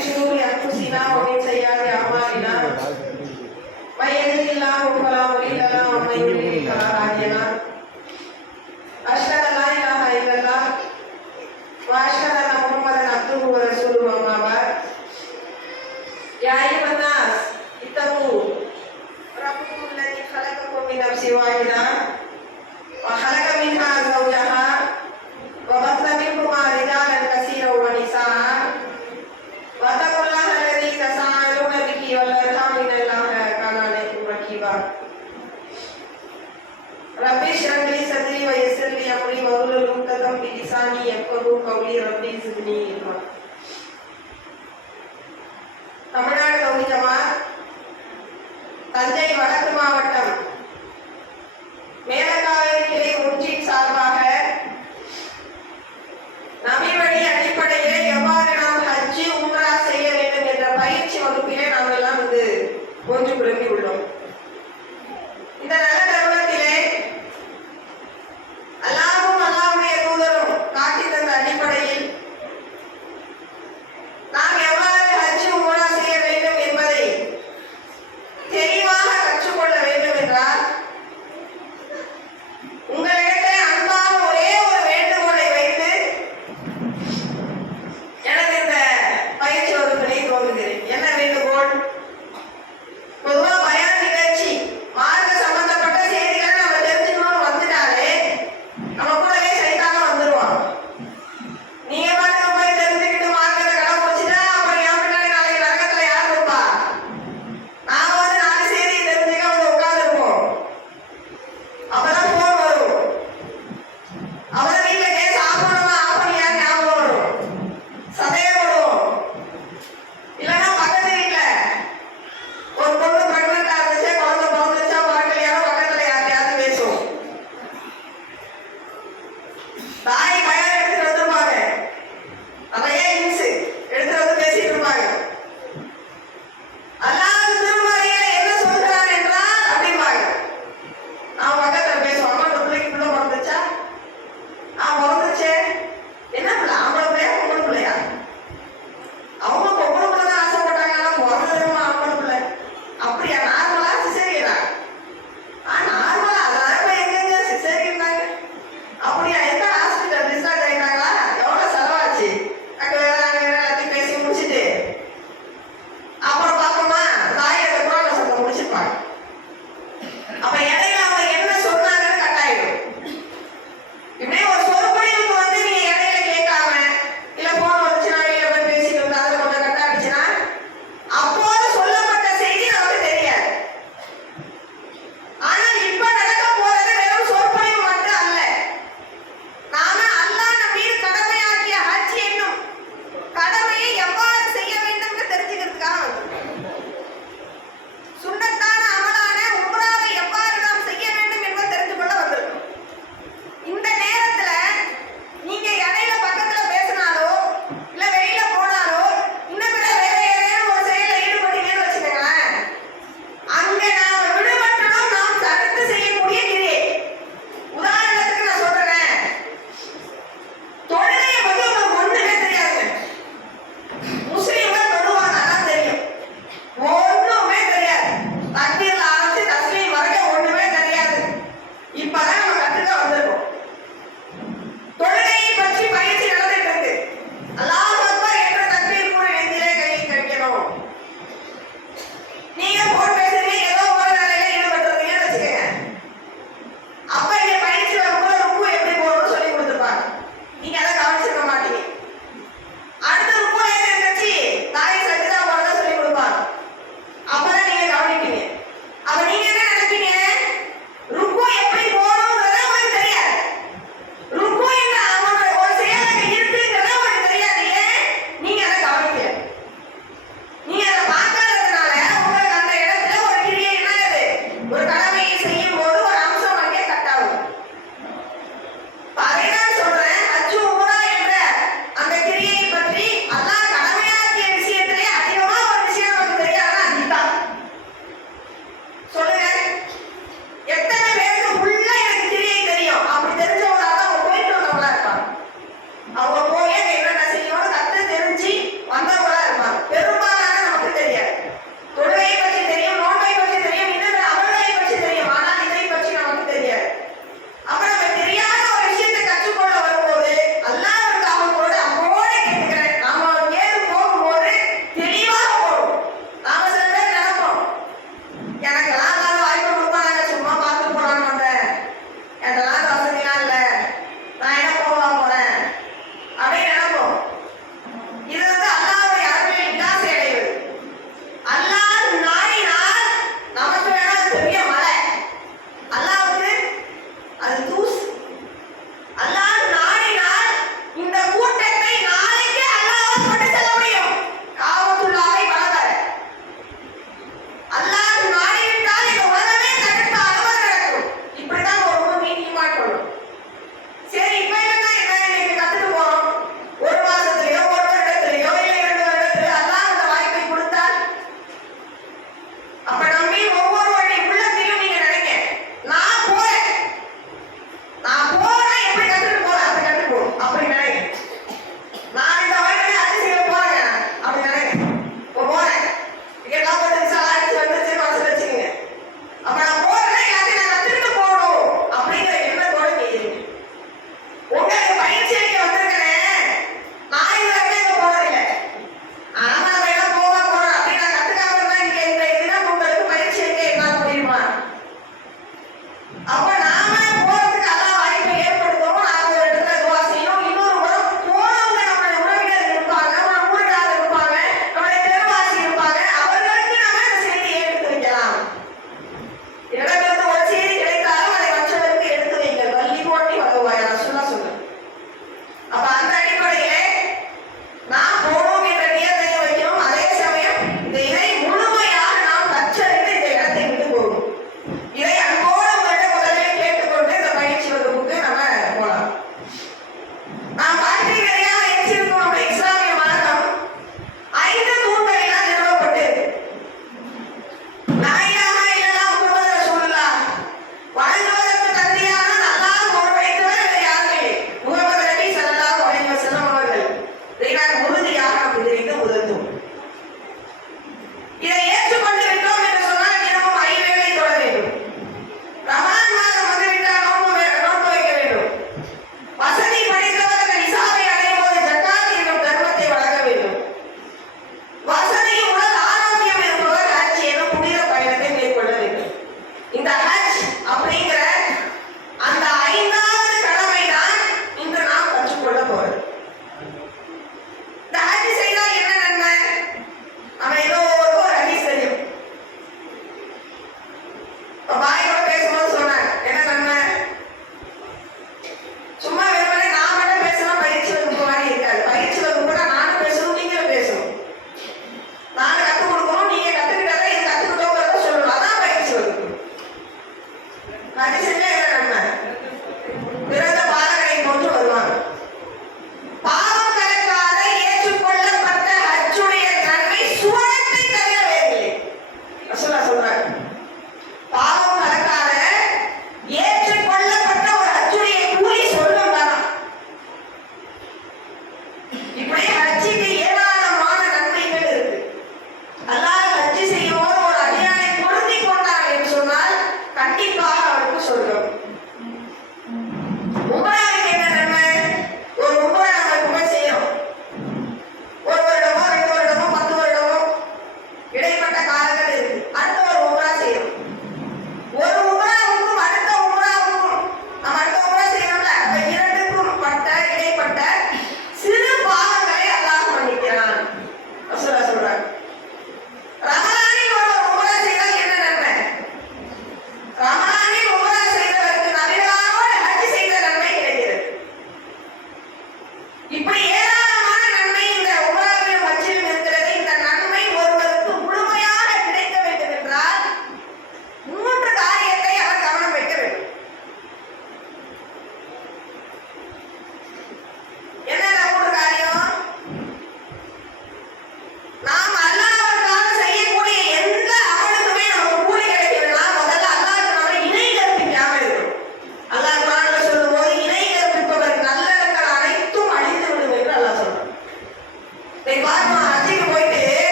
من شرور أنفسنا ومن سيئات أعمالنا من يهده الله فلا مضل له ومن يضلل فلا هادي له أشهد أن لا إله إلا الله وأشهد أن محمدا عبده ورسوله أما بعد يا أيها الناس اتقوا ربكم الذي خلقكم من نفس واحدة وخلق منها زوجها وبث منهما رجالا كثيرا ونساء واتقوا الله الذي تساءلون به والأرحام إن الله كان عليكم رقيبا رب اشرح لي صدري ويسر لي أمري واحلل عقدة من لساني يفقهوا قولي رب زدني علما தமிழ்நாடு தௌஹீத் ஜமாஅத் தஞ்சை வடக்கு மாவட்டம் மேலக்காவேரி கிளை ஒன்றின் சார்பாக நபி வழி அடிப்படையில் எவ்வாறு நாம் ஹஜ் உம்ரா செய்ய வேண்டும் என்ற பயிற்சி வகுப்பிலே நாம் எல்லாம் இங்கு ஒன்று குழம்பி உள்ளோம். இந்த நல்ல தருணத்திலே அல்லாஹ்வும் அல்லாஹ்வுடைய தூதரும் காட்டி தந்த அடிப்படையில் நாம் எவ்வாறு ஹஜ் உம்ரா செய்ய வேண்டும் என்பதை தெளிவாக கற்றுக்கொள்ள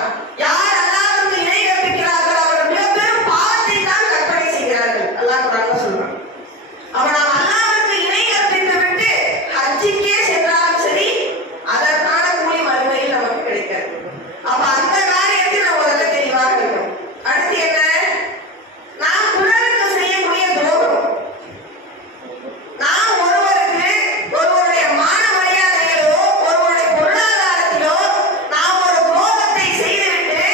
சொல்கிறான். யார் அல்லாஹ்வுக்கு இணை கற்பிக்கிறார்களோ அவர்கள் மிகப்பெரும் பாவத்தை தான் கற்பனை செய்கிறார்கள். அல்லாஹ் குர்ஆன்ல சொல்றான். அப்ப நாம் அல்லாஹ்வுக்கு இணை கற்பித்து விட்டு ஹஜ்ஜுக்கே சென்றாலும் சரி அதற்கான கூலி மறுமையில் நமக்கு கிடைக்காது. அப்ப அந்த காரியத்தில் நம்ம முதல்ல தெளிவாக இருக்கணும். அடுத்து என்ன? நாம் பிறருக்கு செய்யக்கூடிய துரோகம். நாம் ஒருவருடைய மான மரியாதையிலோ ஒருவருடைய பொருளாதாரத்திலோ நாம் ஒரு துரோகத்தை செய்துவிட்டு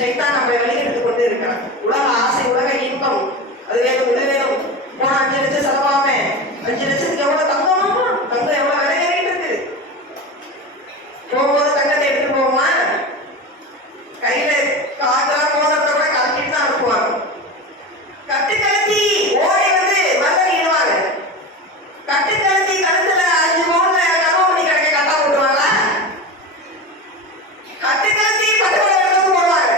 சைத்தான் நம்மளை வழிகெடுத்து கொண்டு இருக்கிறான். உலக ஆசை, உலக இன்பம், அது வேணும் இது வேணும். போன 5 லட்சம் செலவாமே, 5 லட்சத்துக்கு எவ்வளவு தங்கம், தங்கம் எவ்வளவு விலை ஏறிட்டு இருக்கு. போகும்போது தங்கத்தை எடுத்துட்டு போவோமா? கையில காதெல்லாம் மோதிரத்தை கூட கலட்டிட்டு தான் அனுப்புவாங்க. கட்டு கலத்தி ஓடி வந்து மருந்துவாங்க. கட்டு கலத்தி கழுத்துல 5 பவுன்ல கருவமணி கடைக்கு கட்டா போட்டுவாங்களா? கட்டு கலத்தி பட்டு போடுவாங்க.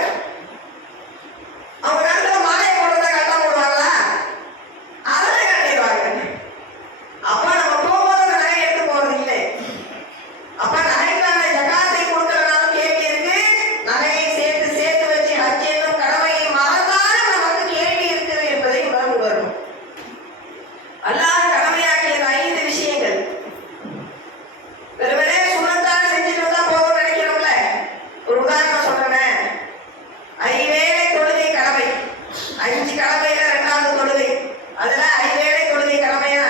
அவங்க கழுத்துல மாலையை போடுறத கட்டா போடுவாங்களா? அதெல்லாம் கட்டிடுவாங்க. அப்ப நம்ம போகும்போது நகை எடுத்து போறது இல்லை. அப்ப நகைக்கான ஜகாத்தை கொடுக்கறனாலும் கேள்வி இருக்கு. நகையை சேர்த்து சேர்த்து வச்சு ஹஜ் என்னும் கடமையை மறந்தாலும் நமக்கு கேள்வி இருக்குது என்பதை உணர்ந்து வரும். அல்லாஹ் கடமையாக்கியது 5 விஷயங்கள். வெறுமனே சுண்ணத்தான் செஞ்சுட்டு தான் போதும்னு நினைக்கிறோம்ல. ஒரு உதாரணம் சொல்றேன். 5 வேளை தொழுகை கடமை. 5 கடமையில 2வது தொழுகை. அதுல 5 வேளை தொழுகை கடமையா?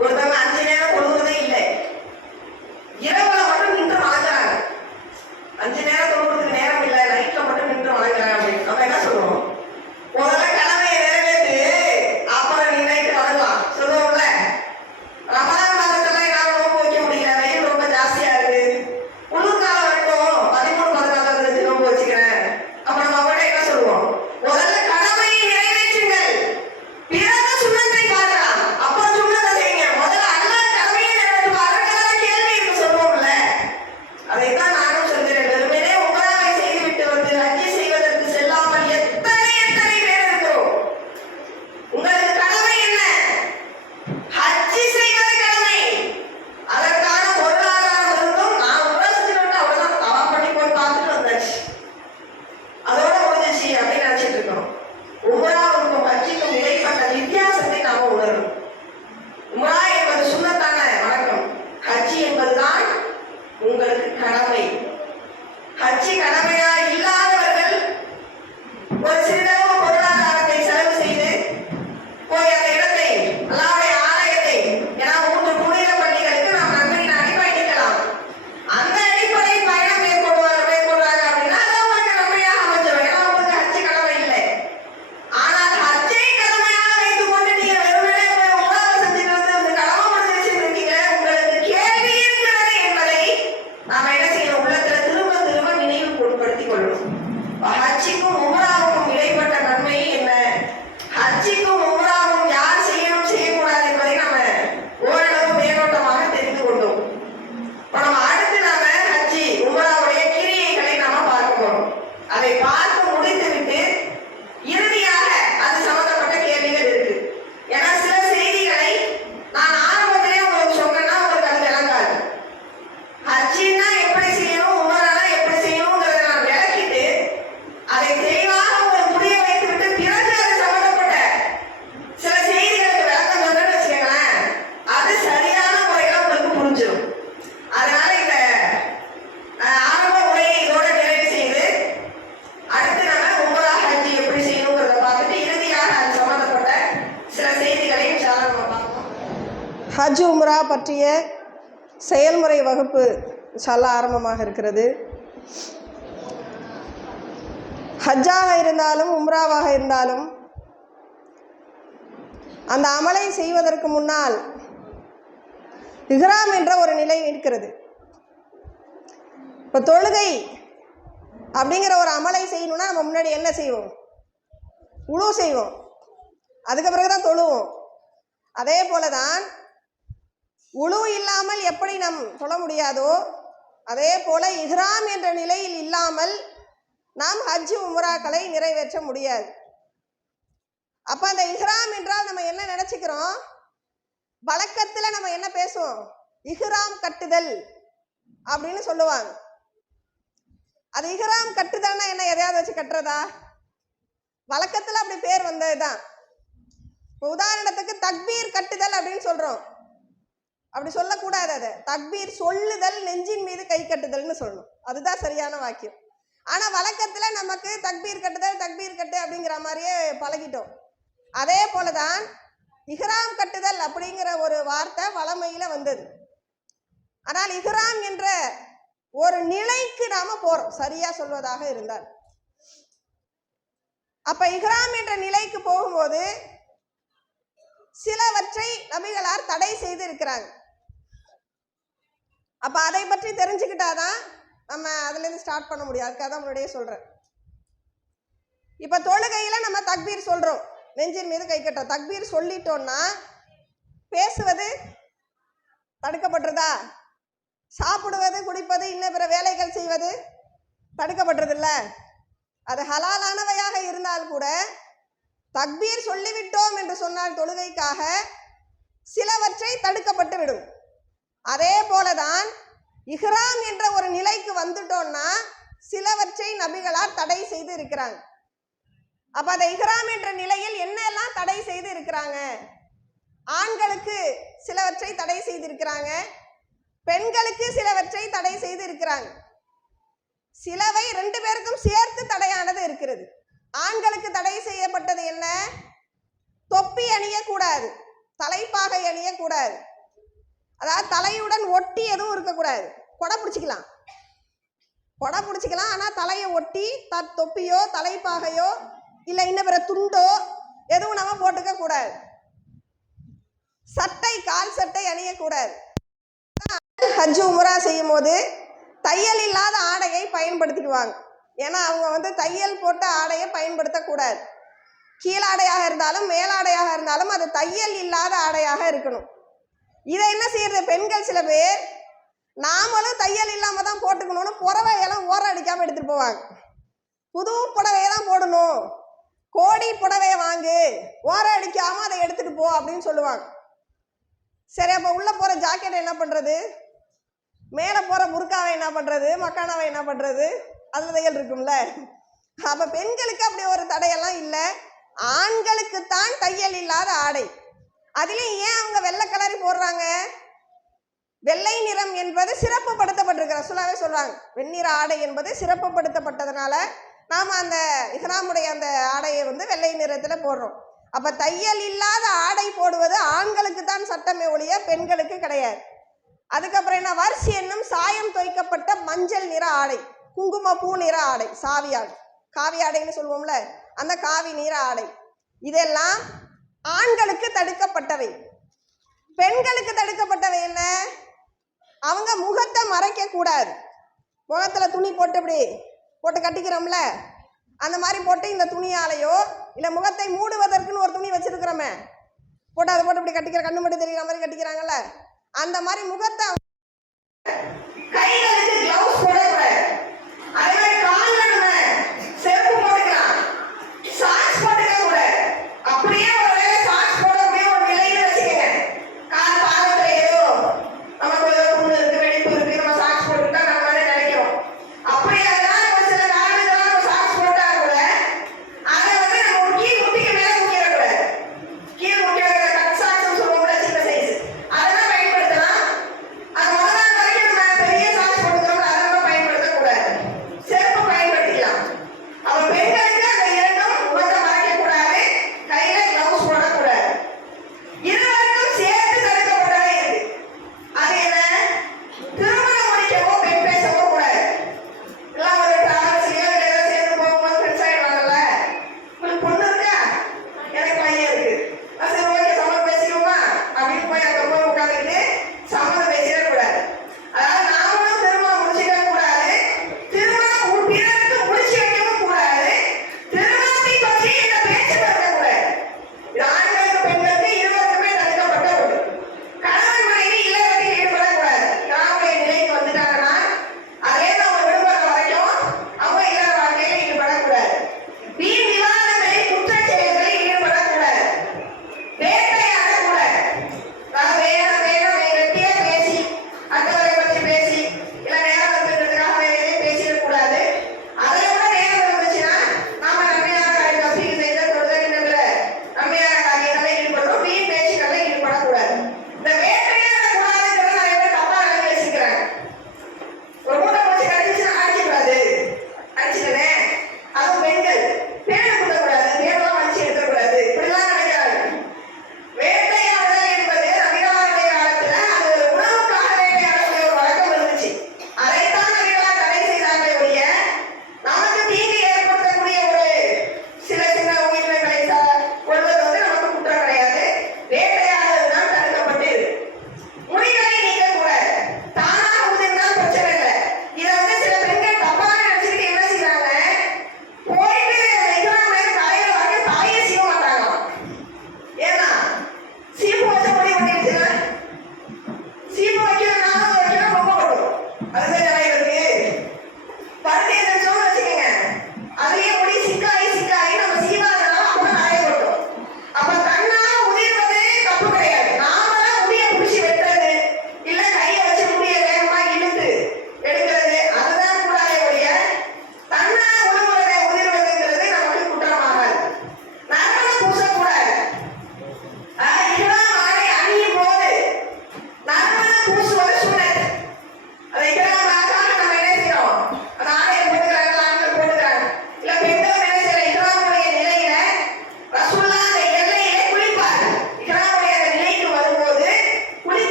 ஒருத்தவங்க 5 நேரம் தொழுகிறதே இல்லை. இரவுல மட்டும் நின்று வணங்குறாங்க. 5 நேரம் தொழுகிறதுக்கு நேரம் இல்லை, நைட்ல மட்டும் நின்று வணங்குறாங்க அப்படின்னு நம்ம என்ன சொல்லுவோம்? முதல்ல கடமையை நிறைவேற்று, அப்புறம் நீ நைட்டு வணங்கலாம் சொல்லுவோம்ல. ரமலான் மாதத்துல என்னால நோன்பு வைக்க முடியல, வெயில் ரொம்ப ஜாஸ்தியா இருக்கு, குளிர்காலம் வரைக்கும் 13, 14 வச்சு நோன்பு வச்சுக்கிறேன். அப்ப நம்ம அவங்கள்ட்ட என்ன சொல்லுவோம்? முதல்ல கடமையை நிறைவேற்றுங்கள், பிறகு சுண்ணத்தை பார்க்கலாம், அப்புறம் சுண்ணத்தை செய்யுங்க. முதல்ல அல்லாஹ் கடமையை நிறைவேற்றுவா, அதற்கெல்லாம் கேள்வி இருக்கு சொல்லுவோம்ல. அதைத்தான் நானும் சொல்கிறேன். வெறுமனே உம்ராவை செய்துவிட்டு வந்து ஹஜ் செய்வதற்கு செல்லாமல் எத்தனை பேர் இருக்கிறோம். உங்களுக்கு கடமை என்ன? ஹஜ் செய்வது கடமை. அதற்கான பொருளாதாரம் இருந்தும் நான் உம்ரா செஞ்சுட்டு அவ்வளவுதான், தவா பண்ணி போய் பார்த்துட்டு வந்தாச்சு, அதோட முடிஞ்சிச்சு அப்படின்னு நினைச்சிட்டு இருக்கோம். உம்ராவுக்கும் ஹஜ்ஜுக்கும் இடைப்பட்ட வித்தியாசத்தை நாம உணரணும். உம்ரா என்பது சுன்னத்தான வணக்கம், ஹஜ் என்பதுதான் உங்களுக்கு கடமை. ஹஜ் கடமையா இல்லாதவர்கள் ஒரு சிறிதளவு பொருளாதாரத்தை செலவு செய்து போய் அந்த இடத்தை, அல்லாஹ்வுடைய ஆலயத்தை, ஏன்னா 3 புனித பள்ளிகளுக்கு நாம் நன்மையின் அடிப்படை நிற்கலாம். அந்த அடிப்படை பயணம் மேற்கொள்றாங்க அப்படின்னா அது அவங்களுக்கு நன்மையாக அமைச்சிடும். ஏன்னா உங்களுக்கு ஹஜ் கடமை இல்லை. ஆனால் ஹஜ்ஜை கடமையாக வைத்துக் கொண்டு நீங்க வெறுமனே போய் உம்ராவை செஞ்சுட்டு வந்து இந்த கடமை முடிஞ்சு வச்சுட்டு இருக்கீங்க, உங்களுக்கு கேள்வி இருக்கிறது என்பதை நாம என்ன செய்யணும்? உள்ளத்துல திரும்ப திரும்ப நினைவுபடுத்திக் கொள்ளணும். ஹஜ்ஜுக்கும் உம்ராவுக்கும் இடைப்பட்ட நன்மை என்ன? ஹஜ்ஜுக்கும் உம்ராவும் யார் செய்யணும் செய்யக்கூடாது என்பதை நாம ஓரளவு மேலோட்டமாக தெரிந்து கொண்டோம். இப்ப நம்ம அடுத்து நாம ஹஜ்ஜி உம்ராவுடைய கிரியைகளை நாம பார்க்க போறோம். அதை பார்த்து முடித்துவிட்டு இறுதியாக அது சம்பந்தப்பட்ட கேள்விகள் இருக்கு. ஏன்னா சில செய்திகளை நான் ஆரம்பத்திலே உங்களுக்கு சொன்னேன்னா உங்களுக்கு அது விளங்காது. ஹஜ்ஜின்னா எப்படி செய்யணும், உம்ரானா எப்படி செய்யணுங்கிறத நான் விளக்கிட்டு அதை தெளிவாக உங்களுக்கு புரிய வைத்து விட்டு பிறகு அது சம்பந்தப்பட்ட சில செய்திகளுக்கு விளக்கம் சொன்னேன்னு வச்சுக்கோங்களேன், அது சரியான முறையில உங்களுக்கு புரிஞ்சிடும். அதனால இந்த ஆரம்ப உரையை இதோட நிறைவு செய்து அடுத்து நம்ம உம்ரா ஹஜ் எப்படி செய்யணுங்கிறத பார்த்துட்டு இறுதியாக அது சம்பந்தப்பட்ட சில செய்திகளையும் இன்ஷா அல்லாஹ் நம்ம பார்ப்போம். ஹஜ் உம்ரா பற்றிய செயல்முறை வகுப்பு இன்ஷா அல்லாஹ் ஆரம்பமாக இருக்கிறது. ஹஜ்ஜாக இருந்தாலும் உம்ராவாக இருந்தாலும் அந்த அமலை செய்வதற்கு முன்னால் இஹ்ராம் என்ற ஒரு நிலை இருக்கிறது. இப்போ தொழுகை அப்படிங்கிற ஒரு அமலை செய்யணும்னா நம்ம முன்னாடி என்ன செய்வோம்? உழு செய்வோம், அதுக்கு பிறகுதான் தொழுவோம். அதே போலதான் உழு இல்லாமல் எப்படி நாம் தொழ முடியாதோ அதே போல இஹ்ராம் என்ற நிலையில் இல்லாமல் நாம் ஹஜ் உம்ராக்களை நிறைவேற்ற முடியாது. அப்ப அந்த இஹ்ராம் என்றால் நம்ம என்ன நினைச்சுக்கிறோம்? வழக்கத்துல நம்ம என்ன பேசுவோம்? இஹ்ராம் கட்டுதல் அப்படின்னு சொல்லுவாங்க. அது இஹ்ராம் கட்டுதல்னா என்ன? எதையாவது வச்சு கட்டுறதா? வழக்கத்துல அப்படி பேர் வந்ததுதான். உதாரணத்துக்கு தக்பீர் கட்டுதல் அப்படின்னு சொல்றோம். அப்படி சொல்லக்கூடாது. அதை தக்பீர் சொல்லுதல், நெஞ்சின் மீது கை கட்டுதல்னு சொல்லணும். அதுதான் சரியான வாக்கியம். ஆனா வழக்கத்துல நமக்கு தக்பீர் கட்டுதல், தக்பீர் கட்டு அப்படிங்கிற மாதிரியே பழகிட்டோம். அதே போலதான் இஹ்ராம் கட்டுதல் அப்படிங்கிற ஒரு வார்த்தை வளமையில வந்தது. ஆனால் இஹ்ராம் என்ற ஒரு நிலைக்கு நாம போறோம், சரியா சொல்வதாக இருந்தால். அப்ப இஹ்ராம் என்ற நிலைக்கு போகும்போது சிலவற்றை நபிகளார் தடை செய்து இருக்கிறாங்க. அப்ப அதை பற்றி தெரிஞ்சுக்கிட்டாதான் நம்ம அதுல இருந்து ஸ்டார்ட் பண்ண முடியும். அதுக்காக தான் முன்னாடியே சொல்றேன். இப்ப தொழுகையில நம்ம தக்பீர் சொல்றோம், நெஞ்சின் மீது கை கட்ட தக்பீர் சொல்லிட்டோம்னா பேசுவது தடுக்கப்பட்டிருதா? சாப்பிடுவது, குடிப்பது, இன்னும் பிற வேலைகள் செய்வது தடுக்கப்பட்டது இல்ல. அது ஹலாலானவையாக இருந்தால் கூட தக்பீர் சொல்லிவிட்டோம் என்று சொன்னால் தொழுகைக்காக சிலவற்றை தடுக்கப்பட்டு விடும். அதே போலதான் இஹ்ராம் என்ற ஒரு நிலைக்கு வந்துட்டோம்னா சிலவற்றை நபிகளார் தடை செய்து இருக்கிறாங்க. அப்ப அந்த இஹ்ராம் என்ற நிலையில் என்னெல்லாம் தடை செய்து இருக்கிறாங்க? ஆண்களுக்கு சிலவற்றை தடை செய்திருக்கிறாங்க, பெண்களுக்கு சிலவற்றை தடை செய்து இருக்கிறாங்க. சிலவை ரெண்டு பேருக்கும் சேர்த்து தடையானது இருக்கிறது. ஆண்களுக்கு தடை செய்யப்பட்டது என்ன? தொப்பி அணியக்கூடாது, தலைப்பாகை அணியக்கூடாது, அதாவது தலையுடன் ஒட்டி எதுவும் இருக்கக்கூடாது. கொடை பிடிச்சிக்கலாம், ஆனால் தலையை ஒட்டி தொப்பியோ தலைப்பாகையோ இல்லை இன்னும் பிற துண்டோ எதுவும் நம்ம போட்டுக்க கூடாது. சட்டை, கால் சட்டை அணியக்கூடாது. ஹஜ் உம்ரா செய்யும் போது தையல் இல்லாத ஆடையை பயன்படுத்திக்குவாங்க. ஏன்னா அவங்க தையல் போட்ட ஆடையை பயன்படுத்தக்கூடாது. கீழாடையாக இருந்தாலும் மேலாடையாக இருந்தாலும் அது தையல் இல்லாத ஆடையாக இருக்கணும். இதை என்ன செய்யறது? பெண்கள் சில பேர் நாமளும் தையல் இல்லாம தான் போட்டுக்கணும்னு புடவையெல்லாம் ஓரம் அடிக்காம எடுத்துட்டு போவாங்க. புது புடவையெல்லாம் போடணும், கோடி புடவையை வாங்கு, ஓரம் அடிக்காம அதை எடுத்துட்டு போ அப்படின்னு சொல்லுவாங்க. சரி, அப்ப உள்ள போற ஜாக்கெட் என்ன பண்றது? மேலே போற முறுக்காவை என்ன பண்றது? மக்கானாவை என்ன பண்றது? அதுல தையல் இருக்கும்ல. அப்ப பெண்களுக்கு அப்படி ஒரு தடையெல்லாம் இல்லை. ஆண்களுக்கு தான் தையல் இல்லாத ஆடை. அதுலயும் ஏன் அவங்க வெள்ளை கலரி போடுறாங்க? வெள்ளை நிறம் என்பது சிறப்புப்படுத்தப்பட்டிருக்கிற ரசூலுல்லாஹ் சொல்றாங்க, வெண்ணிற ஆடை என்பது சிறப்புப்படுத்தப்பட்டதுனால நாம அந்த இஹ்ராமுடைய அந்த ஆடையை வெள்ளை நிறத்துல போடுறோம். அப்ப தையல் இல்லாத ஆடை போடுவது ஆண்களுக்கு தான் சட்டமே ஒழிய பெண்களுக்கு கிடையாது. அதுக்கப்புறம் என்ன? வர்ஷி என்னும் சாயம் தோய்க்கப்பட்ட மஞ்சள் நிற ஆடை, குங்கும பூ நிற ஆடை, சாவியாடை, காவி ஆடைன்னு சொல்லுவோம்ல, அந்த காவி நிற ஆடை, இதெல்லாம் ஆண்களுக்கு தடுக்கப்பட்டவை. பெண்களுக்கு தடுக்கப்பட்டவை என்ன? அவங்க முகத்தை மறைக்க கூடாது. முகத்துல துணி போட்டு இப்படி போட்டு கட்டிக்கிறோம்ல, அந்த மாதிரி போட்டு இந்த துணியாலையோ இல்லை முகத்தை மூடுவதற்குன்னு ஒரு துணி வச்சிருக்கிறோமே, போட்டு அதை போட்டு இப்படி கட்டிக்கிற, கண்ணு மட்டும் தெரிகிற மாதிரி கட்டிக்கிறாங்கல்ல, அந்த மாதிரி முகத்தை கைகளுக்கு கிளவுஸ் போடக்கூடாது. அதே மாதிரி கால்ல நம்ம செருப்பு போட்டுக்கலாம், சாக்ஸ் போட்டுக்க கூடாது. அப்படியே ஒரு சாக்ஸ் போடக்கூடிய ஒரு நிலையில வச்சுக்கங்க. கால் பாதத்துல ஏதோ நமக்கு ஒண்ணு இருக்கு, வெடிப்பு இருக்கு, நம்ம சாக்ஸ் போட்டுக்கிட்டா நம்ம மாதிரி நினைக்கிறோம். அப்படியே அதெல்லாம் ஒரு சில காரணங்களால நம்ம சாக்ஸ் போட்டா கூட அதை நம்ம கீழ் முட்டிக்கு மேல முக்கிடக்கூடாது. கீழ் முக்கிய கட் சாக்ஸ் சொல்லுவோம்ல, சின்ன சைஸ், அதெல்லாம் பயன்படுத்தலாம்.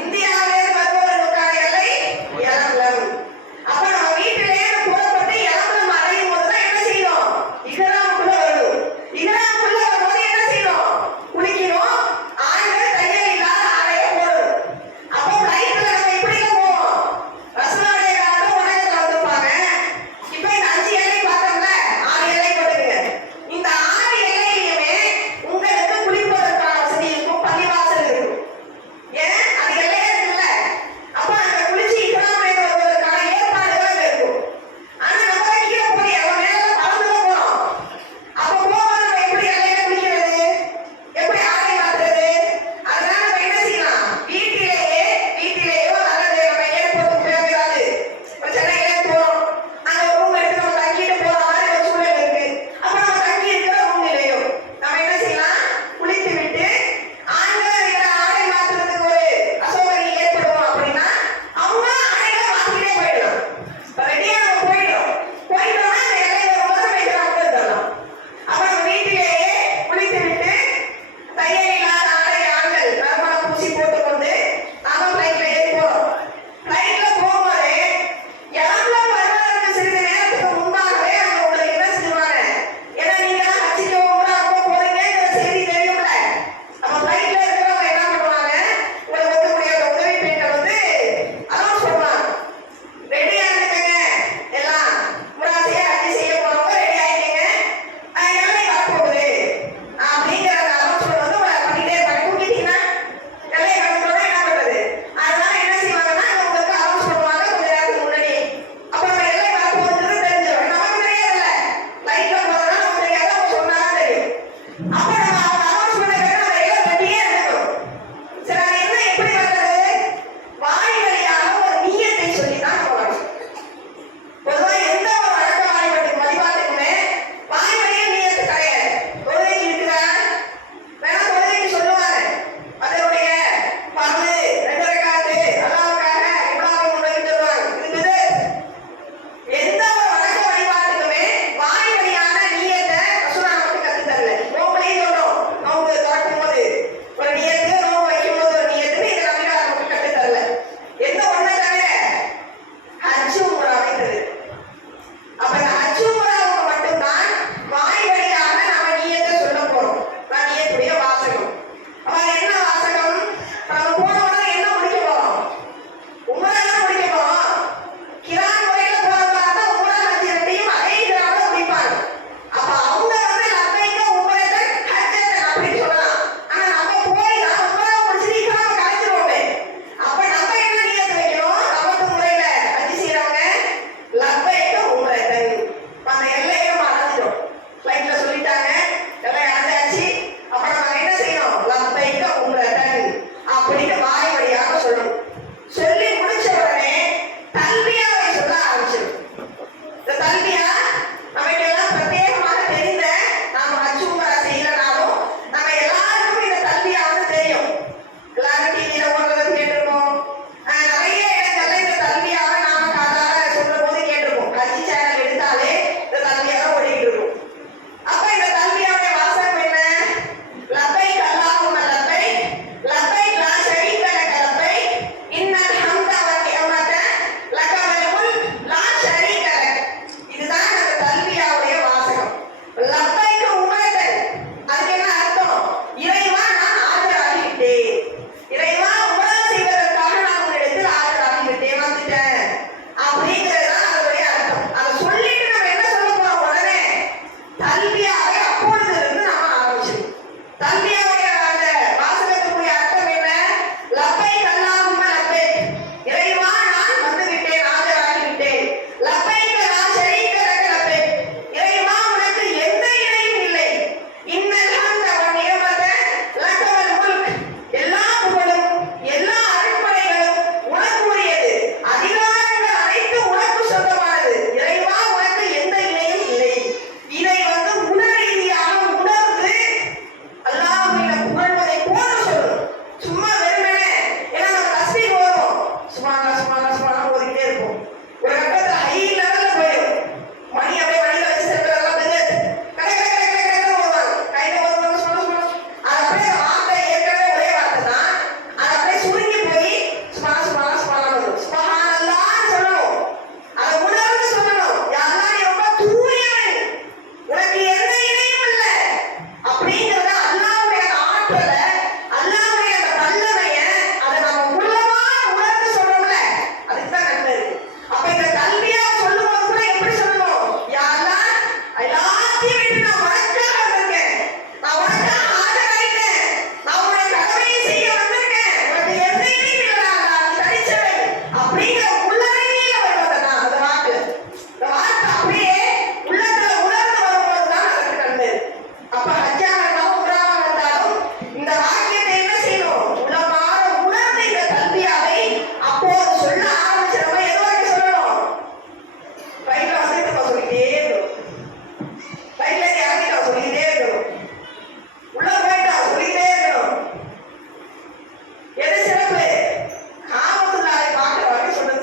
இந்தியாவிலிருந்து வருபவர்களுக்கான எல்லை எலம்பலம். அப்ப நம்ம வீட்டிலேருந்து புறப்பட்டு எலம்பலம் அடையும் போதுதான் என்ன செய்யணும்? இஹ்ராமுக்குள்ள வரணும். இஹ்ராமுக்குள்ள வரும்போது என்ன செய்யணும்? குளிக்கணும். ஆண்கள் தையல் இல்லாத ஆடையை போடணும். அப்போ ஃப்ளைட்ல நம்ம எப்படி போவோம்? ரசூலுல்லாஹி காலத்துல உலகத்துல வந்திருப்பாங்க. இப்ப இந்த 5 எல்லை பார்த்தோம்ல, 6 எல்லை போட்டுங்க. இந்த 6 எல்லையிலுமே உங்களுக்கு குளிப்பதற்கான வசதி இருக்கும், பள்ளிவாசல் இருக்கும். ஏன்? அது எல்லையே இருக்குல்ல. அப்படிங்கிற உள்ளறையில வருவதுதான் அந்த வாக்கு. இந்த வாக்கு அப்படியே உள்ளத்துல உணர்ந்து வரும்போதுதான் அதற்கு நன்மை. அப்ப ஹஜ்ஜாகட்டும் உம்ராவாக இருந்தாலும் இந்த வாக்கியத்தை என்ன செய்யணும்? உள்ளமாற உணர்ந்து இந்த கல்வியாவை அப்போது சொல்ல ஆரம்பிச்சு நம்ம எது வரைக்கும் சொல்லணும்? ரைட்ல வந்துட்டு நம்ம சொல்லிட்டே இருக்கணும். ரைட்ல இறங்கிட்டு நம்ம சொல்லிட்டே இருக்கணும். உள்ள போயிட்டு நம்ம சொல்லிட்டே இருக்கணும். எது சிறப்பு? காமத்துள்ளாரை பார்க்கிற வரைக்கும் சொன்னது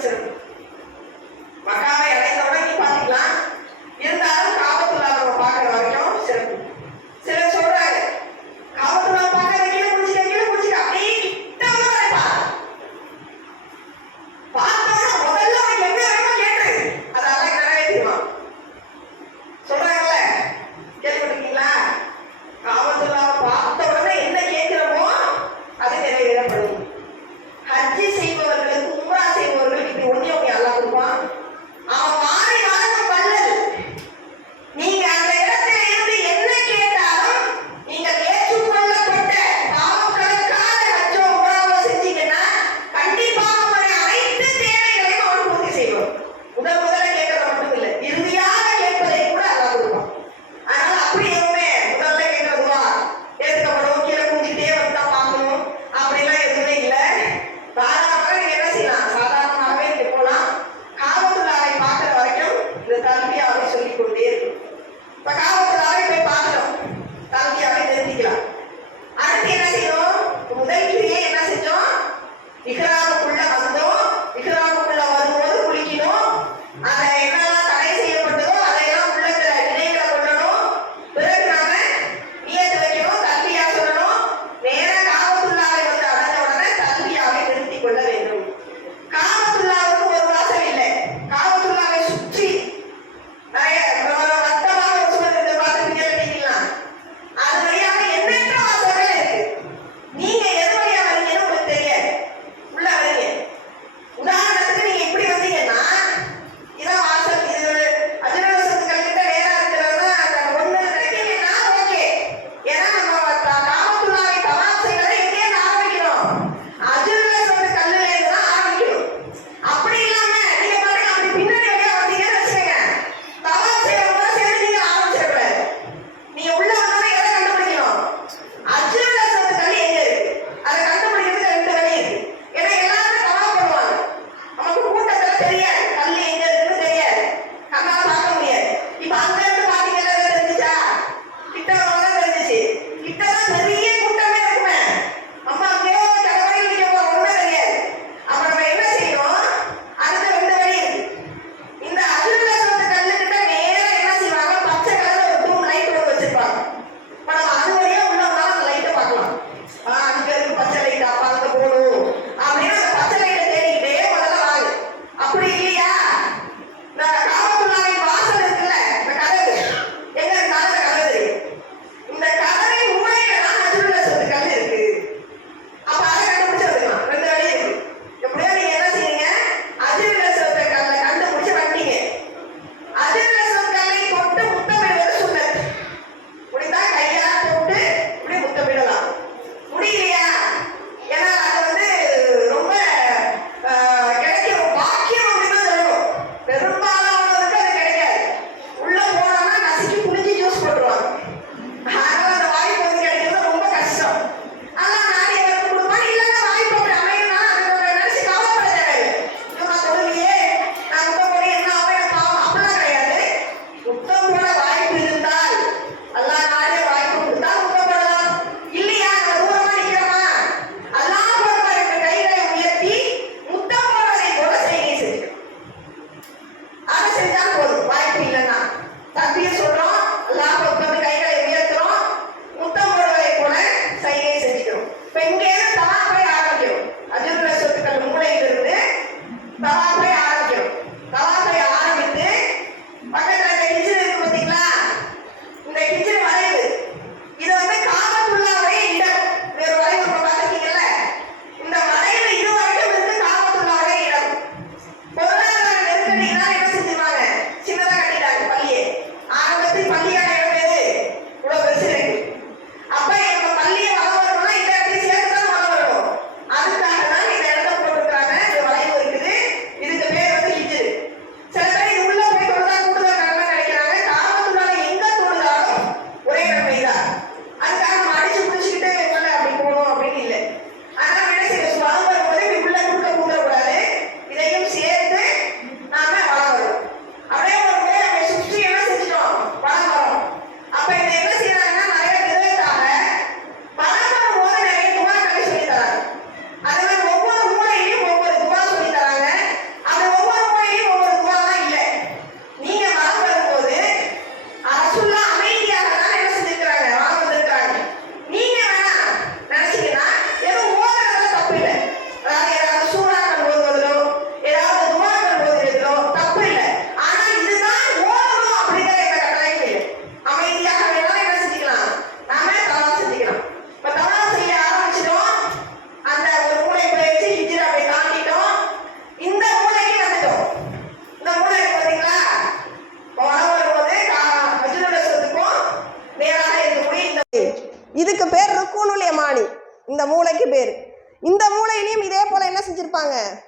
செஞ்சுருப்பாங்க,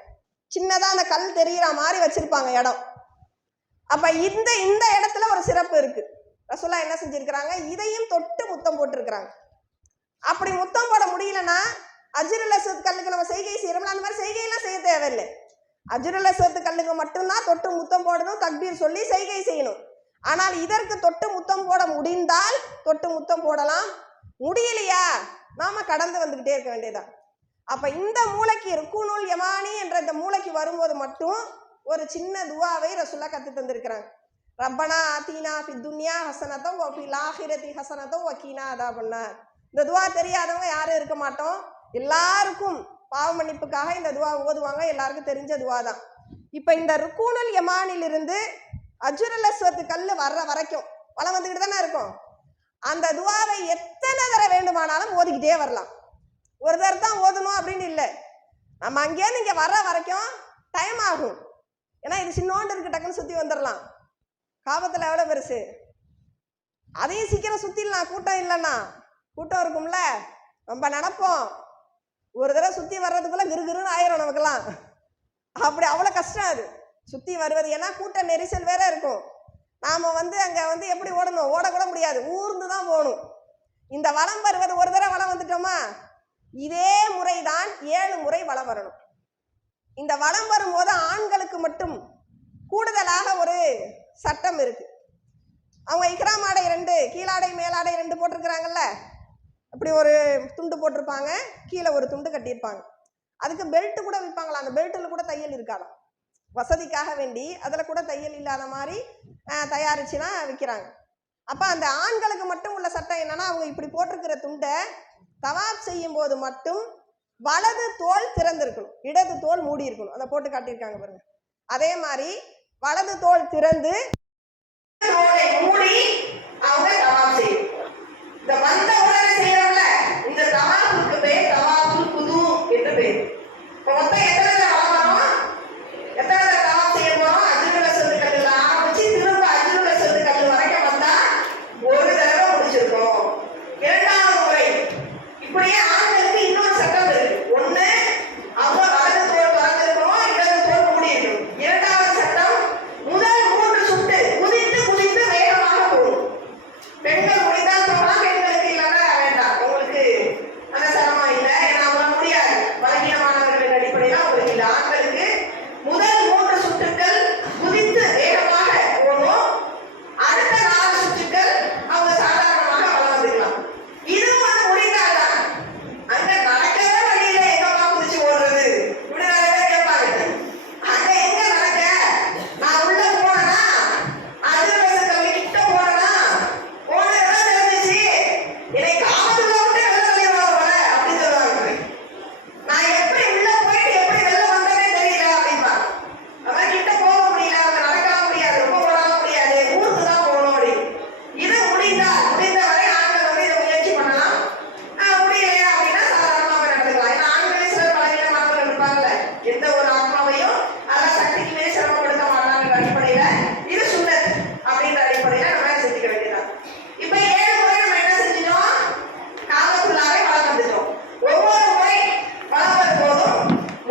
சின்னதாக அந்த கல் தெரிகிற மாதிரி வச்சுருப்பாங்க இடம். அப்போ இந்த இந்த இடத்துல ஒரு சிறப்பு இருக்குது. ரசூலுல்லாஹ் என்ன செஞ்சுருக்கிறாங்க, இதையும் தொட்டு முத்தம் போட்டிருக்கிறாங்க. அப்படி முத்தம் போட முடியலன்னா அஜ்ருல் அஸ்வத் கல்லுக்கு நம்ம செய்கை செய்கிறோம்ல, அந்த மாதிரி செய்கையெல்லாம் செய்ய தேவையில்லை. அஜ்ருல் அஸ்வத் கல்லுக்கு மட்டும்தான் தொட்டு முத்தம் போடணும், தக்பீர் சொல்லி செய்கை செய்யணும். ஆனால் இதற்கு தொட்டு முத்தம் போட முடிந்தால் தொட்டு முத்தம் போடலாம், முடியலையா நாம கடந்து வந்துக்கிட்டே இருக்க வேண்டியதான். அப்போ இந்த மூளைக்கு ருக்குனுல் யமானி என்ற இந்த மூளைக்கு வரும்போது மட்டும் ஒரு சின்ன துவாவை ரசூலுல்லாஹ் கற்று தந்திருக்கிறாங்க. ரப்பனா ஆத்தீனா ஃபித் துன்யா ஹஸனத்தம் வ ஃபில் ஆஹிரத்தி ஹஸனத்தம் வ கீனா அதாபன்னார். இந்த துவா தெரியாதவங்க யாரும் இருக்க மாட்டோம். எல்லாருக்கும் பாவ மன்னிப்புக்காக இந்த துவா ஓதுவாங்க, எல்லாருக்கும் தெரிஞ்ச துவா தான். இப்போ இந்த ருக்குனுல் யமானிலிருந்து அஜ்ருல் அஸ்வத் கல் வர்ற வரைக்கும் வளம் வந்துக்கிட்டு தானே இருக்கும். அந்த துவாவை எத்தனை தடவை வேண்டுமானாலும் ஓதிக்கிட்டே வரலாம். ஒரு தடவை தான் ஓதணும் அப்படின்னு இல்லை, நம்ம அங்கேயிருந்து இங்கே வர்ற வரைக்கும் டைம் ஆகும். ஏன்னா இது சின்னோண்டு இருக்கு, டக்குன்னு சுற்றி வந்துடலாம். காபத்தில் எவ்வளோ பெருசு, அதையும் சீக்கிரம் சுற்றிடலாம். கூட்டம் இல்லைன்னா கூட்டம் இருக்கும்ல, ரொம்ப நினப்போம் ஒரு தடவை சுற்றி வர்றதுக்குள்ளே கிருகிருன்னு ஆயிரும் நமக்கெல்லாம். அப்படி அவ்வளோ கஷ்டம் அது சுற்றி வருவது. ஏன்னா கூட்ட நெரிசல் வேற இருக்கும். நாம் அங்கே எப்படி ஓடணும், ஓடக்கூட முடியாது, ஊர்ந்து தான் போகணும். இந்த வளம் வருவது ஒரு தடவை வளம் வந்துட்டோமா, இதே முறை தான் 7 முறை வளம் வரணும். இந்த வளம் வரும்போது ஆண்களுக்கு மட்டும் கூடுதலாக ஒரு சட்டம் இருக்கு. அவங்க இக்ராம் ஆடை 2, கீழாடை மேலாடை 2 போட்டிருக்கிறாங்கல்ல, அப்படி ஒரு துண்டு போட்டிருப்பாங்க, கீழே ஒரு துண்டு கட்டியிருப்பாங்க. அதுக்கு பெல்ட் கூட விற்பாங்களா, அந்த பெல்ட்டில் கூட தையல் இருக்காதான், வசதிக்காக வேண்டி அதில் கூட தையல் இல்லாத மாதிரி தயாரிச்சுனா விற்கிறாங்க. அப்போ அந்த ஆண்களுக்கு மட்டும் உள்ள சட்டம் என்னன்னா, அவங்க இப்படி போட்டிருக்கிற துண்டை தவாப் செய்யும் போது மட்டும் வலது தோல் திறந்திருக்கணும், இடது தோல் மூடி இருக்கணும். அதை போட்டு காட்டியிருக்காங்க பாருங்க. அதே மாதிரி வலது தோல் திறந்து தோலை மூடி அவங்க தவாப் செய்யும். இந்த வந்த உடனே செய்யறோம்ல, இந்த தவாப்புக்கு பேர் தவாப்புல் குது என்று பேர். இப்போ மொத்தம் எத்தனை வளம், எத்தனை தவாப் செய்ய போறோம், அஜ்ருல் அஸ்வத் கல்லுல ஆரம்பிச்சு திரும்ப அஜ்ருல் அஸ்வத் கல்லு வரைக்கும் வந்தா ஒரு தடவை முடிச்சிருக்கோம். 2வது முறை இப்படியே ஆண்களுக்கு இன்னொரு சட்டம் இருக்கு. ஒண்ணு அவங்க வலது தோல் திறந்திருக்கணும், இடது தோல் மூடி இருக்கணும். 2வது சட்டம் முதல் 3 சுட்டு குதித்து குதித்து வேகமாக போகணும். பெண்கள் முடிந்தால் போகலாம், பெண்களுக்கு இல்லைன்னா வேண்டாம், உங்களுக்கு அந்த சிரமம் இல்லை, ஏன்னா அவங்க முடியாது, பலகீனமானவர்களின் அடிப்படையில் அவங்களுக்கு இல்லை. ஆண்களுக்கு முதல் 3 சுற்றுக்கள் குதித்து வேகமாக போகணும், அடுத்த 4 சுற்றுக்கள் அவங்க சாதாரணமாக வளம் வந்துக்கலாம். இதுவும் முடிந்தால்தான் அங்க நடக்கவே வழியில எங்கம்மா குதிச்சு ஓடுறது இப்படி நிறைய பேர் கேட்பாங்க. அங்க எங்க நடக்க, நான் உள்ள போனேன்னா அஜ்ருல் அஸ்வத் கல்லு கிட்ட போனேன்னா போனதெல்லாம் தெரிஞ்சிச்சு, என்னை காமத்துல விட்டு வெளில தள்ளிடுவாங்க போல அப்படின்னு சொல்லுவாங்க. நான் எப்படி உள்ள போயிட்டு எப்படி வெளில வந்தேனே தெரியல அப்படின்பா. அவன் கிட்ட போக முடியல, அவங்க நடக்கலாம் முடியாது, ரொம்ப ஓடலாம் முடியாது, ஊருக்கு தான் போகணும் அப்படின்னு. இது முடிந்த வரை ஆண்கள் இதை முயற்சி பண்ணலாம். முடியலையா அப்படின்னா சாதாரணமாக நடந்துக்கலாம். ஏன்னா ஆண்களே சில பலகீனமானவர்கள் இருப்பாங்கல்ல, எந்த ஒரு ஆத்மாவையும் அதெல்லாம் சக்திக்குமே சிரமப்படுத்த மாட்டாங்கிற அடிப்படையில இது சுன்னத் அப்படின்ற அடிப்படையில நம்ம செஞ்சுக்க வேண்டியதான். இப்ப 7 முறை நம்ம என்ன செஞ்சிட்டோம், காபத்துல்லாஹை வளம் வந்துட்டோம். ஒவ்வொரு முறை வளம் வரும்போதும்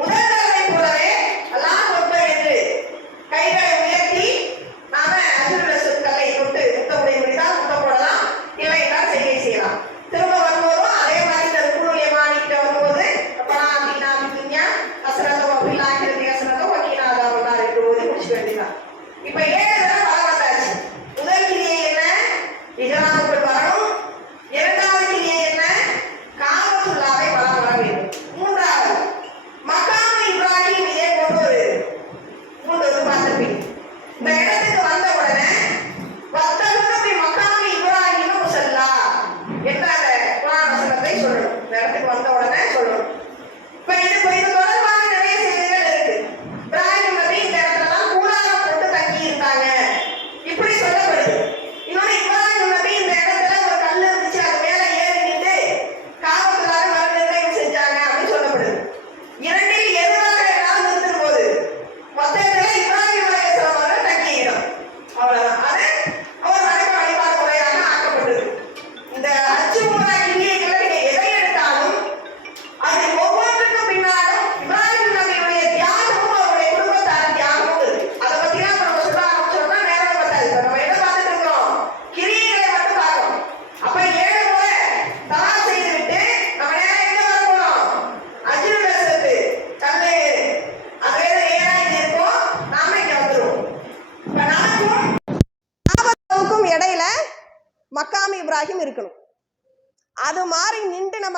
முதல் தடவை போலவே அல்லாஹ் அக்பர் என்று கைகளை உயர்த்தி நாம அஜ்ருல் அஸ்வத் கல்லை தொட்டு முத்தமுடைய முடிந்தால் முத்தம் போடலாம், இல்லை என்றால் செய்கை செய்யலாம். திரும்ப வரும்போதும் அதே மாதிரி இந்த ருக்குனுல் யமானி கிட்ட வரும்போது ரப்பனா ஆத்தீனா ஃபித் துன்யா ஹஸனத்தம் வ ஃபில் ஆஹிரத்தி ஹஸனத்தம் வ கீனா அதாபன்னார் என்று ஓதி முடிச்சுக்க வேண்டியதான். இப்போ 7 தடவை வளம் வந்தாச்சு. முதல் கிரியை என்ன, இஹ்ராமுக்குள் வரணும். 2வது கிரியை என்ன, காபத்துல்லாஹை வலம் வர வேண்டும். 3வது மகாம் இப்ராஹிம், இதே போன்று ஒரு 3 பார்த்திருப்பீங்க. இந்த இடத்துக்கு வந்த உடனே வத்தகுபி மகாம் இப்ராஹிம் முஸல்லா என்ற அந்த குர்ஆன் வசனத்தை சொல்லணும். இந்த இடத்துக்கு வந்த உடனே சொல்லணும். இப்ப இது தொடர்பான நிறைய செய்திகள்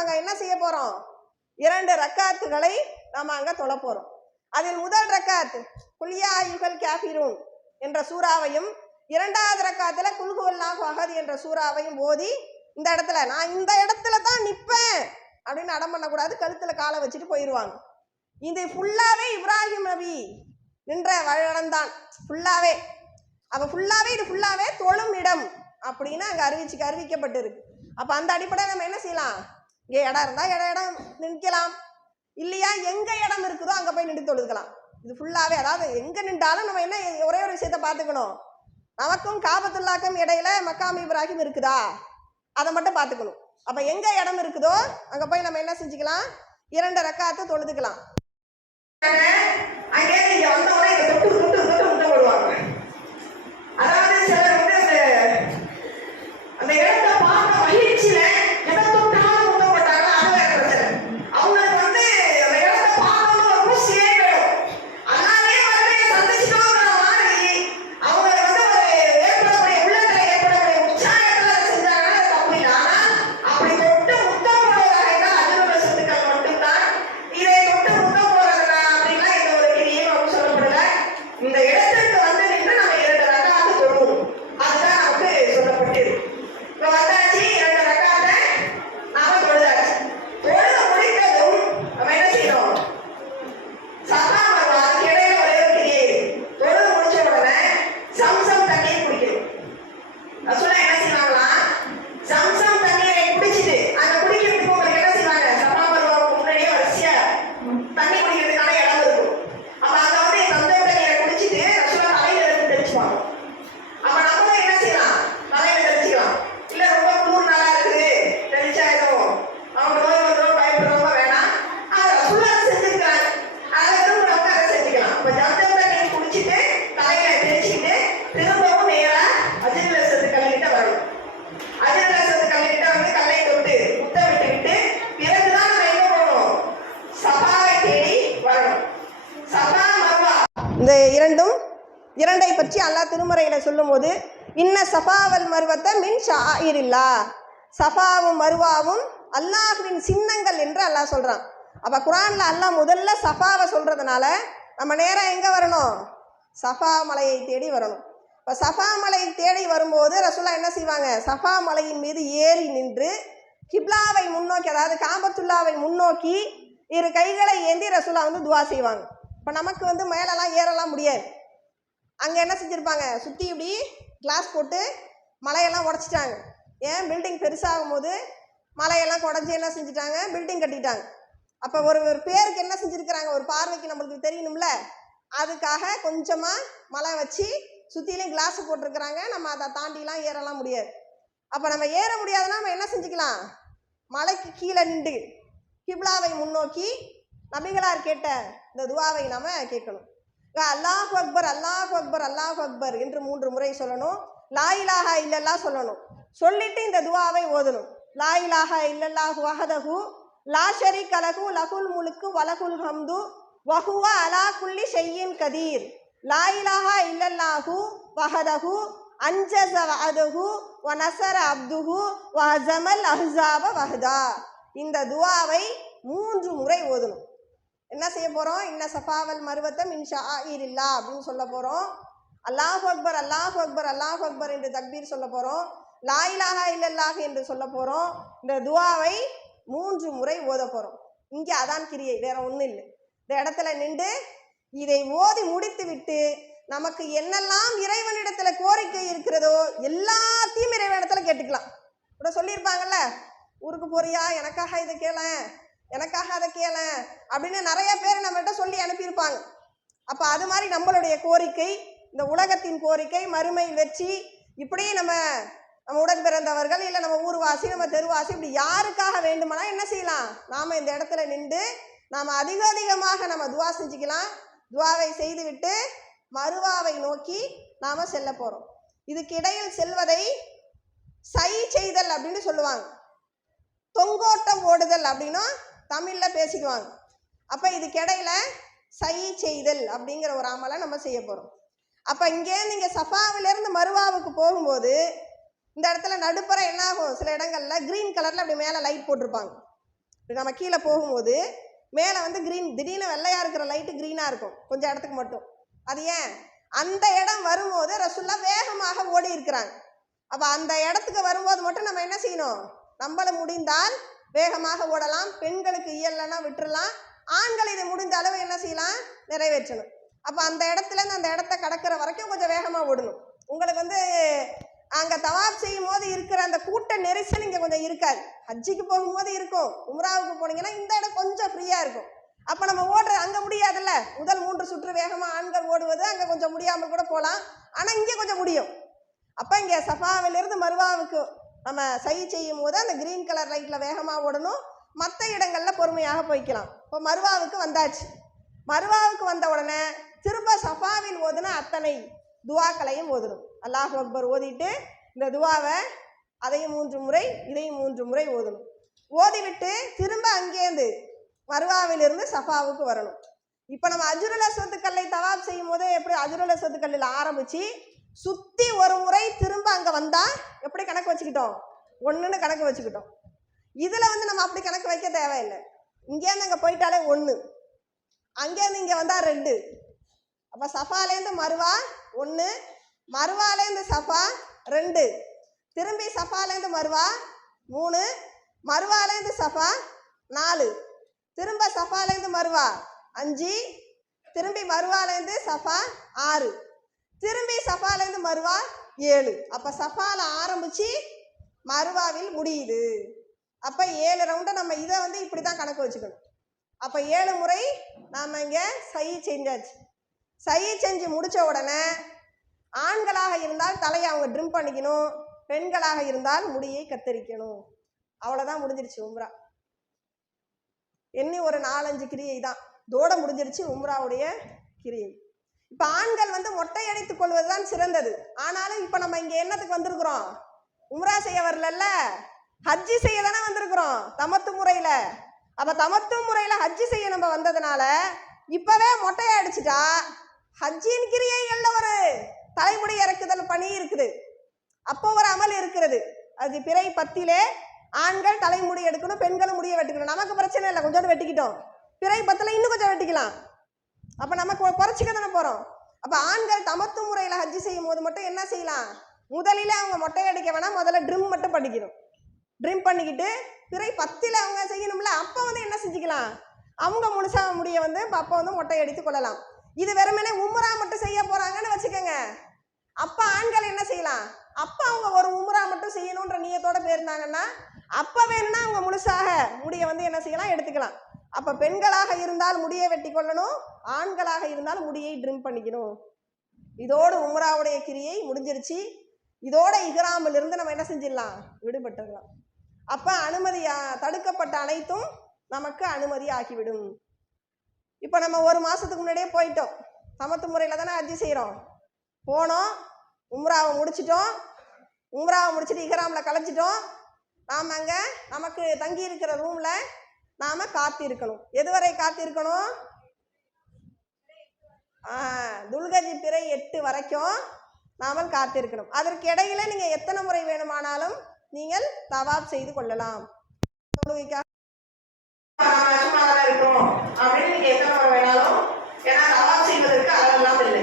நம்ம அங்க என்ன செய்ய போறோம்? 2 ரக்காத்துகளை நம்ம அங்க தொழ போறோம். அதில் முதல் ரக்காத் குல்யா அய்யுஹல் காஃபிரூன் என்ற சூறாவையும், 2வது ரக்காத்துல குல் ஹுவல்லாஹு அஹத் என்ற சூறாவையும் ஓதி இந்த இடத்துல நான் இந்த இடத்துல தான் நிற்பேன் அப்படின்னு அடம் பண்ணக்கூடாது, கழுத்துல காலை வச்சுட்டு போயிடுவாங்க. இது ஃபுல்லாவே இப்ராஹிம் நபி நின்ற இடம்தான் ஃபுல்லாவே. அப்ப ஃபுல்லாவே இது ஃபுல்லாவே தொழும் இடம் அப்படின்னு அங்க அறிவிக்கப்பட்டிருக்கு. அப்ப அந்த அடிப்படையில் நம்ம என்ன செய்யலாம்? இங்கே இடம் இருந்தா இடம் நிற்கலாம், இல்லையா எங்க இடம் இருக்குதோ அங்க போய் நின்று தொழுதுக்கலாம். இது ஃபுல்லாவே, அதாவது எங்க நின்றாலும் நம்ம என்ன ஒரே ஒரு விஷயத்த பார்த்துக்கணும், நமக்கும் காபத்துல்லாக்கும் இடையில மக்காம் இப்ராஹிம் இருக்குதா அதை மட்டும் பார்த்துக்கணும். அப்ப எங்க இடம் இருக்குதோ அங்க போய் நம்ம என்ன செஞ்சுக்கலாம்? 2 ரக்காத்தை தொழுதுக்கலாம். அங்கே நீங்க வந்தவொடனே இதை தொட்டு தொட்டு தொட்டு முட்டை போடுவாங்க. அதாவது சிலர் வந்து அந்த இடத்தை பார்க்க மகிழ்ச்சியில எதை தொட்டாலும் முட்டை போட்டாங்க, அது வேற பிரச்சனை. அவங்களுக்கு வந்து அந்த இடத்தை பார்க்கணும் ஒரு குஷியே வேணும். அதனாலே வந்து சந்தோஷமான மாதிரி அவங்களுக்கு வந்து ஒரு ஏற்படக்கூடிய உள்ளத்துல ஏற்படக்கூடிய உற்சாகத்துல செஞ்சாங்கன்னா அது தப்பு இல்லை. ஆனால் அப்படி தொட்டு முட்டை போடுவதாக இருந்தால் அஜுர சொத்துக்கள் மட்டும்தான். இதை தொட்டு முட்டை போடுறதுனா அப்படின்னா எந்த ஒரு கிரியும் அவங்க சொல்லப்படல. இந்த இடத்திற்கு வந்து நின்று நம்ம 2 ரக்காத்து தொழுவோம், அதுதான் நமக்கு சொல்லப்பட்டிருக்கு. இப்போ வந்தாச்சு, 2 ரக்காத்தை நாம தொழுதாச்சு. தொழுது முடித்ததும் நம்ம என்ன செய்யணும்? சஃபா மர்வா அதுக்கு இடையில ஒரே ஒரு கிரியை இருக்கு. தொழுது முடிச்ச உடனே சம்சம் தண்ணீர் குடிக்கணும். ரசூலுல்லாஹ் என்ன செய்வாங்களா? சம்சம் தண்ணீரை குடிச்சிட்டு அங்க குடிக்கிறதுக்கு உங்களுக்கு என்ன செய்வாங்க? சஃபா மர்வாவுக்கு முன்னாடியே வரிசையா தண்ணி குடிக்கிறதுக்கான இடம் இருக்கும். அப்ப அங்க வந்து சம்சம் தண்ணீரை குடிச்சிட்டு ரசூலுல்லாஹ் தலையில எடுத்து தெளிச்சுப்பாங்க. அப்ப நம்மளும் என்ன செய்யலாம்? தலையில தெளிச்சுக்கலாம். இல்ல ரொம்ப குளிர் நல்லா இருக்குது தெளிச்சா எதுவும் அவங்க நோய் வந்துடும் பயப்படுறவங்க வேணாம், அதை ரசூலுல்லாஹ் செஞ்சிருக்காங்க, அதை விரும்புறவங்க அதை செஞ்சுக்கலாம். இப்ப சம்சம் தண்ணீர் குடிச்சிட்டு தலையில தெளிச்சுட்டு திரும்பவும் நேரா அஜில் லசத்து கல்லிட்ட வரணும். அஜில் லசத்து கல்லிட்ட வந்து கல்லை தொட்டு முத்த விட்டு பிறகுதான் நம்ம எங்க போகணும்? சஃபாவை தேடி வரணும். சஃபா மர்வா இந்த இரண்டை பற்றி அல்லாஹ் திருமறையில சொல்லும்போது இன்ன சஃபாவல் மர்வத்தை மின் ஷாயிரில்லா, சஃபாவும் மர்வாவும் அல்லாஹ்வின் சின்னங்கள் என்று அல்லாஹ் சொல்றான். அப்ப குர்ஆன்ல அல்லாஹ் முதல்ல சஃபாவை சொல்றதுனால நம்ம நேரா எங்க வரணும்? சஃபா மலையை தேடி வரணும். இப்போ சஃபா மலை தேடி வரும்போது ரசூலுல்லாஹ் என்ன செய்வாங்க? சஃபா மலையின் மீது ஏறி நின்று கிப்லாவை முன்னோக்கி, அதாவது காபத்துல்லாவை முன்னோக்கி 2 கைகளை ஏந்தி ரசூலுல்லாஹ் வந்து துவா செய்வாங்க. இப்போ நமக்கு வந்து மேலெல்லாம் ஏறலாம் முடியாது. அங்கே என்ன செஞ்சுருப்பாங்க? சுற்றி இப்படி கிளாஸ் போட்டு மலையெல்லாம் உடச்சிட்டாங்க. ஏன்? பில்டிங் பெருசாகும் போது மலையெல்லாம் உடஞ்சி என்ன செஞ்சுட்டாங்க? பில்டிங் கட்டிட்டாங்க. அப்போ ஒரு பேருக்கு என்ன செஞ்சுருக்கிறாங்க? ஒரு பார்வைக்கு நம்மளுக்கு தெரியணும்ல, அதுக்காக கொஞ்சமாக மலை வச்சு சுற்றிலையும் கிளாஸ் போட்டிருக்கிறாங்க. நம்ம அதை தாண்டிலாம் ஏறலாம் முடியாது. அப்போ நம்ம ஏற முடியாதுன்னா நம்ம என்ன செஞ்சுக்கலாம்? மலைக்கு கீழே நின்று கிப்லாவை முன்னோக்கி நபிகளார் கேட்ட இந்த துவாவை நாம கேட்கணும். அல்லாஹு அக்பர் அல்லாஹு அக்பர் அல்லாஹு அக்பர் என்று 3 முறை சொல்லணும். லா இலாஹா இல்லல்லாஹ் சொல்லணும். சொல்லிட்டு இந்த துவாவை ஓதணும். லா இலாஹா இல்லல்லாஹு வஹதஹு லா ஷரீக லஹு லஹுல் முல்கு வலகுல் ஹம்து வஹுவ அலா குல்லி ஷைஇன் கதீர். லா இலாஹா இல்லல்லாஹு வஹதஹு அன்ஜஸ வஅதஹு வ நஸர அப்துஹு வ ஹஸமல் அஹ்ஸாப வஹதா. இந்த துவாவை 3 முறை ஓதணும். என்ன செய்ய போறோம்? இன்ன சஃபாவல் மர்வத்த மின் ஷாயிரில்லா அப்படின்னு சொல்ல போறோம். அல்லாஹு அக்பர் அல்லாஹு அக்பர் அல்லாஹு அக்பர் என்று தக்பீர் சொல்ல போறோம். லா இலாஹா இல்லல்லாஹ் என்று சொல்ல போறோம். இந்த துவாவை 3 முறை ஓத போறோம். இங்கே அதான் கிரியை, வேற ஒன்றும் இல்லை. இந்த இடத்துல நின்று இதை ஓதி முடித்து விட்டு நமக்கு என்னெல்லாம் இறைவனிடத்துல கோரிக்கை இருக்கிறதோ எல்லாத்தையும் இறைவனிடத்துல கேட்டுக்கலாம். கூட சொல்லியிருப்பாங்கல்ல, ஊருக்கு போறியா, எனக்காக இதை கேளேன், எனக்காக அதை கேளேன் அப்படின்னு நிறைய பேர் நம்மகிட்ட சொல்லி அனுப்பியிருப்பாங்க. அப்போ அது மாதிரி நம்மளுடைய கோரிக்கை, இந்த உலகத்தின் கோரிக்கை, மறுமை வெற்றி, இப்படியே நம்ம உடன் பிறந்தவர்கள் இல்லை நம்ம ஊர்வாசி நம்ம தெருவாசி இப்படி யாருக்காக வேண்டுமானா என்ன செய்யலாம்? நாம் இந்த இடத்துல நின்று நாம் அதிகமாக நம்ம துவா செஞ்சுக்கலாம். துவாவை செய்துவிட்டு மருவாவை நோக்கி நாம் செல்ல போகிறோம். இதுக்கு இடையில் செல்வதை சை செய்தல் அப்படின்னு சொல்லுவாங்க. தொங்கோட்டம் ஓடுதல் அப்படின்னா தமிழில் பேசிக்குவாங்க. அப்போ இதுக்கு இடையில சை செய்தல் அப்படிங்கிற ஒரு அமலை நம்ம செய்ய போகிறோம். அப்போ இங்கேருந்து இங்கே சஃபாவிலேருந்து மருவாவுக்கு போகும்போது இந்த இடத்துல நடுப்புற என்ன ஆகும்? சில இடங்கள்ல கிரீன் கலரில் அப்படி மேலே லைட் போட்டிருப்பாங்க. நம்ம கீழே போகும்போது மேலே வந்து க்ரீன், திடீர்னு வெள்ளையாக இருக்கிற லைட்டு க்ரீனாக இருக்கும் கொஞ்சம் இடத்துக்கு மட்டும். அது ஏன்? அந்த இடம் வரும்போது ரசூல்லா வேகமாக ஓடி இருக்கிறாங்க. அப்போ அந்த இடத்துக்கு வரும்போது மட்டும் நம்ம என்ன செய்யணும்? நம்மள முடிந்தால் வேகமாக ஓடலாம், பெண்களுக்கு இயல்லைன்னா விட்டுறலாம், ஆண்கள் இதை முடிந்த அளவு என்ன செய்யலாம்? நிறைவேற்றணும். அப்போ அந்த இடத்துலேருந்து அந்த இடத்த கடக்கிற வரைக்கும் கொஞ்சம் வேகமாக ஓடணும். உங்களுக்கு வந்து அங்கே தவாப் செய்யும் போது இருக்கிற அந்த கூட்ட நெரிசல் இங்கே கொஞ்சம் இருக்காது. ஹஜ்ஜிக்கு போகும்போது இருக்கும், உம்ராவுக்கு போனீங்கன்னா இந்த இடம் கொஞ்சம் ஃப்ரீயாக இருக்கும். அப்போ நம்ம ஓடுற அங்கே முடியாதுல்ல, முதல் 3 சுற்று வேகமாக ஆண்கள் ஓடுவது அங்கே கொஞ்சம் முடியாமல் கூட போகலாம், ஆனால் இங்கே கொஞ்சம் முடியும். அப்போ இங்கே சஃபாவிலிருந்து மருவாவுக்கு நம்ம செய்யும் போது அந்த க்ரீன் கலர் லைட்டில் வேகமாக ஓடணும், மற்ற இடங்களில் பொறுமையாக போய்க்கலாம். இப்போ மருவாவுக்கு வந்தாச்சு. மருவாவுக்கு வந்த உடனே திரும்ப சஃபாவில் ஓதுன அத்தனை துவாக்களையும் ஓதணும். அல்லாஹ் அக்பர் ஓதிட்டு இந்த துவாவை அதையும் 3 முறை இதையும் 3 முறை ஓதணும். ஓதிவிட்டு திரும்ப அங்கேருந்து மருவாவிலிருந்து சஃபாவுக்கு வரணும். இப்போ நம்ம அஜ்ருல் அஸ்வத் கல்லை தவாப் செய்யும் போது எப்படி அஜ்ருல் அஸ்வத் கல்லில் ஆரம்பித்து சுற்றி ஒரு முறை திரும்ப அங்கே வந்தால் எப்படி கணக்கு வச்சுக்கிட்டோம்? 1ன்னு கணக்கு வச்சுக்கிட்டோம். இதில் வந்து நம்ம அப்படி கணக்கு வைக்க தேவையில்லை. இங்கேருந்து அங்கே போயிட்டாலே 1, அங்கேருந்து இங்கே வந்தால் 2. அப்போ சஃபாலேருந்து மருவா 1, மருவாலேருந்து சஃபா 2, திரும்பி சஃபாலேருந்து மருவா 3, மருவாலேருந்து சஃபா 4, திரும்ப சஃபாலேருந்து மருவா 5, திரும்பி மருவாலேருந்து சஃபா 6, திரும்பி சஃபாலேருந்து மருவா 7. அப்போ சஃபாவில் ஆரம்பித்து மருவாவில் முடியுது. அப்போ 7 ரவுண்டை நம்ம இதை வந்து இப்படி தான் கணக்கு வச்சுக்கணும். அப்போ 7 முறை நாம் இங்கே செஞ்சாச்சு. செஞ்சு முடித்த உடனே ஆண்களாக இருந்தால் தலையை அவங்க ட்ரிம் பண்ணிக்கணும், பெண்களாக இருந்தால் முடியை கத்தரிக்கணும். அவ்வளோதான், முடிஞ்சிருச்சு உம்ரா. எண்ணி ஒரு 4-5 கிரியை தான் தோட முடிஞ்சிருச்சு உம்ராவுடைய கிரியை. இப்போ ஆண்கள் வந்து மொட்டை அடித்துக் கொள்வது தான் சிறந்தது. ஆனாலும் இப்போ நம்ம இங்கே என்னத்துக்கு வந்திருக்கிறோம்? உம்ரா செய்ய வரல, ஹஜ்ஜி செய்ய தானே வந்திருக்கிறோம், தமத்து முறையில். அப்போ தமத்து முறையில் ஹஜ்ஜி செய்ய நம்ம வந்ததுனால இப்போவே மொட்டையை அடிச்சுட்டா ஹஜ்ஜின் கிரியைகளில் ஒரு தலைமுடி இறக்குதல் பணி இருக்குது, அப்போ ஒரு அமல் இருக்கிறது. அது பிறை 10 ஆண்கள் தலைமுடி எடுக்கணும், பெண்களும் முடியை வெட்டிக்கணும். நமக்கு பிரச்சனை இல்லை, கொஞ்சோண்டு வெட்டிக்கிட்டோம். பிறை 10 இன்னும் கொஞ்சம் வெட்டிக்கலாம். அப்போ நமக்கு குறைச்சிக்க தானே போகிறோம். அப்போ ஆண்கள் தமத்து முறையில் ஹஜ்ஜி செய்யும் போது மட்டும் என்ன செய்யலாம்? முதலில் அவங்க மொட்டை அடிக்க வேணாம், முதல்ல ட்ரிம் மட்டும் பண்ணிக்கணும். ட்ரிம் பண்ணிக்கிட்டு பிறை 10 அவங்க செய்யணும்ல, அப்போ வந்து என்ன செஞ்சுக்கலாம்? அவங்க முழுசாக முடிய வந்து அப்போ வந்து மொட்டை அடித்து கொள்ளலாம். இது வெறுமனே உம்ரா மட்டும் செய்ய போகிறாங்கன்னு வச்சுக்கோங்க, அப்போ ஆண்கள் என்ன செய்யலாம்? அப்போ அவங்க ஒரு உம்ரா மட்டும் செய்யணுன்ற நியத்தோடு போயிருந்தாங்கன்னா அப்போ வேணும்னா அவங்க முழுசாக முடியை வந்து என்ன செய்யலாம்? எடுத்துக்கலாம். அப்போ பெண்களாக இருந்தால் முடியை வெட்டி கொள்ளணும், ஆண்களாக இருந்தால் முடியை ட்ரிம் பண்ணிக்கணும். இதோடு உம்ராவுடைய கிரியை முடிஞ்சிருச்சு. இதோட இஹ்ராமில் இருந்து நம்ம என்ன செஞ்சிடலாம்? விடுபட்டுடலாம். அப்போ அனுமதி, தடுக்கப்பட்ட அனைத்தும் நமக்கு அனுமதி ஆகிவிடும். இப்போ நம்ம 1 மாதத்துக்கு முன்னாடியே போயிட்டோம், சமத்து முறையில் தானே ஹஜ்ஜி செய்கிறோம். போனோம், உம்ராவை முடிச்சிட்டோம், உம்ராவை முடிச்சுட்டு இஹ்ராமில் கலைச்சிட்டோம். நாம் அங்கே நமக்கு தங்கி இருக்கிற ரூமில் நாம் காத்திருக்கணும். எதுவரை காத்திருக்கணும்? துல்கஜி பிறை 8 வரைக்கும் நாம் காத்திருக்கணும். அதற்கு இடையில நீங்கள் எத்தனை முறை வேணுமானாலும் நீங்கள் தவாப் செய்து கொள்ளலாம். தொழுகைக்காக அப்படின்னு நீங்கள் எத்தனை முறை வேணாலும், ஏன்னா தவாப் செய்வதற்கு அளவெல்லாம் இல்லை.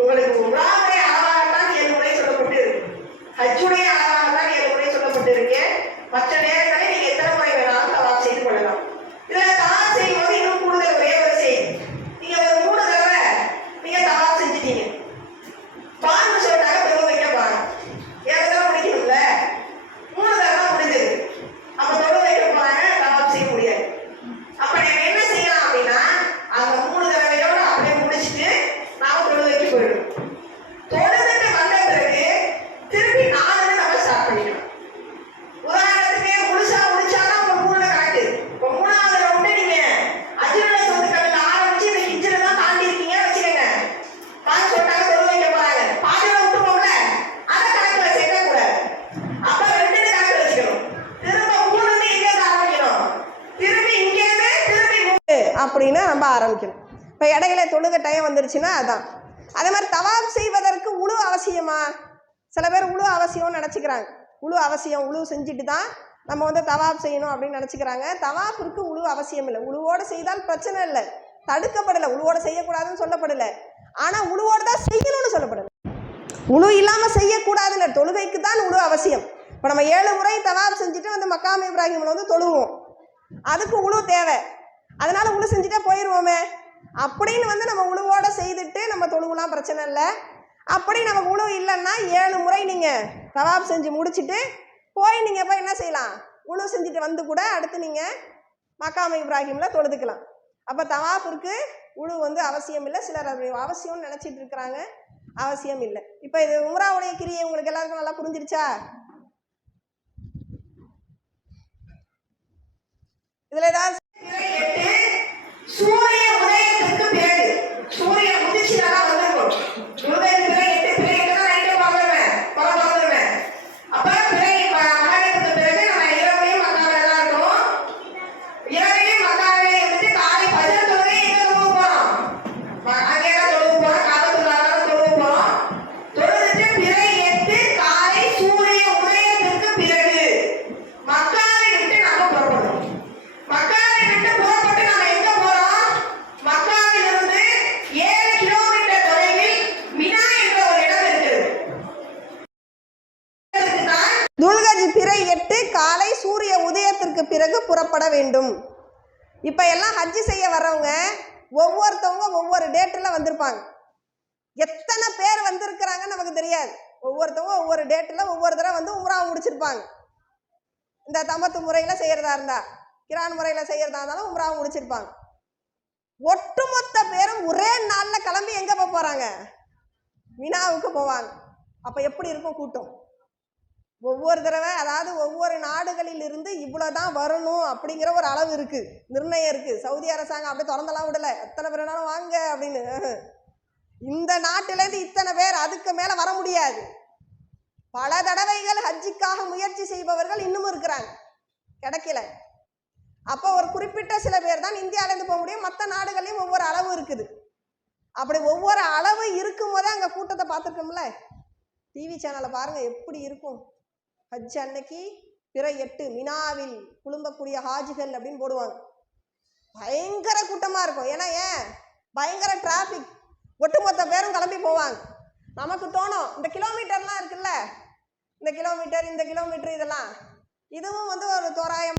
உங்களுக்கு உம்ராவுடைய அளவாகத்தான் 7 முறை சொல்லப்பட்டு இருக்கு, ஹஜ்ஜுடைய அளவாகத்தான் 7 முறை சொல்லப்பட்டு இருக்கு. மற்ற நேரங்களில் நீங்கள் எத்தனை முறை வேணாலும் தவாப் செய்து கொள்ளலாம். இதில் தவாப் செய்யும் போது இன்னும் கூடுதல் ஒரே ஒரு செய்தி, நீங்கள் ஒரு 3 தடவை நீங்கள் தவாப் செஞ்சுட்டீங்க, பாங்கு சொல்லிட்டாங்க தொழு வைக்க பாருங்க, 7 தடவை முடிக்கணும்ல, 3 தடவை முடிஞ்சது, அப்போ தொழு வைக்க போறாங்க, தவாப் செய்ய முடியாது. அப்போ நம்ம என்ன செய்யலாம் அப்படின்னா, அந்த 3 தடவையோடு அப்படியே முடிச்சுட்டு நாம தொழு வைக்க போயிடும். தொழுதுட்டு வந்த பிறகு திருப்பி 4 நம்ம ஸ்டார்ட் பண்ணிக்கலாம். உதாரணத்துக்கு முழுசா முடிச்சாதான் ஒரு 3 கணக்கு. இப்போ 3வது ரவுண்டு நீங்க அஜ்ருல் அஸ்வத் கல்லில் ஆரம்பிச்சு இந்த ஹிஜ்ர தான் தாண்டி இருக்கீங்க வச்சுக்கோங்க, பாங்க சொல்லிட்டாங்க தொழு வைக்க போறாங்க, பாதியில விட்டுருவோம்ல, அதை கணக்குல சேர்க்க கூடாது. அப்ப 2 கணக்கு வச்சுக்கணும். திரும்ப 3 இங்கேருந்து ஆரம்பிக்கணும், திரும்பி இங்கேருந்து திரும்பி 3 அப்படின்னு நம்ம ஆரம்பிக்கணும். இப்போ இடையில தொழுக டைம் வந்துருச்சுன்னா அதான். அதே மாதிரி தவாப் செய்வதற்கு உழு அவசியமா? சில பேர் உழு அவசியம்னு நினச்சிக்கிறாங்க. உழு அவசியம், உழு செஞ்சுட்டு தான் நம்ம வந்து தவாப் செய்யணும் அப்படின்னு நினச்சிக்கிறாங்க. தவாஃபிற்கு உழு அவசியம் இல்லை. உழுவோடு செய்தால் பிரச்சனை இல்லை, தடுக்கப்படலை. உழுவோடு செய்யக்கூடாதுன்னு சொல்லப்படலை. ஆனால் உழுவோடு தான் செய்யணும்னு சொல்லப்படலை. உழு இல்லாமல் செய்யக்கூடாதுன்னு, தொழுகைக்கு தான் உழு அவசியம். இப்போ நம்ம 7 முறை தவாப் செஞ்சுட்டு வந்து மக்காம் இப்ராஹிமில் வந்து தொழுவோம், அதுக்கு உழு தேவை. அதனால உழு செஞ்சுட்டே போயிடுவோமே அப்படின்னு வந்து நம்ம உழுவோட செய்துட்டு நம்ம தொழுவலாம், பிரச்சனை இல்லை. அப்படி நமக்கு உழு இல்லைன்னா 7 முறை நீங்கள் தவாப் செஞ்சு முடிச்சுட்டு போய் நீங்கள் போய் என்ன செய்யலாம், உழு செஞ்சுட்டு வந்து கூட அடுத்து நீங்கள் மக்காம் இப்ராஹிமில் தொழுதுக்கலாம். அப்போ தவாஃபிற்கு உழு வந்து அவசியம் இல்லை. சிலர் அது அவசியம்னு நினச்சிட்டு இருக்கிறாங்க, அவசியம் இல்லை. இப்போ இது உம்ராவுடைய கிரியை உங்களுக்கு எல்லாருக்கும் நல்லா புரிஞ்சிருச்சா? இதில் ஏதாவது சூரிய உதயத்துக்கு பிறகு, சூரியன் உதிச்சுதான் வந்துருக்கும். உதயத்துக்கு பிறகு 8 பிறகு நைட்டு பார்த்துருவேன், படம் பார்த்துருவேன். அப்ப பிறகு மகரத்துக்கு பிறகு நம்ம இரவுலையும் மக்காவில தான் இருக்கும். இரவுலையும் மக்காவிலே இருந்துட்டு காலை பஜர் தொழுகை எங்க தொழுவு போறோம், அங்கேதான் தொழுவு போறோம், காபத்துள்ளாதான் தொழுவு போறோம். தொழுதுட்டு பிறகு 8 காலை சூரிய உதயத்திற்கு பிறகு மக்காவை விட்டு நம்ம புறப்படணும். மக்காவை விட்டு புறப்பட்டு நம்ம எங்க போறோம், மக்காவிலிருந்து 7 கிலோமீட்டர் தொலைவில் மினா என்ற ஒரு இடம் இருக்குது. துல்கஜ் பிறை 8 காலை சூரிய உதயத்திற்கு பிறகு புறப்பட வேண்டும். இப்போ எல்லாம் ஹஜ்ஜு செய்ய வர்றவங்க ஒவ்வொருத்தவங்க ஒவ்வொரு டேட்டில் வந்திருப்பாங்க. எத்தனை பேர் வந்திருக்கிறாங்கன்னு நமக்கு தெரியாது. ஒவ்வொருத்தவங்க ஒவ்வொரு டேட்டில் ஒவ்வொரு தடவை வந்து உம்ராவை முடிச்சிருப்பாங்க. இந்த தமத்து முறையில் செய்கிறதா இருந்தா, கிரான் முறையில் செய்கிறதா இருந்தாலும் உம்ராவை முடிச்சிருப்பாங்க. ஒட்டுமொத்த பேரும் ஒரே நாளில் கிளம்பி எங்கே போக போகிறாங்க, மினாவுக்கு போவாங்க. அப்போ எப்படி இருக்கும் கூட்டம்? ஒவ்வொரு தடவை, அதாவது ஒவ்வொரு நாடுகளில் இருந்து இவ்வளோதான் வரணும் அப்படிங்கிற ஒரு அளவு இருக்குது, நிர்ணயம் இருக்குது. சவுதி அரசாங்கம் அப்படியே திறந்தெல்லாம் விடலை, எத்தனை பேர்னாலும் வாங்க அப்படின்னு. இந்த நாட்டிலேருந்து இத்தனை பேர், அதுக்கு மேலே வர முடியாது. பல தடவைகள் ஹஜ்ஜுக்காக முயற்சி செய்பவர்கள் இன்னமும் இருக்கிறாங்க, கிடைக்கல. அப்போ ஒரு குறிப்பிட்ட சில பேர் தான் இந்தியாவிலேருந்து போக முடியும். மற்ற நாடுகள்லையும் ஒவ்வொரு அளவு இருக்குது. அப்படி ஒவ்வொரு அளவு இருக்கும் போதே அங்கே கூட்டத்தை பார்த்துருக்கோம்ல. டிவி சேனலை பாருங்கள் எப்படி இருக்கும். ஹஜ் அன்னைக்கு பிறை 8 மினாவில் குழும்பக்கூடிய ஹாஜிகள் அப்படின்னு போடுவாங்க. பயங்கர கூட்டமாக இருக்கும். ஏன்னா பயங்கர டிராஃபிக், ஒட்டுமொத்த பேரும் கிளம்பி போவாங்க. நமக்கு தோணும் இந்த கிலோமீட்டர்லாம் இருக்குல்ல, இந்த கிலோமீட்டர் இதெல்லாம், இதுவும் வந்து ஒரு தோராயம்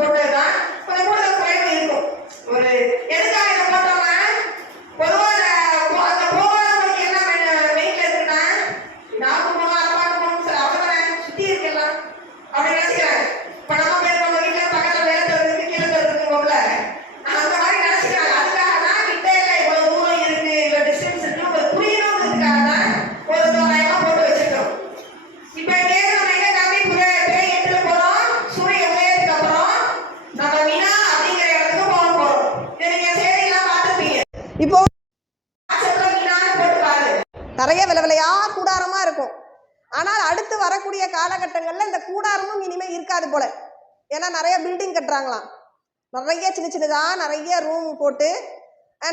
போட்டதுதான் கொஞ்சம் கூட குறைவு இருக்கும். ஒரு எதுக்காக இதை போட்டோம்னா, பொதுவாக அந்த போகிறவங்களுக்கு என்ன வெயிட்ல இருக்குன்னா, நாக்கு போகணும் அரப்பாக்கு போகணும் சில அவசரம் சுற்றி இருக்கலாம் அப்படி நினைச்சுக்கிறாங்க. இப்போ நம்ம பேர் நம்ம வீட்டில் பக்கத்தில் மேலே தருது கீழே தருதுங்கோம்ல, அந்த மாதிரி நினைச்சுக்கிறாங்க. அதுக்காக தான் கிட்ட இல்லை இவ்வளோ தூரம் இருக்கு, இவ்வளோ டிஸ்டன்ஸ் இருக்கு, உங்களுக்கு புரியணுங்கிறதுக்காக தான் ஒரு தோராயமாக போட்டு வச்சிருக்கோம். இப்போ இங்கே நம்ம எங்கே கிளம்பி பிறை 8 போகிறோம், சூரிய உதயத்துக்கு அப்புறம் நம்ம மினா அப்படிங்கிற இடத்துக்கு போக போறோம். இதை நீங்க செய்தியெல்லாம் பார்த்துருப்பீங்க. இப்போ மினான்னு போட்டு பாருங்க, நிறைய விலையா கூடாரமாக இருக்கும். ஆனால் அடுத்து வரக்கூடிய காலகட்டங்களில் இந்த கூடாரமும் இனிமேல் இருக்காது போல. ஏன்னா நிறைய பில்டிங் கட்டுறாங்களாம், நிறைய சின்னதாக நிறைய ரூம் போட்டு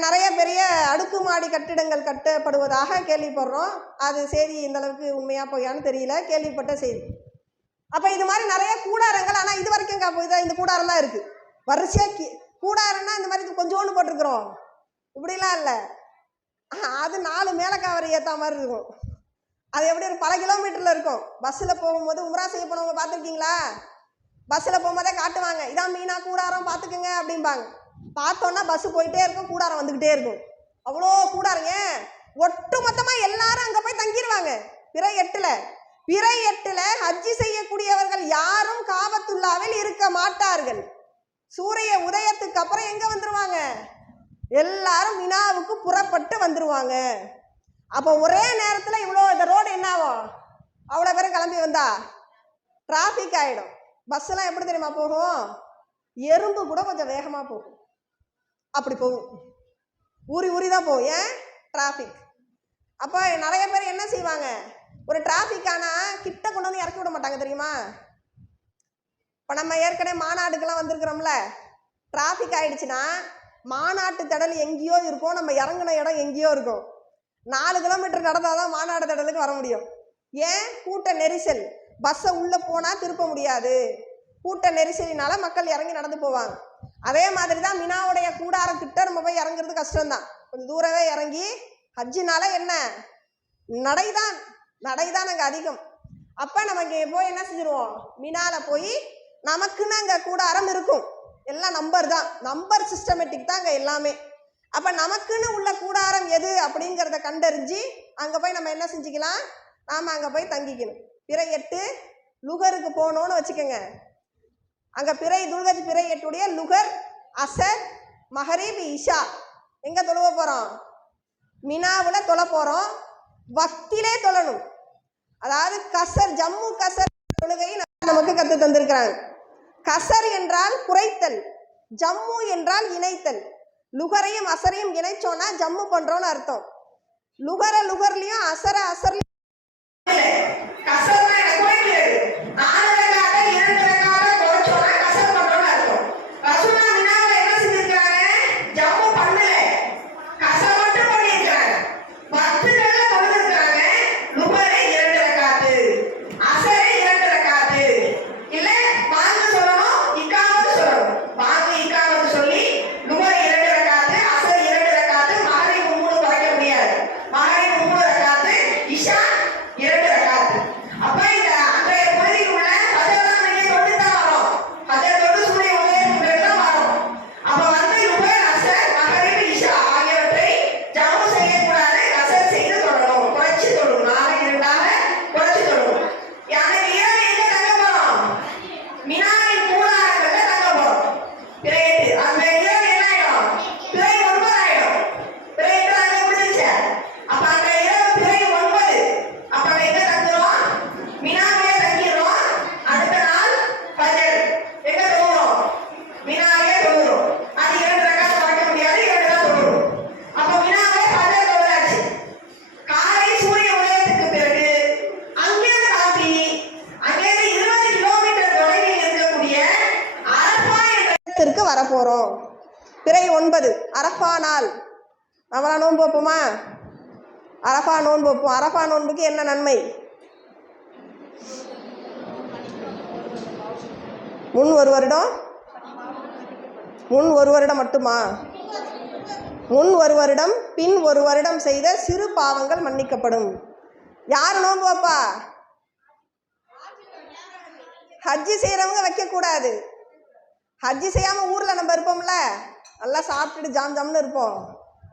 நிறைய பெரிய அடுக்குமாடி கட்டிடங்கள் கட்டப்படுவதாக கேள்விப்படுறோம். அது செய்தி இந்த அளவுக்கு உண்மையாக போயான்னு தெரியல, கேள்விப்பட்ட செய்தி. அப்போ இது மாதிரி நிறைய கூடாரங்கள், ஆனால் இது வரைக்கும் இந்த கூடாரம் தான் இருக்குது. வரிசையாக கூடாரம்னா இந்த மாதிரி கொஞ்சோண்டு போட்டிருக்கிறோம், இப்படிலாம் இல்லை. அது 4 மேலக்காவரை ஏற்ற மாதிரி இருக்கும். அது எப்படி ஒரு பல கிலோமீட்டரில் இருக்கும். பஸ்ஸில் போகும்போது உம்ரா செய்ய போனவங்க பார்த்துருக்கீங்களா, பஸ்ஸில் போகும்போதே காட்டுவாங்க, இதான் மீனா கூடாரம் பார்த்துக்குங்க அப்படிம்பாங்க. பார்த்தோன்னா பஸ்ஸு போயிட்டே இருக்கும், கூடாரம் வந்துக்கிட்டே இருக்கும். அவ்வளோ கூடாரங்க, ஒட்டு மொத்தமாக எல்லாரும் அங்கே போய் தங்கிடுவாங்க. பிறை 8 ஹஜ்ஜி செய்யக்கூடியவர்கள் யாரும் காபத்துல்லாவில் இருக்க மாட்டார்கள். சூரிய உதயத்துக்கு அப்புறம் எங்கே வந்துடுவாங்க, எல்லாரும் மினாவுக்கு புறப்பட்டு வந்துடுவாங்க. அப்போ ஒரே நேரத்தில் இவ்வளோ இந்த ரோடு என்ன ஆகும், அவ்வளோ பேரும் கிளம்பி வந்தா டிராஃபிக் ஆகிடும். பஸ்ஸெல்லாம் எப்படி தெரியுமா போகும், எறும்பு கூட கொஞ்சம் வேகமாக போகும், அப்படி போகும், ஊறி தான் போகும். ஏன், டிராஃபிக். அப்போ நிறைய பேர் என்ன செய்வாங்க, ஒரு டிராஃபிக் ஆனால் கிட்ட கொண்டு வந்து இறக்கி விட மாட்டாங்க தெரியுமா. இப்போ நம்ம ஏற்கனவே மாநாடுக்கெல்லாம் வந்திருக்கிறோம்ல, டிராஃபிக் ஆகிடுச்சுன்னா மாநாட்டு திடல் எங்கேயோ இருக்கும், நம்ம இறங்கின இடம் எங்கேயோ இருக்கும். 4 கிலோமீட்டர் நடந்தால் தான் மாநாடு திடலுக்கு வர முடியும். ஏன், கூட்ட நெரிசல். பஸ்ஸை உள்ளே போனால் திருப்ப முடியாது, கூட்ட நெரிசலினால மக்கள் இறங்கி நடந்து போவாங்க. அதே மாதிரி தான் மினாவுடைய கூடாரக்கிட்ட நம்ம போய் இறங்குறது கஷ்டம்தான், கொஞ்சம் தூரமே இறங்கி. ஹஜ்ஜினால என்ன, நடைதான் அங்கே அதிகம். அப்போ நம்ம இங்கே போய் என்ன செஞ்சிருவோம், மினால போய் நமக்குன்னு அங்கே கூடாரம் இருக்கும், எல்லாம் நம்பர் தான், நம்பர் சிஸ்டமேட்டிக் தான் அங்கே எல்லாமே. அப்போ நமக்குன்னு உள்ள கூடாரம் எது அப்படிங்கிறத கண்டறிஞ்சு அங்கே போய் நம்ம என்ன செஞ்சுக்கலாம், நாம் அங்கே போய் தங்கிக்கணும். பிறை 8 லுகருக்கு போகணுன்னு வச்சுக்கோங்க. அங்கே துல்கஜ் பிறை 8 லுகர், அசர், மஹரிப், இஷா எங்கே தொழுவ போகிறோம், மினாவில் தொழ போகிறோம். வக்திலே தொழணும். அதாவது கசர், ஜம்மு கசர் தொழுகை நமக்கு கற்று தந்திருக்கிறாங்க. கசர் என்றால் குறைத்தல், ஜம்மு என்றால் இணைத்தல். லுகரையும் அசரையும் இணைச்சோன்னா ஜம்மு பண்றோம்னு அர்த்தம். லுகர்லயும் அசர்லயும் வரப்போகிறோம். பிறை 9 அரஃபா நாள். நம்மளா நோன்பு வைப்போமா, அரஃபா நோன்பு வைப்போம். அரஃபா நோன்புக்கு என்ன நன்மை, முன் ஒரு வருடம் மட்டுமா, முன் ஒரு வருடம் பின் ஒரு வருடம் செய்த சிறு பாவங்கள் மன்னிக்கப்படும். யார் நோன்பு வைப்பா, ஹஜ்ஜி செய்கிறவங்க வைக்கக்கூடாது. ஹஜ்ஜி செய்யாமல் ஊரில் நம்ம இருப்போம்ல, நல்லா சாப்பிட்டுட்டு ஜாம்னு இருப்போம்,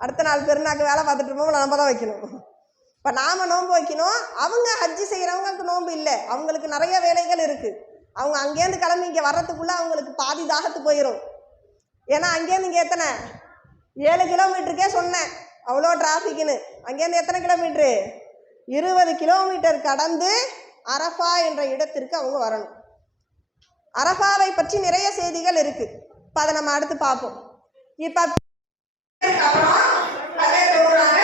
அடுத்த நாள் பெருநாக்கு வேலை பார்த்துட்டு இருப்போம், நம்ம தான் வைக்கணும். இப்போ நாம் நோன்பு வைக்கணும். அவங்க ஹஜ்ஜி செய்கிறவங்களுக்கு நோன்பு இல்லை, அவங்களுக்கு நிறைய வேலைகள் இருக்குது. அவங்க அங்கேருந்து கிளம்பி இங்கே வர்றதுக்குள்ளே அவங்களுக்கு பாதி தாகத்து போயிடும். ஏன்னா அங்கேருந்து இங்கே எத்தனை 7 கிலோமீட்டருக்கே சொன்னேன், அவ்வளோ டிராஃபிக்குன்னு. அங்கேருந்து எத்தனை கிலோமீட்ரு, 20 கிலோமீட்டர் கடந்து அரஃபா என்ற இடத்திற்கு அவங்க வரணும். அரஃபாவை பற்றி நிறைய செய்திகள் இருக்கு, இப்போ அதை நம்ம அடுத்து பார்ப்போம். இப்போ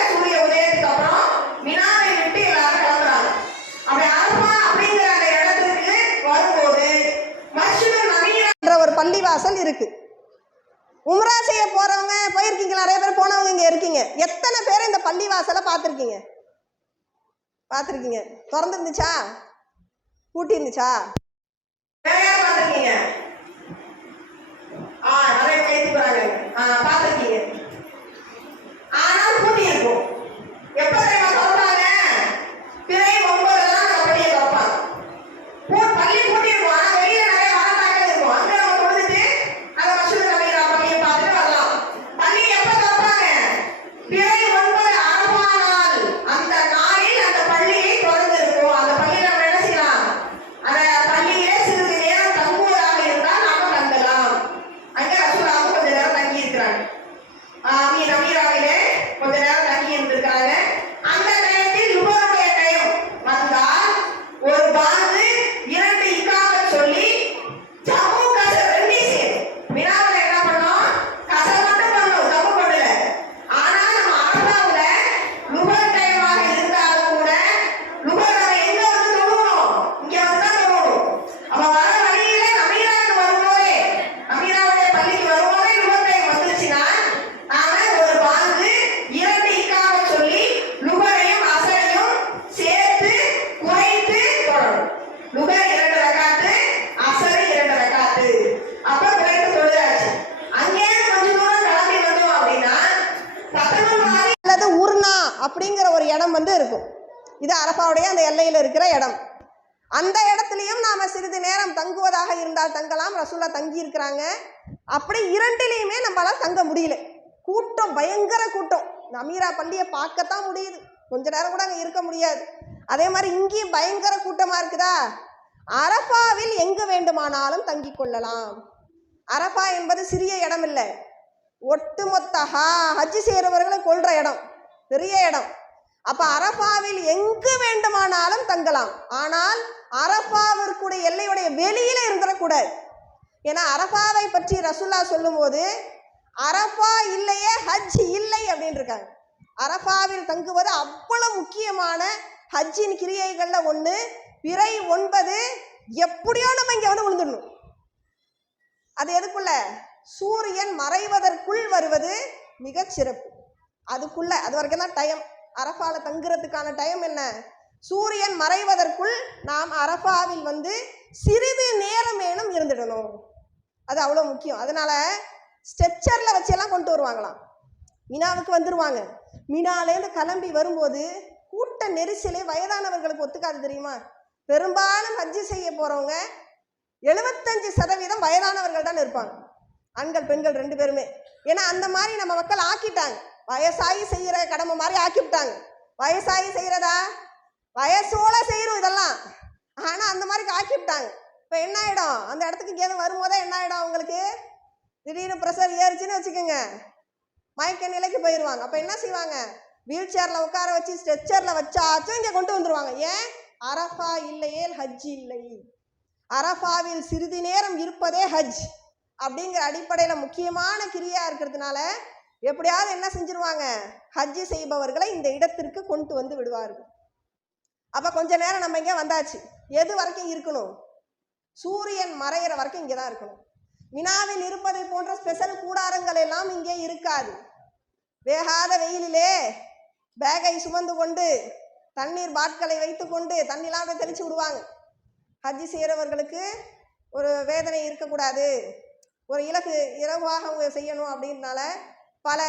சூரிய உதயத்துக்கு அப்புறம் மினாவை விட்டு எல்லாரும் கிளம்புறாங்க. அப்படி அரஃபா அப்படிங்கிற அந்த இடத்துக்கு வரும்போது மஸ்ஜிதுன் நபவின்ற ஒரு பள்ளிவாசல் இருக்கு. உம்ரா செய்ய போறவங்க போயிருக்கீங்களா, நிறைய பேர் போனவங்க இங்க இருக்கீங்க. எத்தனை பேர் இந்த பள்ளிவாசலை பார்த்துருக்கீங்க, திறந்து இருந்துச்சா, பூட்டி இருந்துச்சா, பார்த்துருக்கீங்க. ஆனால் பூட்டி இருக்கும். எப்ப சொல்றாங்க, பிறை 9 தான் பள்ளியை திறப்பாங்க. பள்ளி பூட்டி இருக்கும், ஆனா வெளியில நிறைய வரட்டாக்கள் இருக்கும். அங்க நம்ம கொடுத்துட்டு அந்த மஸ்ஜிதுன் நபவி பள்ளியை பார்த்துட்டு வரலாம். பள்ளி எப்ப திறப்பாங்க, பிறை 9 அரஃபா நாள். அந்த நாளில் அந்த பள்ளியை திறந்து இருக்கும். அந்த பள்ளியில நம்ம என்ன செய்யலாம், அந்த பள்ளியிலே சிறிது நேரம் தங்குவதாக இருந்தால் நாம தங்கலாம். அங்க ரசூலுல்லாஹ் கொஞ்ச நேரம் தங்கி இருக்கிறாங்க. அப்படிங்கிற ஒரு இடம் இருக்கும். இது அரஃபாவுடைய அந்த எல்லையில் இருக்கிற இடம். அந்த இடத்துலையும் நாம சிறிது நேரம் தங்குவதாக இருந்தால் தங்கலாம். ரசூலா தங்கி இருக்கிறாங்க. அப்படி இரண்டிலையுமே நம்மளால தங்க முடியல. கூட்டம், பயங்கர கூட்டம். அமீரா பள்ளியை பார்க்கத்தான் முடியுது, கொஞ்ச நேரம் கூட அங்கே இருக்க முடியாது. அதே மாதிரி இங்கேயும் பயங்கர கூட்டமா இருக்குதா. அரஃபாவில் எங்கு வேண்டுமானாலும் தங்கி கொள்ளலாம். அரஃபா என்பது சிறிய இடம் இல்லை, ஒட்டுமொத்த ஹஜ் செய்கிறவர்களை கொள்ற இடம், பெரிய இடம். அப்ப அரஃபாவில் எங்கு வேண்டுமானாலும் தங்கலாம். ஆனால் அரஃபாவிற்குடைய எல்லையுடைய வெளியில இருந்துடக்கூடாது. ஏன்னா அரஃபாவை பற்றி ரசூல்லா சொல்லும் போது அரஃபா இல்லையே ஹஜ் இல்லை அப்படின்னு இருக்காங்க. அரஃபாவில் தங்குவது அவ்வளவு முக்கியமான ஹஜ்ஜின் கிரியைகள்ல ஒண்ணு. பிறை 9 எப்படியோ நம்ம இங்க விழுந்துடணும். அது எதுக்குள்ள? சூரியன் மறைவதற்குள் வருவது மிக சிறப்பு. அதுக்குள்ள, அது வரைக்கும் தான் டைம். அரஃபால தங்குறதுக்கான டைம் என்ன? சூரியன் மறைவதற்குள் நாம் அரஃபாவில் சிறிது நேரமேனும் இருந்துடணும். அது அவ்வளோ முக்கியம். அதனால ஸ்ட்ரெச்சரில் வச்செல்லாம் கொண்டு வருவாங்களாம். மினாவுக்கு வந்துடுவாங்க. மினாலேருந்து கிளம்பி வரும்போது கூட்ட நெரிசலே வயதானவர்களுக்கு ஒத்துக்காது தெரியுமா? பெரும்பாலும் ஹஜ்ஜி செய்ய போகிறவங்க 75% வயதானவர்கள் தான் இருப்பாங்க, ஆண்கள் பெண்கள் 2 பேருமே. ஏன்னா அந்த மாதிரி நம்ம மக்கள் ஆக்கிட்டாங்க. வயசாகி செய்கிற கடமை மாதிரி ஆக்கிவிட்டாங்க. வயசாகி செய்கிறதா? வயசோட செய்கிறோம் இதெல்லாம், ஆனால் அந்த மாதிரி ஆக்கிவிட்டாங்க. இப்போ என்ன ஆகிடும்? அந்த இடத்துக்கு இங்கேருந்து வரும்போதே என்ன ஆகிடும்? அவங்களுக்கு திடீர்னு ப்ரெஷர் ஏறிச்சுன்னு வச்சுக்கோங்க, மயக்க நிலைக்கு போயிடுவாங்க. அப்போ என்ன செய்வாங்க? வீல் சேரில் உட்கார வச்சு ஸ்ட்ரெச்சரில் வச்சாச்சும் இங்கே கொண்டு வந்துடுவாங்க. ஏன்? அரஃபா இல்லையே ஹஜ் இல்லை. அரஃபாவில் சிறிது நேரம் இருப்பதே ஹஜ் அப்படிங்கிற அடிப்படையில் முக்கியமான கிரியா இருக்கிறதுனால எப்படியாவது என்ன செஞ்சிருவாங்க? ஹஜ்ஜி செய்பவர்களை இந்த இடத்திற்கு கொண்டு வந்து விடுவார்கள். அப்போ கொஞ்ச நேரம் நம்ம இங்கே வந்தாச்சு. எது வரைக்கும் இருக்கணும்? சூரியன் மறைகிற வரைக்கும் இங்கே தான் இருக்கணும். மினாவில் இருப்பதை போன்ற ஸ்பெஷல் கூடாரங்கள் எல்லாம் இங்கே இருக்காது. வேகாத வெயிலிலே பேகை சுமந்து கொண்டு தண்ணீர் பாட்களை வைத்து கொண்டு தண்ணிலாம் தெளிச்சு விடுவாங்க. ஹஜ்ஜி செய்கிறவர்களுக்கு ஒரு வேதனை இருக்கக்கூடாது, ஒரு இலக்கு இரவாக அவங்க செய்யணும் அப்படின்னால பல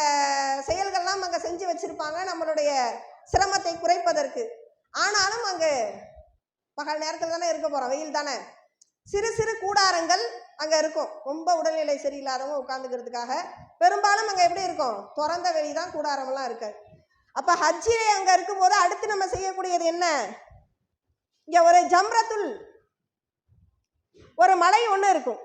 செயல்கள்லாம் அங்கே செஞ்சு வச்சுருப்பாங்க நம்மளுடைய சிரமத்தை குறைப்பதற்கு. ஆனாலும் அங்கே பகல் நேரத்தில் தானே இருக்க போகிறோம், வெயில் தானே. சிறு சிறு கூடாரங்கள் அங்கே இருக்கும். ரொம்ப உடல்நிலை சரியில்லாதவங்க உட்காந்துக்கிறதுக்காக பெரும்பாலும் அங்கே எப்படி இருக்கும்? திறந்த வெளி தான், கூடாரமெல்லாம் இருக்காது. அப்போ ஹஜ்ஜிலே அங்கே இருக்கும்போது அடுத்து நம்ம செய்யக்கூடியது என்ன? இங்கே ஒரு ஜம்ரத்துல் ஒரு மலை ஒன்று இருக்கும்.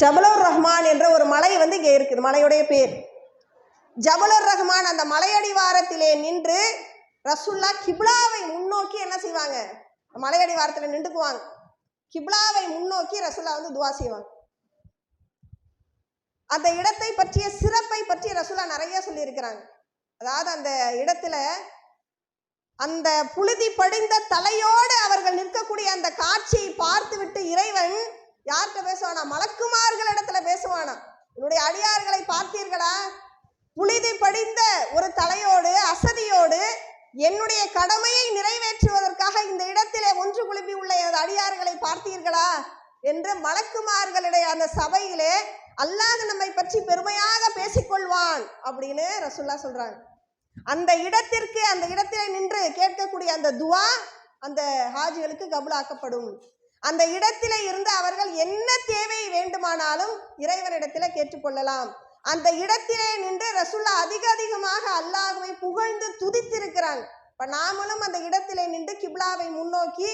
ஜபலுர் ரஹ்மான் என்ற ஒரு மலை இங்கே இருக்குது. மலையுடைய பேர் ஜபலுர் ரஹ்மான். அந்த மலையடிவாரத்திலே நின்று ரசூல்லா கிப்லாவை முன்னோக்கி என்ன செய்வாங்க? மலையடிவாரத்தில் நின்றுக்குவாங்க. கிப்லாவை முன்னோக்கி ரசூல்லா துவா செய்வாங்க. அந்த இடத்தை பற்றிய சிறப்பை பற்றி ரசூல்லா நிறைய சொல்லியிருக்கிறாங்க. அதாவது அந்த இடத்துல அந்த புழுதி படிந்த தலையோடு அவர்கள் நிற்கக்கூடிய அந்த காட்சியை பார்த்து விட்டு இறைவன் யார்கிட்ட பேசுவானா? மலக்குமார்கள் இடத்துல பேசுவானா? என்னுடைய அடியார்களை பார்த்தீர்களா? புழுதி படிந்த ஒரு தலையோடு அசதியோடு என்னுடைய கடமையை நிறைவேற்றுவதற்காக இந்த இடத்திலே ஒன்று குழுப்பி உள்ள எனது அடியார்களை பார்த்தீர்களா என்று மலக்குமார்களுடைய அந்த சபையிலே அல்லாஹ் நம்மை பற்றி பெருமையாக பேசிக்கொள்வான் அப்படின்னு ரசூல்லா சொல்றாங்க. அந்த இடத்திற்கு, அந்த இடத்திலே நின்று கேட்கக்கூடிய அந்த துவா அந்த ஹாஜிகளுக்கு கபூலாக்கப்படும். அந்த இடத்திலே இருந்து அவர்கள் என்ன தேவை வேண்டுமானாலும் இறைவனிடத்திலே கேட்டுக்கொள்ளலாம். அந்த இடத்திலே நின்று ரசூல்லா அதிகமாக அல்லாஹ்வை புகழ்ந்து துதித்திருக்கிறாங்க. இப்ப நாமளும் அந்த இடத்திலே நின்று கிப்லாவை முன்னோக்கி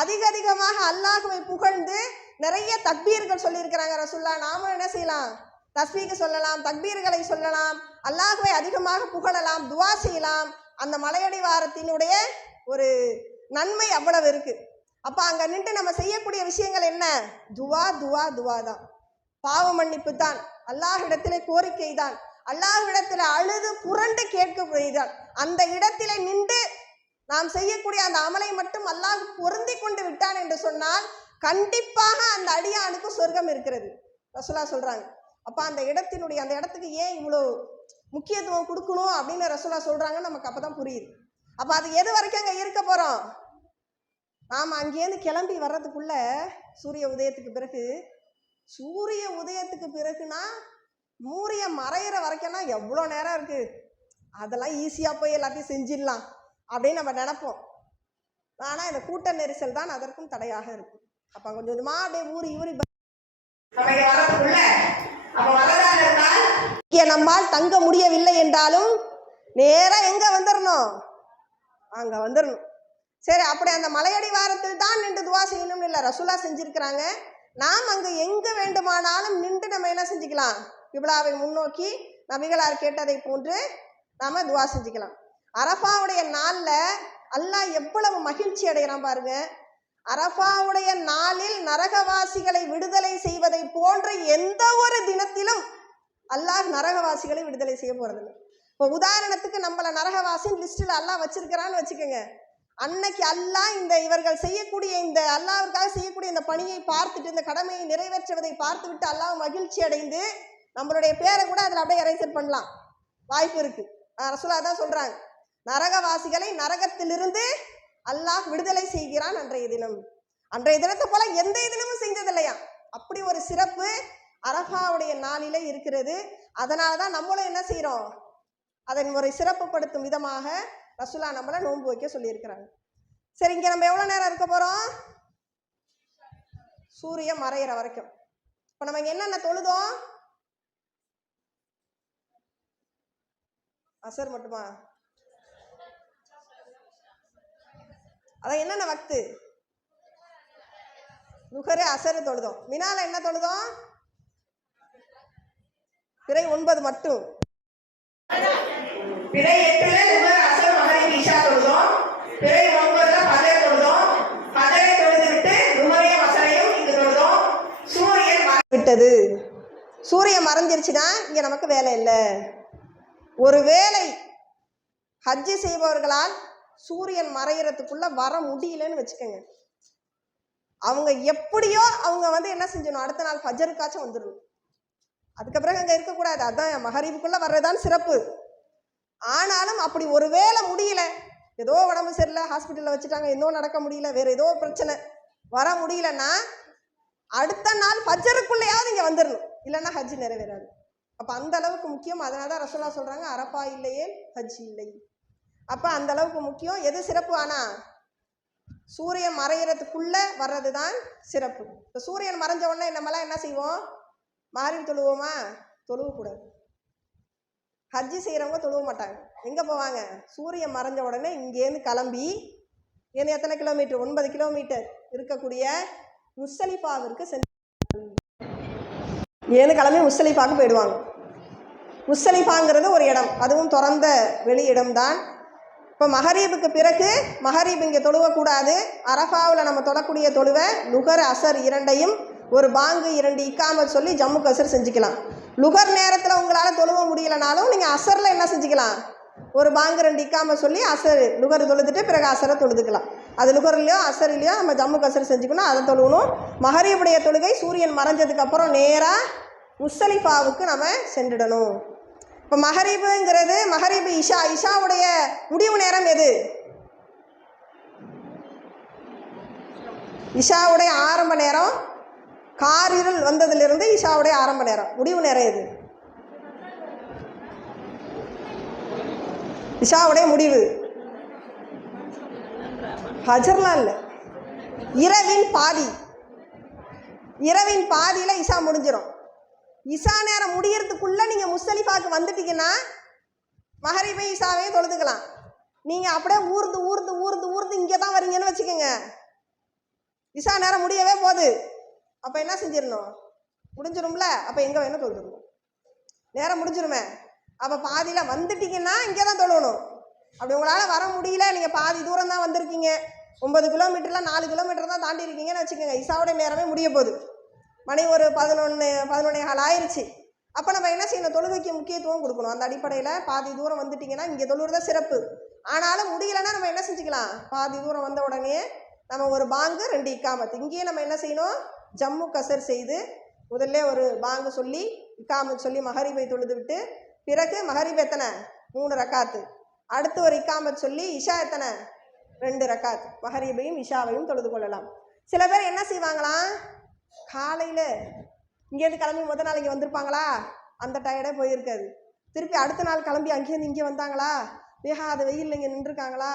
அதிகமாக அல்லாஹ்வை புகழ்ந்து நிறைய தக்பீர்கள் சொல்லியிருக்கிறாங்க ரசூல்லா. நாமளும் என்ன செய்யலாம்? தஸ்பீக சொல்லலாம், தக்பீர்களை சொல்லலாம், அல்லாஹ்வை அதிகமாக புகழலாம், துவா செய்யலாம். அந்த மலையடிவாரத்தினுடைய ஒரு நன்மை அவ்வளவு இருக்கு. அப்ப அங்க நின்று நம்ம செய்யக்கூடிய விஷயங்கள் என்ன? துவா துவா துவா தான், பாவ மன்னிப்பு தான், அல்லாஹ்விடத்திலே கோரிக்கை தான், அல்லாஹ்விடத்தில் அழுது புரண்டு கேட்கக்கூடியதான். அந்த இடத்திலே நின்று நாம் செய்யக்கூடிய அந்த அமலை மட்டும் அல்லாஹ் பொருந்தி கொண்டு விட்டான் என்று சொன்னால் கண்டிப்பாக அந்த அடியானுக்கு சொர்க்கம் இருக்கிறது ரசூலா சொல்றாங்க. அப்ப அந்த இடத்தினுடைய அந்த இடத்துக்கு ஏன் இவ்வளோ முக்கியத்துவம் கொடுக்கணும் அப்படின்னு ரசூலா சொல்றாங்கன்னு நமக்கு அப்பதான் புரியுது. அப்ப அது எது வரைக்கும் அங்க இருக்க போறோம்? நாம் அங்கேருந்து கிளம்பி வர்றதுக்குள்ள சூரிய உதயத்துக்கு பிறகுனா சூரியன் மறையிற வரைக்கும்னா எவ்வளோ நேரம் இருக்குது, அதெல்லாம் ஈஸியாக போய் எல்லாத்தையும் செஞ்சிடலாம் அப்படின்னு நம்ம நினைப்போம். ஆனால் இந்த கூட்ட நெரிசல் தான் அதற்கும் தடையாக இருக்கும். அப்போ கொஞ்சம் கொஞ்சமாக அப்படியே ஊறி இங்கே நம்மால் தங்க முடியவில்லை என்றாலும் நேராக எங்கே வந்துடணும், அங்கே வந்துடணும். சரி, அப்படி அந்த மலையடி வாரத்தில் தான் நின்று துவா செய்யணும்னு இல்லை, ரசூலா செஞ்சுருக்கிறாங்க. நாம் அங்கே எங்கே வேண்டுமானாலும் நின்று நம்ம என்ன செஞ்சுக்கலாம், கிப்லாவை முன்னோக்கி நபிகளார் கேட்டதை போன்று நாம் துவா செஞ்சுக்கலாம். அரஃபாவுடைய நாளில் அல்லாஹ் எவ்வளவு மகிழ்ச்சி அடைகிறான் பாருங்க. அரஃபாவுடைய நாளில் நரகவாசிகளை விடுதலை செய்வதை போன்ற எந்த ஒரு தினத்திலும் அல்லாஹ் நரகவாசிகளை விடுதலை செய்ய போறதில்லை. இப்போ உதாரணத்துக்கு நம்மளை நரகவாசின் லிஸ்டில் அல்லாஹ் வச்சிருக்கிறான்னு வச்சுக்கோங்க. அன்னைக்கு அல்லாஹ் இவர்கள் செய்யக்கூடிய இந்த அல்லாஹ்வுக்காக செய்யக்கூடிய இந்த பணியை பார்த்துட்டு, இந்த கடமையை நிறைவேற்றுவதை பார்த்து விட்டு அல்லாஹ் மகிழ்ச்சி அடைந்து நம்மளுடைய பேரை கூட அதில் அப்படியே எரேசர் பண்ணலாம், வாய்ப்பு இருக்கு. ரசூலா தான் சொல்றாங்க, நரகவாசிகளை நரகத்திலிருந்து அல்லாஹ் விடுதலை செய்கிறான் அன்றைய தினம். அன்றைய தினத்தை போல எந்த தினமும் செஞ்சதில்லையா. அப்படி ஒரு சிறப்பு அரஃபாவுடைய நாளிலே இருக்கிறது. அதனால தான் நம்மளும் என்ன செய்கிறோம், அதன் ஒரு சிறப்புப்படுத்தும் விதமாக ரசூலா நம்மளை நோன்பு வைக்க சொல்லியிருக்கிறாங்க. சரி, இங்கே நம்ம எவ்வளோ நேரம் இருக்க போகிறோம், சூரியன் மறையிற வரைக்கும். இப்போ நம்ம இங்கே என்னென்ன தொழுதோம், அசர் மட்டுமா, அதான் என்னென்ன வக்து, லுஹரு அசரு தொழுதோம். மினால என்ன தொழுதோம், பிறை 9 மட்டும், பிறை 8ல லுஹர் அசர் மகரிப் இஷா தொழுதோம், பிறை 9ல ஃபஜர் தொழுதோம், ஃபஜரை தொழுதுவிட்டு லுஹரையும் அசரையும் இங்கு தொழுதோம். சூரியன் விட்டது, சூரியன் மறைஞ்சிருச்சுன்னா இங்கே நமக்கு வேலை இல்லை. ஒரு வேளை ஹஜ்ஜு செய்பவர்களால் சூரியன் மறையிறதுக்குள்ள வர முடியலன்னு வச்சுக்கோங்க, அவங்க எப்படியோ அவங்க என்ன செஞ்சணும், அடுத்த நாள் ஃபஜருக்காச்சும் வந்துடணும். அதுக்கப்புறம் அங்கே இருக்கக்கூடாது, அதான் மகரிபுக்குள்ள வர்றதுதான் சிறப்பு. ஆனாலும் அப்படி ஒரு வேளை முடியல, ஏதோ உடம்பு சரியில்லை, ஹாஸ்பிட்டலில் வச்சுட்டாங்க, ஏதோ நடக்க முடியல, வேற ஏதோ பிரச்சனை வர முடியலன்னா அடுத்த நாள் ஃபஜருக்குள்ளையாவது இங்கே வந்துடணும், இல்லைன்னா ஹஜ்ஜு நிறைவேறாது. அப்போ அந்த அளவுக்கு முக்கியம். அதனால தான் ரசூலா சொல்கிறாங்க, அரஃபா இல்லையே ஹஜ் இல்லை. அப்போ அந்த அளவுக்கு முக்கியம். எது சிறப்பு, ஆனால் சூரியன் மறையிறதுக்குள்ளே வர்றது தான் சிறப்பு. இப்போ சூரியன் மறைஞ்ச உடனே நம்மளாம் என்ன செய்வோம், மாறி தொழுவோமா, தொழுவக்கூடாது. ஹஜ்ஜு செய்கிறவங்க தொழுவ மாட்டாங்க. எங்கே போவாங்க, சூரியன் மறைஞ்ச உடனே இங்கேருந்து கிளம்பி ஏன்னு எத்தனை கிலோமீட்டர், 9 கிலோமீட்டர் இருக்கக்கூடிய முஸ்தலிஃபாவிற்கு சென்று ஏன்னு கிளம்பி முஸ்தலிஃபாவுக்கு போயிடுவாங்க. முஸ்தலிஃபாங்கிறது ஒரு இடம், அதுவும் திறந்த வெளி இடம்தான். இப்போ மகரீபுக்கு பிறகு மகரீப் இங்கே தொழுவக்கூடாது. அரஃபாவில் நம்ம தொழக்கூடிய தொழுவை லுகர் அசர் இரண்டையும் ஒரு பாங்கு 2 இக்காமத் சொல்லி ஜம்மு கசர் செஞ்சுக்கலாம். லுகர் நேரத்தில் உங்களால் தொழுவ முடியலனாலும் நீங்கள் அசரில் என்ன செஞ்சுக்கலாம், ஒரு பாங்கு 2 இக்காமத் சொல்லி அசர் லுகர் தொழுதுட்டு பிறகு அசரை தொழுதுக்கலாம். அது லுகர்லையோ அசர்லையோ நம்ம ஜம்மு கசர் செஞ்சுக்கணும், அதை தொழுவணும். மகரீபுடைய தொழுகை சூரியன் மறைஞ்சதுக்கு அப்புறம் நேராக முஸ்தலிஃபாவுக்கு நம்ம சென்றுடணும். இப்போ மகரீபுங்கிறது மகரீபு இஷா, இஷாவுடைய முடிவு நேரம் எது, இஷாவுடைய ஆரம்ப நேரம் காரிருள் வந்ததிலிருந்து இஷாவுடைய ஆரம்ப நேரம், முடிவு நேரம் எது, இஷாவுடைய முடிவு ஹஜர்லாம் இல்லை, இரவின் பாதி, இரவின் பாதியில் இஷா முடிஞ்சிடும். இஷா நேரம் முடியறதுக்குள்ளே நீங்கள் முஸ்தலிஃபாவுக்கு வந்துட்டீங்கன்னா மகரிபை இஷாவையும் தொழுதுக்கலாம். நீங்கள் அப்படியே ஊர்ந்து ஊர்ந்து ஊர்ந்து ஊர்ந்து இங்கே தான் வரீங்கன்னு வச்சுக்கோங்க, இஷா நேரம் முடியவே போகுது. அப்போ என்ன செஞ்சிடணும், முடிஞ்சிடும்ல, அப்போ எங்கே வேணும் தொழுதுடணும், நேரம் முடிஞ்சிருமே. அப்போ பாதியில் வந்துட்டீங்கன்னா இங்கே தான் தொழுவணும். அப்படி உங்களால் வர முடியல, நீங்கள் பாதி தூரம் தான் வந்திருக்கீங்க, 9 கிலோமீட்டரில் 4 கிலோமீட்டர் தான் தாண்டி இருக்கீங்கன்னு வச்சுக்கோங்க, இஷாவுடைய நேரமே முடிய போகுது, மணி ஒரு 11 ஆயிடுச்சு. அப்போ நம்ம என்ன செய்யணும், தொழுகைக்கு முக்கியத்துவம் கொடுக்கணும். அந்த அடிப்படையில் பாதி தூரம் வந்துட்டிங்கன்னா இங்கே தொழுகிறத சிறப்பு. ஆனாலும் முடியலைன்னா நம்ம என்ன செஞ்சுக்கலாம், பாதி தூரம் வந்த உடனே நம்ம ஒரு பாங்கு 2 இக்காமத், இங்கேயே நம்ம என்ன செய்யணும், ஜம்மு கசர் செய்து முதல்ல ஒரு பாங்கு சொல்லி இக்காமத் சொல்லி மகரிபை தொழுது விட்டு பிறகு மகரிப் எத்தனை 3 ரக்காத்து, அடுத்து ஒரு இக்காமத் சொல்லி இஷா எத்தனை 2 ரக்காத் மகரிபையும் இஷாவையும் தொழுது கொள்ளலாம். சில பேர் என்ன செய்வாங்களாம், காலையில் இங்கேருந்து கிளம்பி முத நாள் இங்கே வந்திருப்பாங்களா, அந்த டயர்டே போயிருக்காது. திருப்பி அடுத்த நாள் கிளம்பி அங்கேருந்து இங்கே வந்தாங்களா, வேகாத வெயிலில் இங்கே நின்றுருக்காங்களா,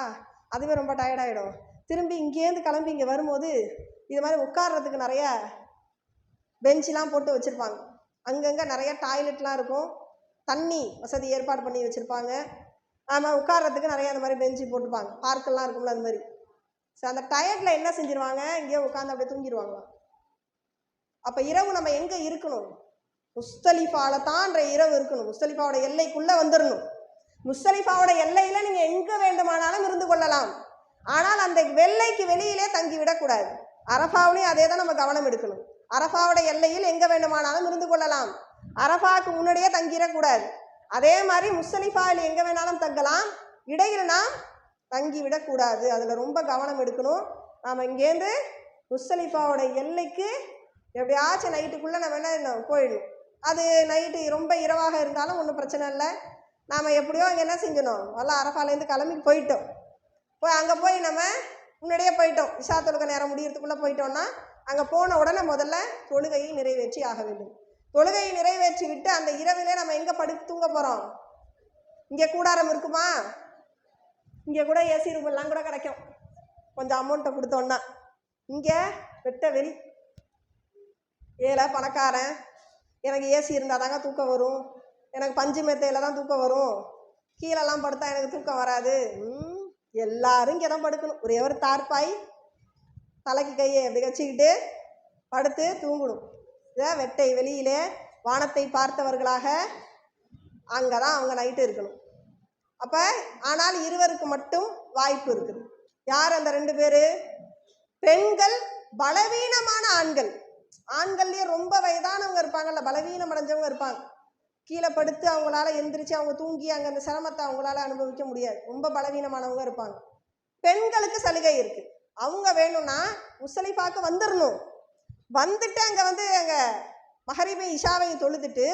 அதுவே ரொம்ப டயர்டாயிடும். திரும்பி இங்கேருந்து கிளம்பி இங்கே வரும்போது இது மாதிரி உட்கார்றதுக்கு நிறைய பெஞ்செலாம் போட்டு வச்சுருப்பாங்க. அங்கங்கே நிறைய டாய்லெட்லாம் இருக்கும், தண்ணி வசதி ஏற்பாடு பண்ணி வச்சுருப்பாங்க. ஆமாம், உட்கார்றதுக்கு நிறைய அந்த மாதிரி பெஞ்சு போட்டுப்பாங்க, பார்க்கெல்லாம் இருக்கும்ல அது மாதிரி. ஸோ அந்த டயர்டில் என்ன செஞ்சுருவாங்க, இங்கேயே உட்காந்து அப்படியே தூங்கிடுவாங்களாம். அப்போ இரவு நம்ம எங்கே இருக்கணும், முஸ்தலிஃபாவில் தான்ற இரவு இருக்கணும். முஸ்தலிஃபாவோட எல்லைக்குள்ளே வந்துடணும். முஸ்தலிஃபாவோட எல்லையில் நீங்கள் எங்கே வேண்டுமானாலும் இருந்து கொள்ளலாம். ஆனால் அந்த எல்லைக்கு வெளியிலே தங்கிவிடக்கூடாது. அரஃபாவிலையும் அதே தான் நம்ம கவனம் எடுக்கணும். அரஃபாவோட எல்லையில் எங்கே வேண்டுமானாலும் இருந்து கொள்ளலாம், அரஃபாவுக்கு முன்னாடியே தங்கிடக்கூடாது. அதே மாதிரி முஸ்தலிஃபாவில் எங்கே வேணாலும் தங்கலாம், இடையில் நாம் தங்கிவிடக்கூடாது. அதில் ரொம்ப கவனம் எடுக்கணும். நாம் இங்கேருந்து முஸ்தலிஃபாவோட எல்லைக்கு எப்படியாச்சும் நைட்டுக்குள்ளே நம்ம என்ன போயிடணும். அது நைட்டு ரொம்ப இரவாக இருந்தாலும் ஒன்றும் பிரச்சனை இல்லை. நாம் எப்படியோ அங்கே என்ன செஞ்சணும், நல்லா அரஃபாலேருந்து கிளம்பி போயிட்டோம். அங்கே போய் நம்ம முன்னாடியே போயிட்டோம், இஷா தொழுகை நேரம் முடியறதுக்குள்ளே போயிட்டோம்னா அங்கே போன உடனே முதல்ல தொழுகையை நிறைவேற்றி ஆக வேண்டும். தொழுகையை நிறைவேற்றி விட்டு அந்த இரவிலே நம்ம எங்கே படுத்து தூங்க போகிறோம், இங்கே கூடாரம் இருக்குமா, இங்கே கூட ஏசி ரூமெல்லாம் கூட கிடைக்கும் கொஞ்சம் அமௌண்ட்டை கொடுத்தோன்னா. இங்கே வெட்ட வெளி, ஏழை பணக்காரன், எனக்கு ஏசி இருந்தால் தாங்க தூக்கம் வரும், எனக்கு பஞ்சு மெத்தையில் தான் தூக்கம் வரும், கீழெல்லாம் படுத்தா எனக்கு தூக்கம் வராது. எல்லாரும் இங்கே தான் படுக்கணும். ஒரே ஒரு தார்பாய் தலைக்கு கையை அப்படி வச்சுக்கிட்டு படுத்து தூங்கணும். இதை வெட்டை வெளியிலே வானத்தை பார்த்தவர்களாக அங்கே தான் அவங்க நைட்டு இருக்கணும். அப்போ ஆனால் இருவருக்கு மட்டும் வாய்ப்பு இருக்குது. யார் அந்த 2 பேர்? பெண்கள், பலவீனமான ஆண்கள். ஆண்கள்லேயே ரொம்ப வயதானவங்க இருப்பாங்கல்ல, பலவீனம் அடைஞ்சவங்க இருப்பாங்க. கீழே படுத்து அவங்களால எந்திரிச்சு அவங்க தூங்கி அங்கே அந்த சிரமத்தை அவங்களால அனுபவிக்க முடியாது, ரொம்ப பலவீனமானவங்க இருப்பாங்க. பெண்களுக்கு சலுகை இருக்குது. அவங்க வேணும்னா முஸ்தலிஃபாக்கு வந்துடணும். வந்துட்டு அங்கே அங்கே மகரிபை இஷாவையும் தொழுதுட்டு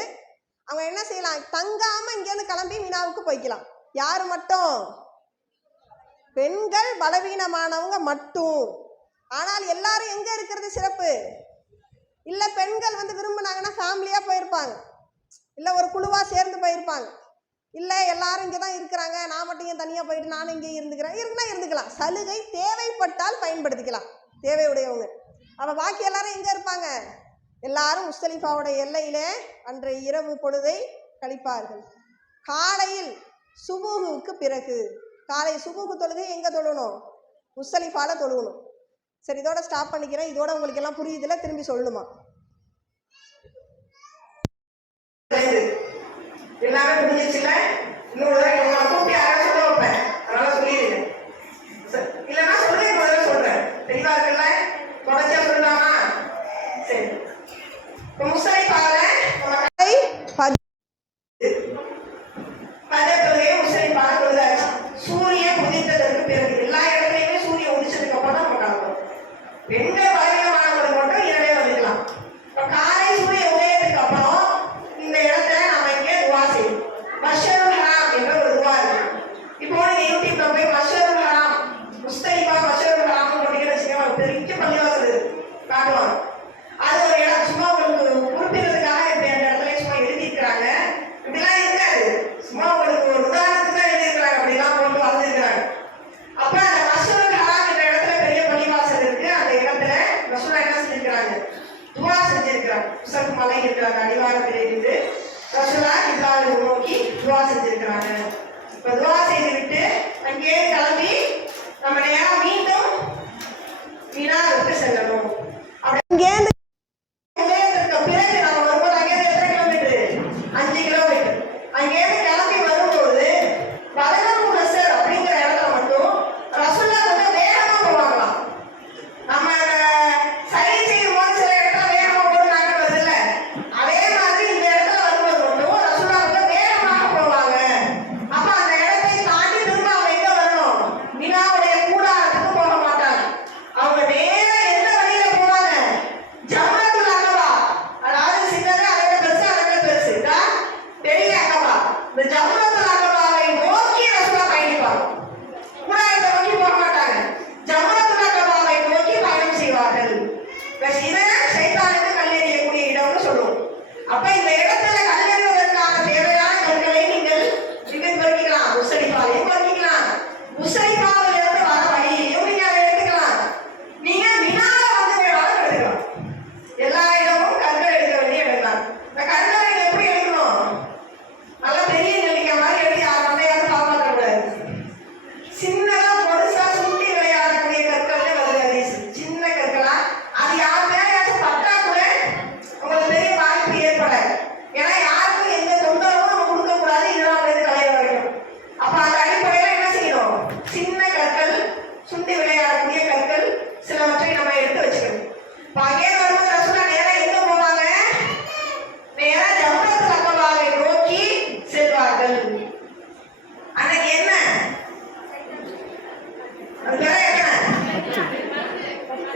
அவங்க என்ன செய்யலாம், தங்காமல் இங்கேருந்து கிளம்பி மினாவுக்கு போய்க்கலாம். யார் மட்டும்? பெண்கள், பலவீனமானவங்க மட்டும். ஆனால் எல்லாரும் எங்கே இருக்கிறது சிறப்பு இல்லை, பெண்கள் விரும்பினாங்கன்னா ஃபேமிலியாக போயிருப்பாங்க, இல்லை ஒரு குழுவாக சேர்ந்து போயிருப்பாங்க, இல்லை எல்லாரும் இங்கே தான் இருக்கிறாங்க, நான் மட்டும் ஏன் தனியாக போயிட்டு நானும் இங்கே இருந்துக்கலாம். சலுகை தேவைப்பட்டால் பயன்படுத்திக்கலாம், தேவையுடையவங்க. அப்போ பாக்கி எல்லாரும் எங்கே இருப்பாங்க, எல்லாரும் முஸ்தலிஃபாவோட எல்லையிலே அன்றைய இரவு பொழுதை கழிப்பார்கள். காலையில் சுபூஹுக்கு பிறகு, காலை சுபூஹு தொழுகை எங்கே தொழணும், முஸ்தலிஃபாவில் தொழுகணும். சரி, இதோட ஸ்டாப் பண்ணிக்கிறேன். இதோட உங்களுக்கு எல்லாம் புரியுதுல, திரும்பி சொல்லணுமா? எல்லாமே முடிஞ்சிச்சுல, இன்னொரு கூட்டி யாராவது சொல்ல வைப்பேன், அதனால சொல்லிடுங்க. இல்லைன்னா சொல்லுங்க, முதல்ல சொல்றேன். தெளிவா இருக்குல்ல, தொடர்ச்சியா சொல்லலாமா? சரி, இப்போ முஸ்தலிஃபாவில் தொழுகையை முஸ்தலிஃபாவில் தொழுதாச்சு. சூரியன் உதித்ததற்கு பிறகு எல்லா இடத்துலையுமே சூரியன் உதிச்சதுக்கு அப்புறம் தான் நம்ம கிளம்புறோம். பெண்கள் பலவீனமானவர்கள் மட்டும் இரவே வந்துக்கலாம். இப்போ காலை சூரியன் உதயத்துக்கு அப்புறம் இந்த இடத்துல நம்ம இங்கே துவா செய்யணும். மஷ்ஷருல் ஹராம் என்ற ஒரு துவா இருக்கு. இப்போ நீங்க யூடியூப்ல போய் மஷ்ஷருல் ஹராம் முஸ்தலிஃபா மஷ்ஷருல் ஹராம் போட்டீங்கன்னு வச்சுக்கோங்க, ஒரு பெரிய பள்ளிவாசல் காட்டுவாங்க. அது ஒரு இடம் சும்மா உங்களுக்கு குறிப்பிடுறதுக்காக இப்படி அந்த இடத்துல சும்மா எழுதியிருக்கிறாங்க. இப்படிலாம் இருக்காது, சும்மா உங்களுக்கு ஒரு உதாரணத்துக்கு தான் எழுதியிருக்கிறாங்க, அப்படிலாம் போட்டு வளர்ந்துருக்கிறாங்க. அப்ப அந்த மஷ்ஷருல் ஹராம் என்ற இடத்துல பெரிய பள்ளிவாசல் இருக்கு. அந்த இடத்துல ரசூலா என்ன செஞ்சிருக்கிறாங்க, துவா செஞ்சிருக்கிறாங்க. உசல் மலை இருக்கிறாங்க, அடிவாரத்தில் இருந்து ரசூலா கிப்லாவை நோக்கி துவா செஞ்சிருக்கிறாங்க. இப்ப துவா செய்து விட்டு அங்கே கிளம்பி நம்ம நேரம் மீண்டும் மினாவுக்கு செல்லணும். அங்கேருந்து பிறகு நம்ம வரும்போது அங்கேருந்து எத்தனை கிலோமீட்டர், 5 கிலோமீட்டர். அங்கேருந்து கிளம்பி வரும்போது பதனம் முகசர் அப்படிங்கிற இடத்துல மட்டும் ரசூலா வேகமா போவாங்களாம். நம்ம சரி செய்யும் போது சில இடத்துல வேகமா போடுறாங்க வருதுல்ல, அதே மாதிரி இந்த இடத்துல வரும்போது மட்டும் ரசூலா வேகமாக போவாங்க. அப்ப அந்த இடத்தை தாண்டி திரும்ப அவங்க எங்க வரணும், மினாவுடைய கூடாரத்துக்கு போக மாட்டாங்க. அவங்க நேரா எந்த வழியில போவாங்க, பிளஸ் இதை சைத்தானுக்கு கல்லெறியக்கூடிய இடம்னு சொல்லுவோம். அப்ப இந்த இடத்துல கல்லெறிவதற்கான தேவையான கற்களை நீங்கள் பொறுக்கிக்கலாம். முஸ்தலிஃபாவையும் பொறுக்கிக்கலாம். முஸ்தலிஃபாவில் இருந்து வர வழியையும் நீங்க அதை எடுத்துக்கலாம். நீங்க மினால வந்து வேணாலும் எடுத்துக்கலாம். எல்லா இடமும் கற்கள் எடுக்க வேண்டிய இடம் தான். இந்த கற்களை எப்படி எடுக்கணும்? நல்லா பெரிய நெல்லிக்காய் மாதிரி எடுத்து யார் வந்தையாவது காப்பாற்ற கூடாது. சின்னதா பொருசா சுண்டி விளையாடக்கூடிய கற்கள் வருது. சின்ன கற்களா அது யார் மேலேயாச்சும் பட்டா கூட உங்களுக்கு பெரிய பாதிப்பு ஏற்பட. ஏன்னா யாருக்கும் எந்த தொந்தரவும் நம்ம கொடுக்க கூடாது. இதெல்லாம் வந்து கலைய வரைக்கும். அப்ப அந்த அடிப்படையில என்ன செய்யணும்? சின்ன கற்கள், சுண்டி விளையாடக்கூடிய கற்கள் சிலவற்றை நம்ம எடுத்து வச்சுக்கணும். அங்கே வரும்போது ரசூலா நேரா எங்க போவாங்க? நேரா ஜம்ரத்துல் அக்பாவை நோக்கி செல்வார்கள். அன்னைக்கு என்ன அது பேர் என்ன?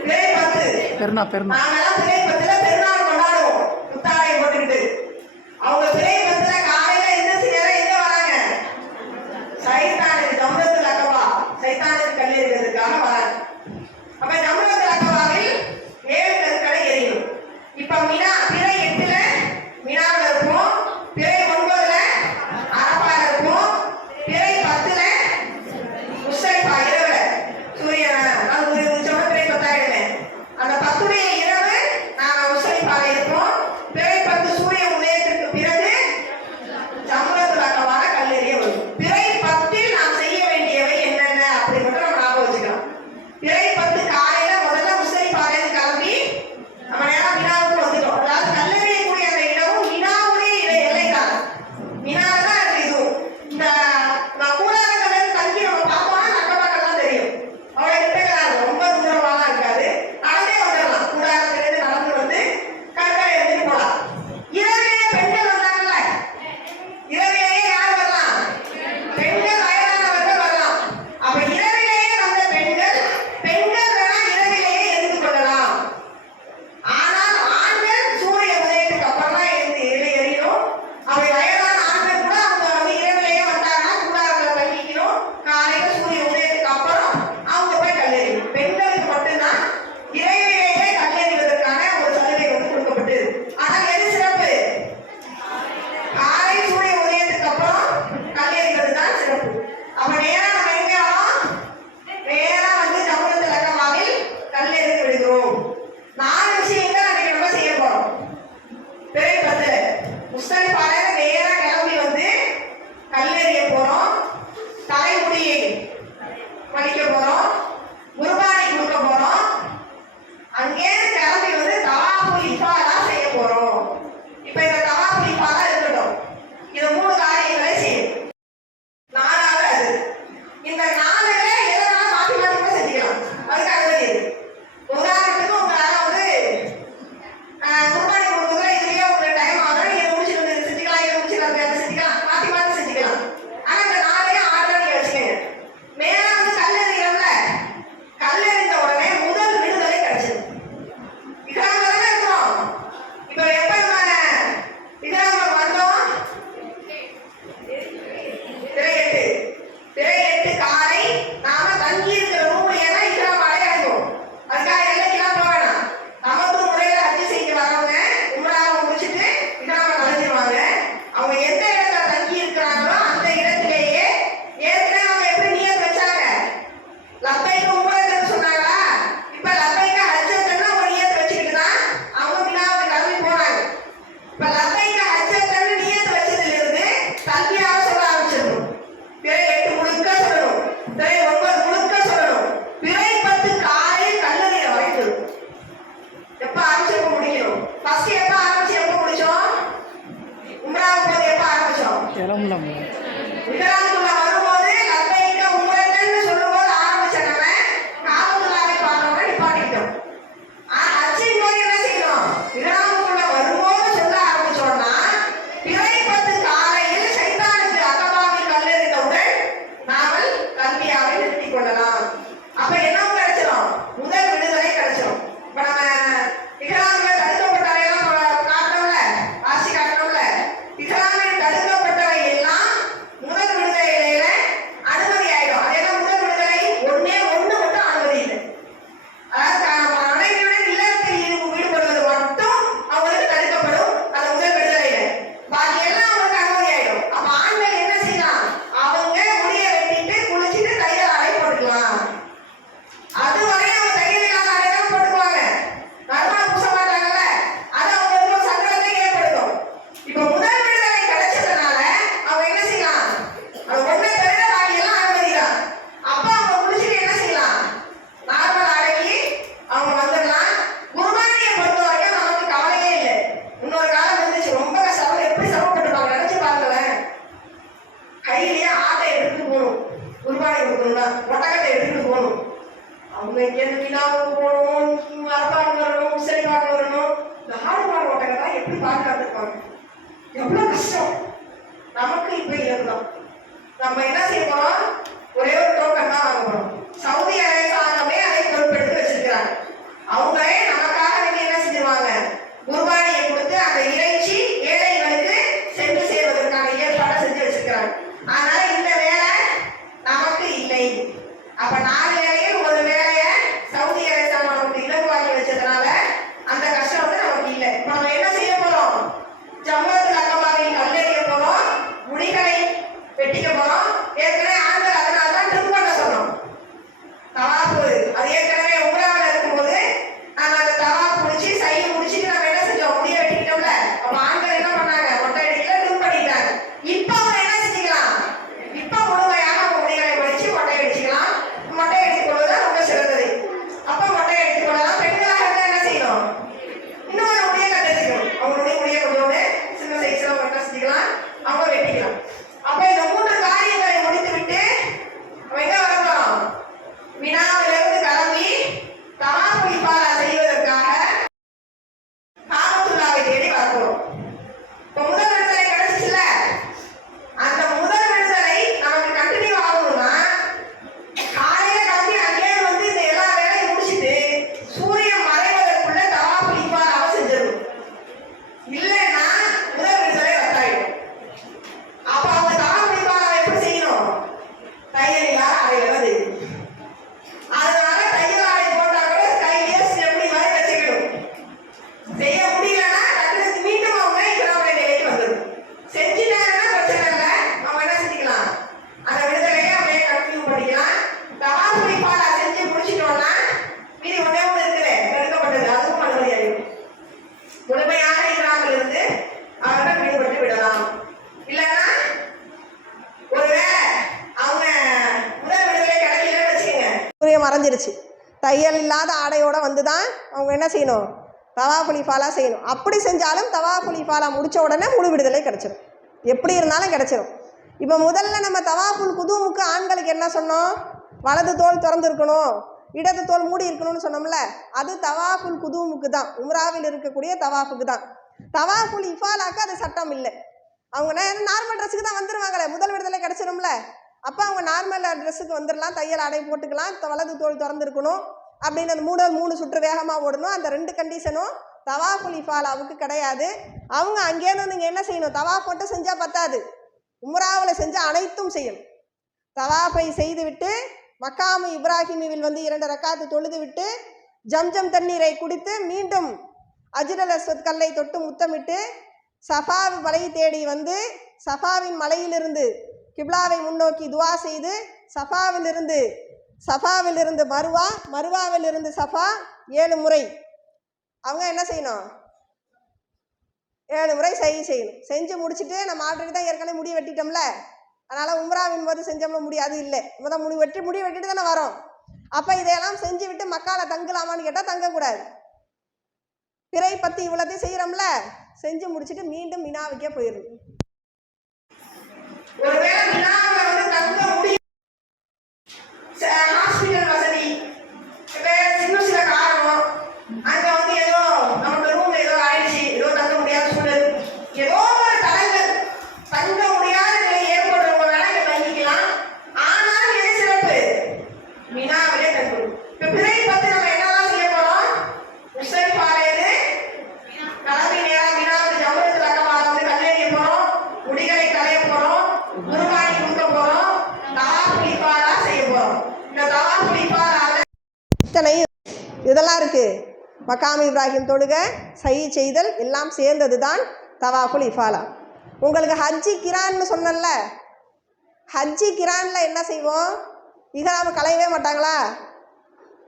பிறை 10. நாங்கெல்லாம் பிறை 10ல பெருநாள் கொண்டாடுவோம். புத்தாடை போட்டுக்கிட்டு அவங்க பிறை 10ல காலையில எந்திரிச்சு நேரம் எங்க வராங்க? சைத்தானுக்கு ஜம்ரத்துல் அக்பா, சைத்தானுக்கு கல்லெறிவதற்காக வராங்க. அப்ப ஜம்ரத்துல் அக்பாவில் 7 கற்களை எறியணும். இப்ப மினா பிறை 8ல மினாவில் இருப்போம். பிறை 9ல அரபால இருப்போம். பிறை 10ல முஸ்தலிஃபா இரவுல சூரியன் உதிச்சோட பிறை 10 ஆயிடுமே. அந்த 10உடைய இரவு நாங்க முஸ்தலிஃபால இருப்போம். பிறை 10 சூரிய உதயத்திற்கு பிறகு அவங்களே நமக்காக வேண்டி என்ன செஞ்சிருவாங்க, குர்பானியை கொடுத்து அந்த இறைச்சி ஏழைகளுக்கு சென்று சேர்வதற்கான ஏற்பாடை செஞ்சு வச்சிருக்கிறாங்க. அதனால இந்த வேலை நமக்கு இல்லை. அப்ப 4 வேலையில் ஒரு வேலையை சவுதி அரசாங்கம் நமக்கு இலகுவாக்கி வச்சதுனால அந்த கஷ்டம் வந்து நமக்கு இல்லை. இப்ப நம்ம என்ன செய்ய போறோம், ஜம்மத்தில் அக்கமாவில் கல்லெறிய போறோம், முடிகளை வெட்டிக்க போறோம். ஏற்கனவே ஆண்கள் அதனால்தான் ட்ரிம் பண்ண சொன்னோம். தவாப்பு அது ஏற்கனவே உம்ராவில் இருக்கும்போது நம்ம அந்த தவாப்பு முடிச்சு சை முடிச்சுட்டு நம்ம என்ன செஞ்சோம், முடிய வெட்டிக்கிட்டோம்ல. அப்ப ஆண்கள் என்ன பண்ணாங்க, மொட்டை அடிக்கல, ட்ரிம் பண்ணிட்டாங்க. இப்ப அவங்க என்ன செஞ்சுக்கலாம், இப்ப முழுமையாக அவங்க முடிகளை முடிச்சு மொட்டை அடிச்சுக்கலாம். மொட்டை அடித்துக் கொள்வதுதான் ரொம்ப சிறந்தது. அப்ப மொட்டை அடித்துக் கொள்ளலாம். பெண்களாக இருந்தா என்ன செய்யணும், இன்னொரு முடிய கட்டடிக்கணும். அவங்களுடைய முடிய கொஞ்சோண்டு சின்ன சைஸ்ல அவங்க என்ன செஞ்சுக்கலாம், அவங்க வெட்டிக்கலாம். அப்ப இந்த 3 காரியங்களை முடித்து விட்டு நம்ம எங்க வர போறோம், மினாவிலிருந்து கிளம்பி தவாஃபுல் இஃபாதா செய்வதற்காக காபத்துல்லாவை தேடி வரப்போறோம். இப்ப முதல் விடுதலை கிடைச்சிச்சுல, அந்த முதல் விடுதலை நமக்கு கண்டினியூ ஆகணும்னா காலையில கிளம்பி அங்கே வந்து இந்த எல்லா வேலையும் முடிச்சுட்டு சூரியன் மறைவதற்குள்ள தவாஃபுல் இஃபாதாவை செஞ்சிடணும். இல்லைன்னா முதல் விடுதலை ரத்தாயிடும். அப்ப அவங்க தவாஃபுல் இஃபாதாவை எப்படி செய்யணும், தையலில்லா அறையில தான் செய்யணும். அதனால தையல் ஆடை போட்டா கூட கையிலே ஸ்டெப்னி மாதிரி வச்சுக்கணும். செய்ய முடியலன்னா டக்குனு மீண்டும் அவங்க இஹ்ராம் நிலைக்கு வந்துடும். செஞ்சுட்டாங்கன்னா பிரச்சனை இல்லை, அவங்க என்ன செஞ்சுக்கலாம், அந்த விடுதலையை அப்படியே கண்டினியூ பண்ணிக்கலாம். தவாஃபுல் இஃபாதா செஞ்சு முடிச்சிட்டோம்னா மீதி ஒண்ணே ஒன்று இருக்குது, தடுக்கப்பட்டது, அதுவும் அனுமதியாகும். முழுமையாக இஹ்ராமில் இருந்து அவர்கள் விடுபட்டு விடலாம். இல்லைன்னா ஒருவேளை அவங்க முதல் விடுதலை கிடைக்கலன்னு வச்சுக்கோங்க, சூரியன் மறைஞ்சிருச்சு, தையல் இல்லாத ஆடையோட வந்து தான் அவங்க என்ன செய்யணும், தவாஃபுல் இஃபாதா செய்யணும். அப்படி செஞ்சாலும் தவாஃபுல் இஃபாதா முடிச்ச உடனே முழு விடுதலை கிடைச்சிடும், எப்படி இருந்தாலும் கிடைச்சிடும். இப்போ முதல்ல நம்ம தவாஃபுல் குதூமுக்கு ஆண்களுக்கு என்ன சொன்னோம், வலது தோல் திறந்து இருக்கணும், இடது தோல் மூடி இருக்கணும்னு சொன்னோம்ல. அது தவாஃபுல் குதூமுக்கு தான், உம்ராவில் இருக்கக்கூடிய தவாஃபுக்கு தான். தவாஃபுல் இஃபாதாக்கு அது சட்டம் இல்லை. அவங்க நார்மல் ட்ரெஸ்ஸுக்கு தான் வந்துடுவாங்களே, முதல் விடுதலை கிடைச்சிடும்ல. அப்போ அவங்க நார்மல் ட்ரெஸ்ஸுக்கு வந்துடலாம், தையல் ஆடை போட்டுக்கலாம், வலது தோல் திறந்துருக்கணும் அப்படின்னு அந்த 3 சுற்று வேகமாக ஓடணும். அந்த 2 கண்டிஷனும் தவாஃபுல் இஃபாதாவுக்கு கிடையாது. அவங்க அங்கேருந்து நீங்கள் என்ன செய்யணும், தவாஃப் மட்டும் செஞ்சால் பத்தாது, உம்ராவில் செஞ்சால் அனைத்தும் செய்யணும். தவாஃபை செய்துவிட்டு மக்காமு இப்ராஹிமில் வந்து 2 ரக்காத்து தொழுது விட்டு ஜம்ஜம் தண்ணீரை குடித்து மீண்டும் அஜ்ரல் அஸ்வத் கல்லை தொட்டு முத்தமிட்டு சஃபாவு மலை தேடி வந்து சஃபாவின் மலையிலிருந்து கிப்லாவை முன்னோக்கி துவா செய்து சஃபாவிலிருந்து மருவா, மருவாவிலிருந்து சஃபா 7 முறை அவங்க என்ன செய்யணும், 7 முறை செய்யணும். செஞ்சு முடிச்சுட்டு நம்ம ஆல்ரெடி தான் ஏற்கனவே முடி வெட்டிட்டோம்ல, அதனால் உம்ராவின் போது செஞ்சோம்னா முடியாது இல்லை, முடி வெட்டிட்டு தானே வரோம். அப்போ இதையெல்லாம் செஞ்சு விட்டு மக்கால தங்கலாமான்னு கேட்டால் தங்கக்கூடாது. பிறை பத்தி இவ்வளோத்தையும் செய்கிறோம்ல, செஞ்சு முடிச்சுட்டு மீண்டும் மினாவுக்கே போயிடணும். ஒருவேளை மினாவுல வந்து தங்க முடியும், ஹாஸ்பிட்டல் வசதி, இன்னும் சில காரணம், அங்க வந்து ஏதோ நம்ம ரூம் ஏதோ ஆயிடுச்சு, ஏதோ தங்க முடியாத சூழல், ஏதோ ஒரு தடங்கள், தங்க முடியாத நிலை ஏற்படுறவங்க வேணா இங்க தங்கிக்கலாம். ஆனால் எது சிறப்பு, மினாவிலே தங்கணும். இப்ப பிறை பத்தி நம்ம என்னெல்லாம் செய்ய போறோம், முஸ்தலிஃபாலேருந்து கிளம்பி நேரா மினாவுக்கு ஜம்ரத்துல் அக்கபால வந்து கல்லெறிய போறோம், முடிகளை களைய போறோம், குர்பானி கொடுக்க போறோம், தவாஃபுல் இஃபாதா செய்ய போறோம். இந்த தவாஃபுல் இஃபாதால இத்தனையும் இதெல்லாம் இருக்குது. மக்காமு இப்ராஹிம் தொழுகை, சை செய்தல் எல்லாம் சேர்ந்தது தான் தவாஃபுல் இஃபாதா. உங்களுக்கு ஹஜ்ஜி கிரான்னு சொன்னல, ஹஜ்ஜி கிரானில் என்ன செய்வோம், இஹ்ராம களையவே மாட்டாங்களா.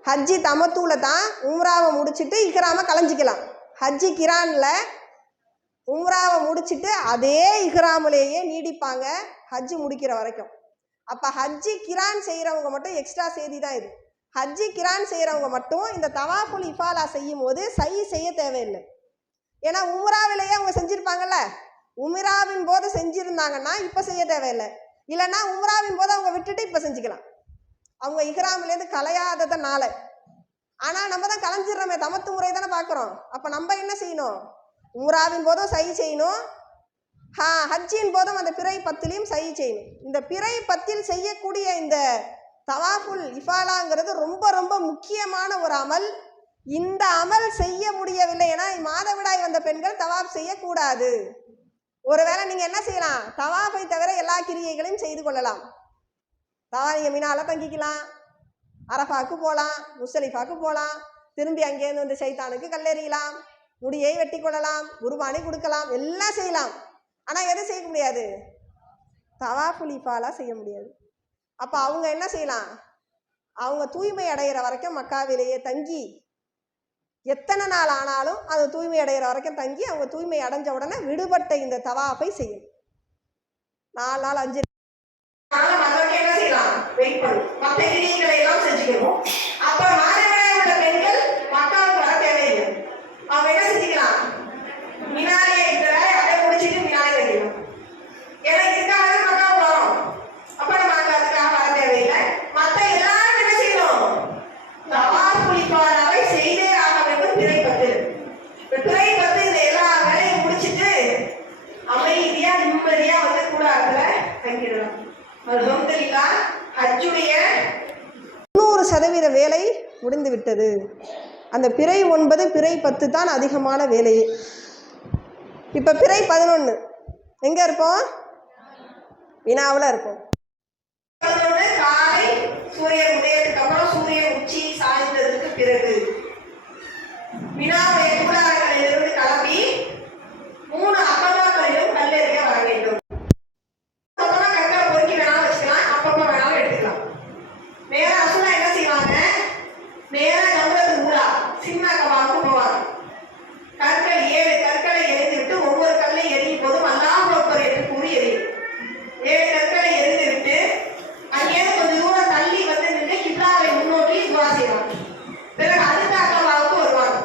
ஹஜ்ஜி தமத்தூவில் தான் உம்ராவை முடிச்சுட்டு இஹ்ராம களைஞ்சிக்கலாம். ஹஜ்ஜி கிரானில் உம்ராவை முடிச்சுட்டு அதே இஹ்ராமிலேயே நீடிப்பாங்க ஹஜ்ஜி முடிக்கிற வரைக்கும். அப்போ ஹஜ்ஜி கிரான் செய்கிறவங்க மட்டும் எக்ஸ்ட்ரா செய்தி தான் இது. ஹஜ்ஜி கிரான் செய்கிறவங்க மட்டும் இந்த தவாஃபுல் இஃபாதா செய்யும் போது சை செய்ய தேவையில்லை. ஏன்னா உம்ராவிலேயே அவங்க செஞ்சுருப்பாங்கல்ல, உம்ராவின் போது செஞ்சுருந்தாங்கன்னா இப்போ செய்ய தேவையில்லை. இல்லைன்னா உம்ராவின் போது அவங்க விட்டுட்டு இப்போ செஞ்சுக்கலாம், அவங்க இஹ்ராமிலேருந்து கலையாததுனால. ஆனால் நம்ம தான் கலைஞ்சிடுறோமே, தமத்து முறை தானே பார்க்குறோம். அப்போ நம்ம என்ன செய்யணும், உம்ராவின் போதும் சை செய்யணும், ஹஜ்ஜின் போதும் அந்த பிறை பத்திலையும் சை செய்யணும். இந்த பிறை பத்தில் செய்யக்கூடிய இந்த தவாஃபுல் இஃபாதாங்கிறது ரொம்ப ரொம்ப முக்கியமான ஒரு அமல். இந்த அமல் செய்ய முடியவில்லை. ஏன்னா மாதவிடாய் வந்த பெண்கள் தவாப் செய்யக்கூடாது. ஒருவேளை நீங்க என்ன செய்யலாம், தவாஃபை தவிர எல்லா கிரியைகளையும் செய்து கொள்ளலாம். நீங்க மினால தங்கிக்கலாம், அரஃபாக்கு போகலாம், முஸ்தலிஃபாக்கு போகலாம், திரும்பி அங்கேருந்து வந்து சைத்தானுக்கு கல்லெறியலாம், முடியை வெட்டி கொள்ளலாம், குர்பானி கொடுக்கலாம், எல்லாம் செய்யலாம். ஆனா எது செய்ய முடியாது, தவாஃபுல் இஃபாலா செய்ய முடியாது. அப்ப அவங்க என்ன செய்யலாம், அவங்க தூய்மை அடைகிற வரைக்கும் மக்காவிலேயே தங்கி, எத்தனை நாள் ஆனாலும் அது தூய்மை அடைகிற வரைக்கும் தங்கி, அவங்க தூய்மை அடைஞ்ச உடனே விடுபட்ட இந்த தவாஃபை செய்யும். 4 நாள் 5 என்ன செய்யலாம், வெயிட் பண்ணும், மற்ற கிரியைகளை எல்லாம் செஞ்சுக்கணும். அப்ப மாதவிடாய் உள்ள பெண்கள் மக்காவுக்கு வர தேவையில்லை. அவங்க என்ன செஞ்சுக்கலாம், மினாலே இந்த வேலை அப்படியே முடிச்சுட்டு மினாலே வைக்கணும். ஏன்னா இதுக்காக மக்காவுக்கு வரும். அப்ப நம்ம அதுக்காக வர தேவையில்லை. மற்ற எல்லாரும் என்ன செய்யணும், தவாஃபுல் இஃபாதாவை செய்தே ஆக வேண்டும். பிறை 10 பிறை 10 இந்த எல்லா வேலையும் முடிச்சுட்டு அமைதியா நிம்மதியா வந்து கூடாதுல தங்கிடலாம். அல்ஹம்துலில்லாஹ், ஹஜ்ஜுடைய 100% வேலை முடிந்து விட்டது. அந்த பிறை 9 பிறை 10 தான் அதிகமான வேலையே. இப்ப பிறை 11 எங்க இருப்போம், வினாவில் இருப்போம். 11 காலை சூரியன் உதயத்துக்கு அப்புறம் சூரியன் உச்சி சாய்ந்ததுக்கு பிறகு வினாவுடைய கூடாரங்களிலிருந்து கிளம்பி 3 அப்பமாக்களிலும் கல்லெறிய வர வேண்டும். கற்களை பொறுக்கி வேணாலும் வச்சுக்கலாம், அப்பப்ப வேணாலும் எடுத்துக்கலாம். நேரா ரசூலா என்ன செய்வாங்க, நேரா ஜம்ரத்துல் ஊலா சின்னக்கவாவுக்கு போவாங்க. கற்கள் 7 கற்களை எரிந்து விட்டு ஒவ்வொரு கல்லை எரியும் போதும் அல்லாஹ் அக்பர் என்று கூறி எரியும். 7 கற்களை எரிந்து விட்டு அங்கே கொஞ்சம் தூரம் தள்ளி வந்து நின்று கிப்லாவை முன்னோக்கி துவா செய்வாங்க. பிறகு அடுத்த அக்கவாவுக்கு வருவாங்க.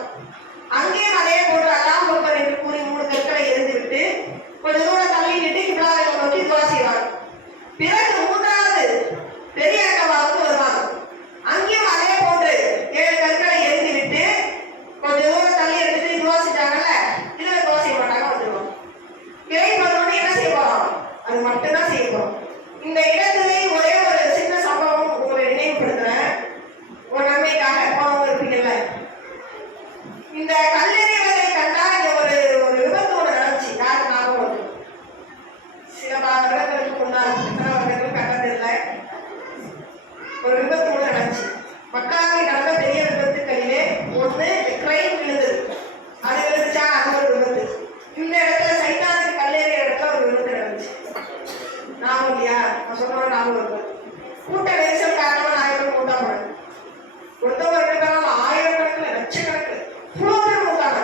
அங்கேயும் அதே போன்று அல்லாஹ் அக்பர் என்று கூறி 3 கற்களை எரிந்து விட்டு கொஞ்சம் தூரம் தள்ளி நின்று கிப்லாவை முன்னோக்கி துவா செய்வாங்க. பிறகு 3வது பெரிய அக்கவாவுக்கு வருவாங்க. அங்கேயும் அதே போன்று 7 கற்களை எரிந்து விட்டு கொஞ்சம் தூரம் தள்ளி எடுத்துட்டு துவா செஞ்சாங்கல்ல, இதுல துவா செய்ய மாட்டாங்க, வந்துருவாங்க. பிறை 11 என்ன செய்ய போறோம், அது மட்டும்தான் செய்ய போறோம். இந்த இடத்திலே ஒரே ஒரு சின்ன சம்பவம் உங்களை நினைவுபடுத்துறேன், ஒரு நன்மைக்காக. போனவங்க இருப்பீங்கல்ல, இந்த கல்லெறிவதை கண்டா இங்க ஒரு விபத்து ஒன்று நடந்துச்சு. யாருக்கு ஞாபகம் வருது, சில வருடங்களுக்கு முன்னால், எத்தனை வருடங்கள் கண்டதில்லை, ஒரு விபத்து ஒன்று நடந்துச்சு. மக்காவில் நடந்த பெரிய விபத்துக்களிலே ஒன்று ட்ரெயின் விழுந்தது. அது விழுந்துச்சா, அது ஒரு விபத்து. இந்த இடத்துல சைத்தானுக்கு கல்லெறிய இடத்துல ஒரு விபத்து நடந்துச்சு. ஞாபகம் இல்லையா, நான் சொன்ன ஞாபகம் இருக்கு. கூட்ட நெரிசல் காரணமா நிறைய பேர் மூட்டா போனாங்க. ஒருத்தவங்க 2 பேரும் 1000 கணக்குல லட்சக்கணக்கு இவ்வளோ பேர் மூட்டாங்க.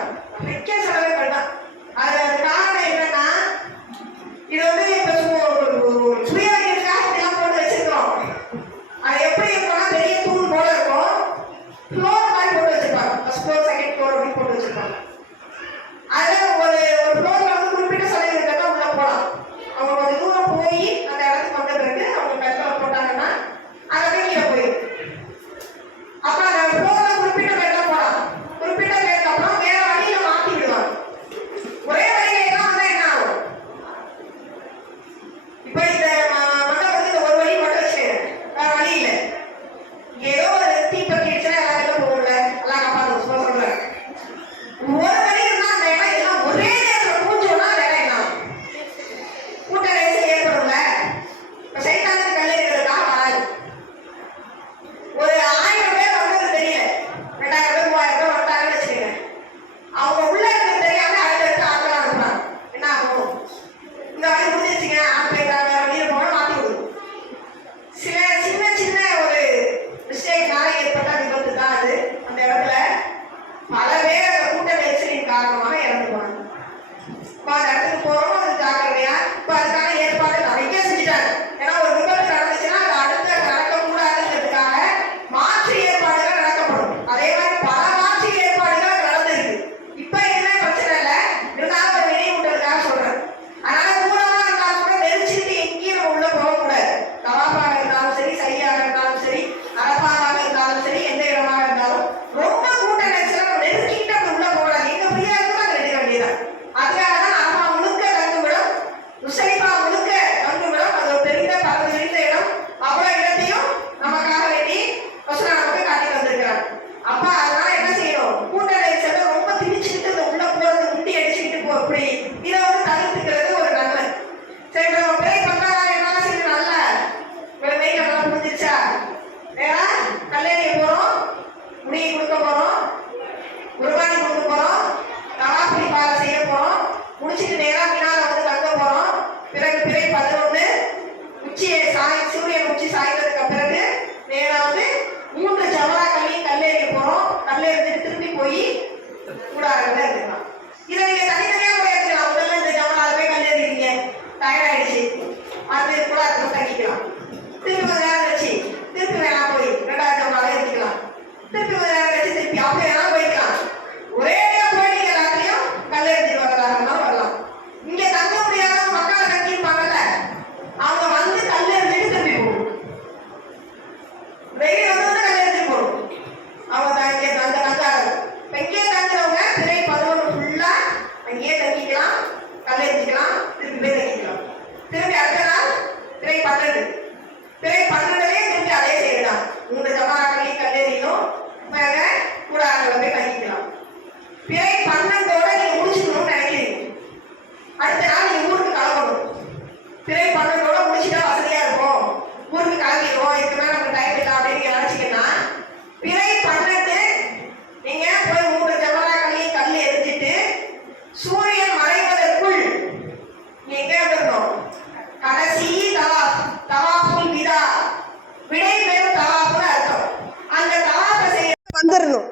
போய் கூடாரங்கள்ல இருக்கலாம். இதை நீங்க தனித்தனியா போய் எடுத்துக்கலாம். முதல்ல இந்த ஜமரால போய் கல் எழுதிங்க, டயர்ட் ஆயிடுச்சு, அது கூடாரத்துல தங்கிக்கலாம். திருப்பி கொஞ்ச நேரம் கழிச்சு திருப்பி வேணா போய் 2வது ஜமரால எடுத்துக்கலாம். திருப்பி கொஞ்ச நேரம் கழிச்சு திருப்பி அப்படி வேணா போய்க்கலாம். ஒரே போய் நீங்க எல்லாத்தையும் கல் எழுதிட்டு வரலாம்னா வரலாம். இங்க தங்க முடியாத மக்களை தங்கியிருப்பாங்கல்ல, அவங்க வந்து கல் எழுதிட்டு திருப்பி போகணும். வெயில் வந்து கல் எழுதிட்டு போகணும். அவங்க இங்கே தங்காது. இங்கே தங்குறவங்க பிறை 11 ஃபுல்லா அங்கேயே தங்கிக்கலாம், கல் எழுதிக்கலாம், திருப்பி போய் தங்கிக்கலாம். திருப்பி அடுத்த நாள் பிறை 12, பிறை 12லயே திருப்பி அதே செய்யலாம். 3 ஜமராக்களையும் கல் எழுதிடும் கூடாரங்களை போய் தங்கிக்கலாம். பிறை 12ஓட நீங்க முடிச்சுக்கணும்னு நினைக்கிறீங்க. அடுத்த நாள் நீங்க ஊருக்கு கிளம்பணும். பிறை 12ஓட முடிச்சுட்டா வசதியா இருக்கும், ஊருக்கு கிளம்பிடுவோம், இதுக்கு மேல நமக்கு டைம் இல்லை அப்படின்னு நீங்க நினைச்சீங்கன்னா பிறை 12 நீங்க போய் 3 ஜமராக்களையும் கல் எரிஞ்சிட்டு சூரியன் மறைவதற்குள் நீங்க இருக்கணும். கடைசி தவாப், தவாஃபுல் விதா, விடை பெறும் தவாஃப்னு அர்த்தம். அந்த தவாஃபை செய்ய வந்துடணும்.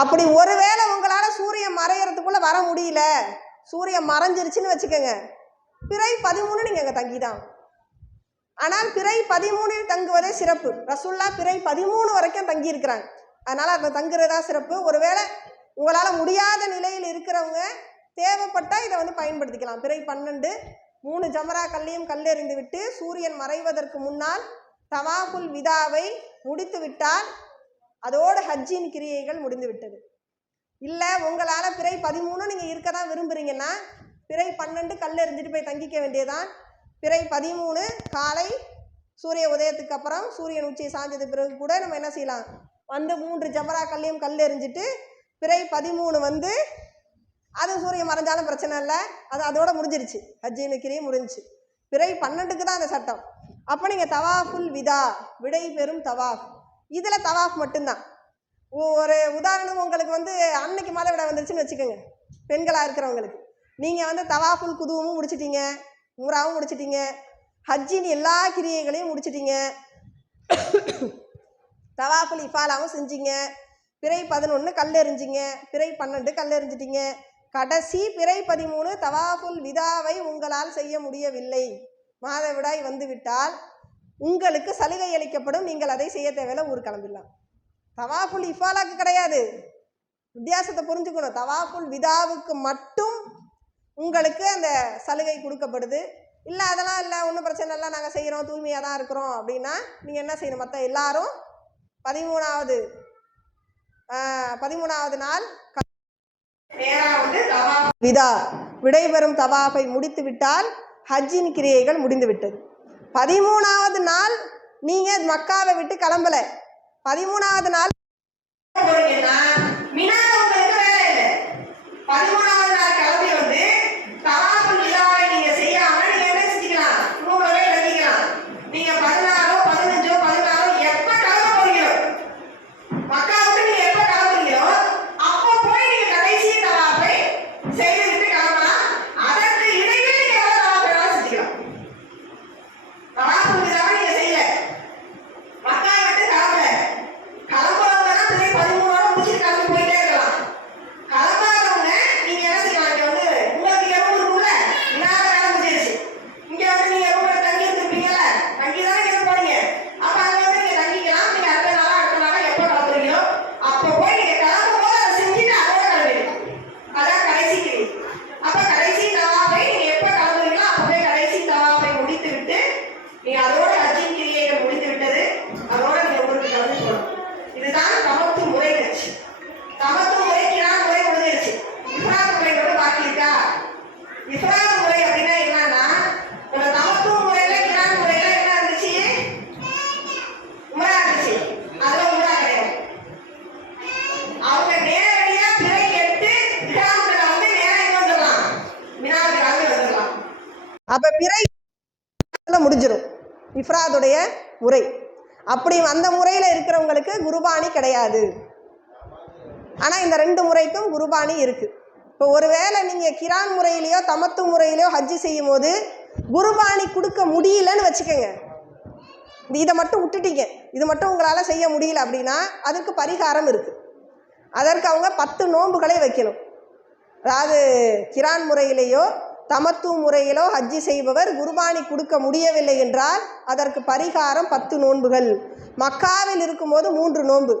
அப்படி ஒருவேளை உங்களால சூரியன் மறையறதுக்குள்ள வர முடியல, சூரியன் மறைஞ்சிருச்சுன்னு வச்சுக்கோங்க, பிறை 13 நீங்க அங்க தங்கிதான். ஆனால் பிறை 13 தங்குவதே சிறப்பு. ரசூல்லா பிறை 13 வரைக்கும் தங்கி இருக்கிறாங்க. அதனால அதை தங்குறதா சிறப்பு. ஒருவேளை உங்களால முடியாத நிலையில் இருக்கிறவங்க தேவைப்பட்டா இதை வந்து பயன்படுத்திக்கலாம். பிறை 12 3 ஜமரா கல்லையும் கல்லெறிந்து விட்டு சூரியன் மறைவதற்கு முன்னால் தவாஃபுல் விதாவை முடித்து விட்டால் அதோடு ஹஜ்ஜின் கிரியைகள் முடிந்து விட்டது. இல்லை உங்களால் பிறை 13 நீங்கள் இருக்க தான் விரும்புகிறீங்கன்னா பிறை 12 கல்லெறிஞ்சிட்டு போய் தங்கிக்க வேண்டியதான். பிறை 13 காலை சூரிய உதயத்துக்கு அப்புறம் சூரியன் உச்சியை சாஞ்சது பிறகு கூட நம்ம என்ன செய்யலாம், வந்து 3 ஜமரா கல்லையும் கல்லெறிஞ்சிட்டு பிறை 13 வந்து அது சூரியன் மறைஞ்சாலும் பிரச்சனை இல்லை, அது அதோட முடிஞ்சிருச்சு, ஹஜ்ஜின் கிரியை முடிஞ்சிச்சு. பிறை 12க்கு தான் அந்த சட்டம். அப்போ நீங்கள் தவாஃபுல் விதா, விடை பெறும் தவாஃப், இதில் தவாஃப் மட்டும்தான். ஒரு உதாரணம் உங்களுக்கு வந்து அன்னைக்கு மழை விட வந்துருச்சுன்னு வச்சுக்கோங்க, பெண்களாக இருக்கிறவங்களுக்கு நீங்கள் வந்து தவாஃபுல் குதுவும் முடிச்சிட்டீங்க, உம்ராவும் முடிச்சிட்டீங்க, ஹஜ்ஜின் எல்லா கிரியைகளையும் முடிச்சிட்டீங்க, தவாஃபுல் இஃபாலாவும் செஞ்சீங்க, பிறை 11 கல்லெறிஞ்சிங்க, பிறை 12 கல்லெறிஞ்சிட்டீங்க, கடைசி பிறை 13 தவாஃபுல் விதாவை உங்களால் செய்ய முடியவில்லை, மாதவிடாய் வந்துவிட்டால் உங்களுக்கு சலுகை அளிக்கப்படும், நீங்கள் அதை செய்ய தேவையில்லை, ஊர் கிளம்பிடலாம். தவாஃபுல் இஃபாலாக்கு கிடையாது, வித்தியாசத்தை புரிஞ்சுக்கணும். தவாஃபுல் விதாவுக்கு மட்டும் உங்களுக்கு அந்த சலுகை கொடுக்கப்படுது. இல்லை அதெல்லாம் இல்லை, ஒன்றும் பிரச்சனை இல்லை, நாங்கள் செய்கிறோம், தூய்மையாக தான் இருக்கிறோம் அப்படின்னா நீங்கள் என்ன செய்யணும், மற்ற எல்லாரும் 13வது நாள் விதா விடைபெறும் தவாஃபை முடித்து விட்டால் ஹஜ்ஜின் கிரியைகள் முடிந்து விட்டது. 13வது நாள் நீங்கள் மக்காவை விட்டு கிளம்பலை, 13வது நாள் 13வது நாள் கிளம்பி வந்து தவாஃபுல் விதாவை நீங்க செய்யாம நீங்க என்ன செஞ்சுக்கலாம், ரூம்லவே தங்கிக்கலாம். நீங்க 14 15 16 எப்ப கிளம்ப போறீங்களோ, மக்காவுக்கு நீங்க எப்ப கிளம்புறீங்களோ அப்போ போய் நீங்க கடைசி தவாஃபை செய்துவிட்டு கிளம்பலாம். அதற்கு இடையே நீங்க எவ்வளவு தவாஃப் வேணாலும் செஞ்சுக்கலாம். தவாஃபுல் விதாவை நீங்க செய்யல, மக்கா விட்டு கிளம்பல, கிளம்புறவங்க தான் பிறை 13ஓட முடிச்சுட்டு கிளம்பி போயிட்டே இருக்கலாம். கிளம்பாதவங்க நீங்க என்ன செய்யலாம், இங்க வந்து உங்களுக்கு எவ்வளவு இருக்கும்ல, இன்னாத வேலை முடிஞ்சிருச்சு, இங்க வந்து நீங்க ரூம்ல தங்கி இருந்திருப்பீங்கல்ல, தங்கி தானே இருக்க போறீங்க, அப்ப அங்க வந்து நீங்க தங்கிக்கலாம். நீங்க அடுத்த நாளா எப்போ கிளம்புறீங்களோ அப்போ போய் நீங்க கிளம்பும் போது அதை செஞ்சுட்டு அதோட கிளம்பிடலாம். அதான் கடைசி கிரி. அப்ப கடைசி தவாஃபை நீங்க எப்ப கிளம்புறீங்களோ அப்ப போய் கடைசி தவாஃபை முடித்து விட்டு நீங்க அதோட ஹஜ்ஜின் கிரியைகள் முடித்து விட்டது, அதோட நீங்க ஊருக்கு கிளம்பி போகணும். இதுதான் தமத்து முறை. தமத்து முறை கிரான் முறை முடிஞ்சிருச்சு. இஃப்ராத் முறை மட்டும் பாக்கி இருக்கா? இஃப்ராத் முறை அப்படின்னா என்னன்னா, இந்த தமத்து முறையில கிரான் முறையில என்ன இருந்துச்சு, உம்ரா இருந்துச்சு, அதுல உம்ரா கிடையாது. அவங்க நேரடியா பிறை 8 இஹ்ராம்ல வந்து நேரா எங்க வந்துடலாம், மினாவுக்கு கிளம்பி வந்துடலாம். அப்போ பிறை முடிஞ்சிடும் இஃப்ராதுடைய முறை. அப்படி அந்த முறையில் இருக்கிறவங்களுக்கு குர்பானி கிடையாது. ஆனால் இந்த 2 முறைக்கும் குர்பானி இருக்குது. இப்போ ஒருவேளை நீங்கள் கிரான் முறையிலையோ தமத்து முறையிலையோ ஹஜ்ஜி செய்யும் போது குர்பானி கொடுக்க முடியலன்னு வச்சுக்கோங்க, இதை மட்டும் விட்டுட்டீங்க, இது மட்டும் உங்களால் செய்ய முடியல அப்படின்னா அதுக்கு பரிகாரம் இருக்குது. அதற்கு அவங்க 10 நோன்புகளை வைக்கணும். அதாவது கிரான் முறையிலேயோ தமத்து முறையிலோ ஹஜ்ஜி செய்பவர் குர்பானி கொடுக்க முடியவில்லை என்றால் அதற்கு பரிகாரம் 10 நோன்புகள். மக்காவில் இருக்கும்போது 3 நோன்பு,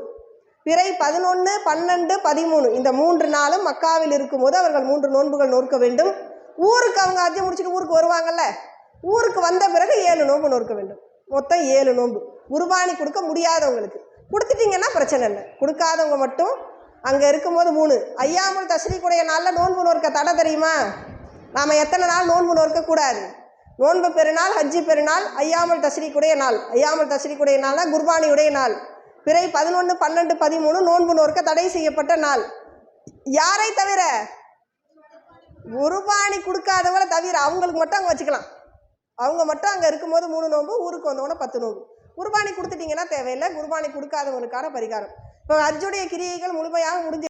பிறை 11, 12, 13 இந்த 3 நாளும் மக்காவில் இருக்கும்போது அவர்கள் 3 நோன்புகள் நோக்க வேண்டும். ஊருக்கு அவங்க ஹஜ்ஜி முடிச்சுட்டு ஊருக்கு வருவாங்கல்ல, ஊருக்கு வந்த பிறகு 7 நோன்பு நோக்க வேண்டும். மொத்தம் 7 நோன்பு. குர்பானி கொடுக்க முடியாதவங்களுக்கு கொடுத்துட்டிங்கன்னா பிரச்சனை இல்லை. கொடுக்காதவங்க மட்டும் அங்கே இருக்கும்போது 3 ஐயாமுல் தஸ்ரீக்குடைய நாளில் நோன்பு நோக்க தடை தெரியுமா? நாம் எத்தனை நாள் நோன்பு நோக்கக்கூடாது? நோன்பு பெருநாள், ஹஜ்ஜி பெருநாள், ஐயாமுல் தஸ்ரீக்குடைய நாள். ஐயாமுல் தஸ்ரீக்குடைய நாள்னா குர்பானியுடைய நாள். பிறை 11, 12, 13 நோன்பு நோக்க தடை செய்யப்பட்ட நாள். யாரை தவிர? குர்பானி கொடுக்காதவங்களை தவிர அவங்களுக்கு மட்டும் அங்கே வச்சுக்கலாம். அவங்க மட்டும் அங்கே இருக்கும்போது 3 நோன்பு, ஊருக்கு வந்தவொன்னே 10 நோன்பு. குர்பானி கொடுத்துட்டிங்கன்னா தேவையில்லை. குர்பானி கொடுக்காதவங்களுக்கான பரிகாரம். இப்போ ஹஜ்ஜுடைய கிரியைகள் முழுமையாக முடிஞ்சு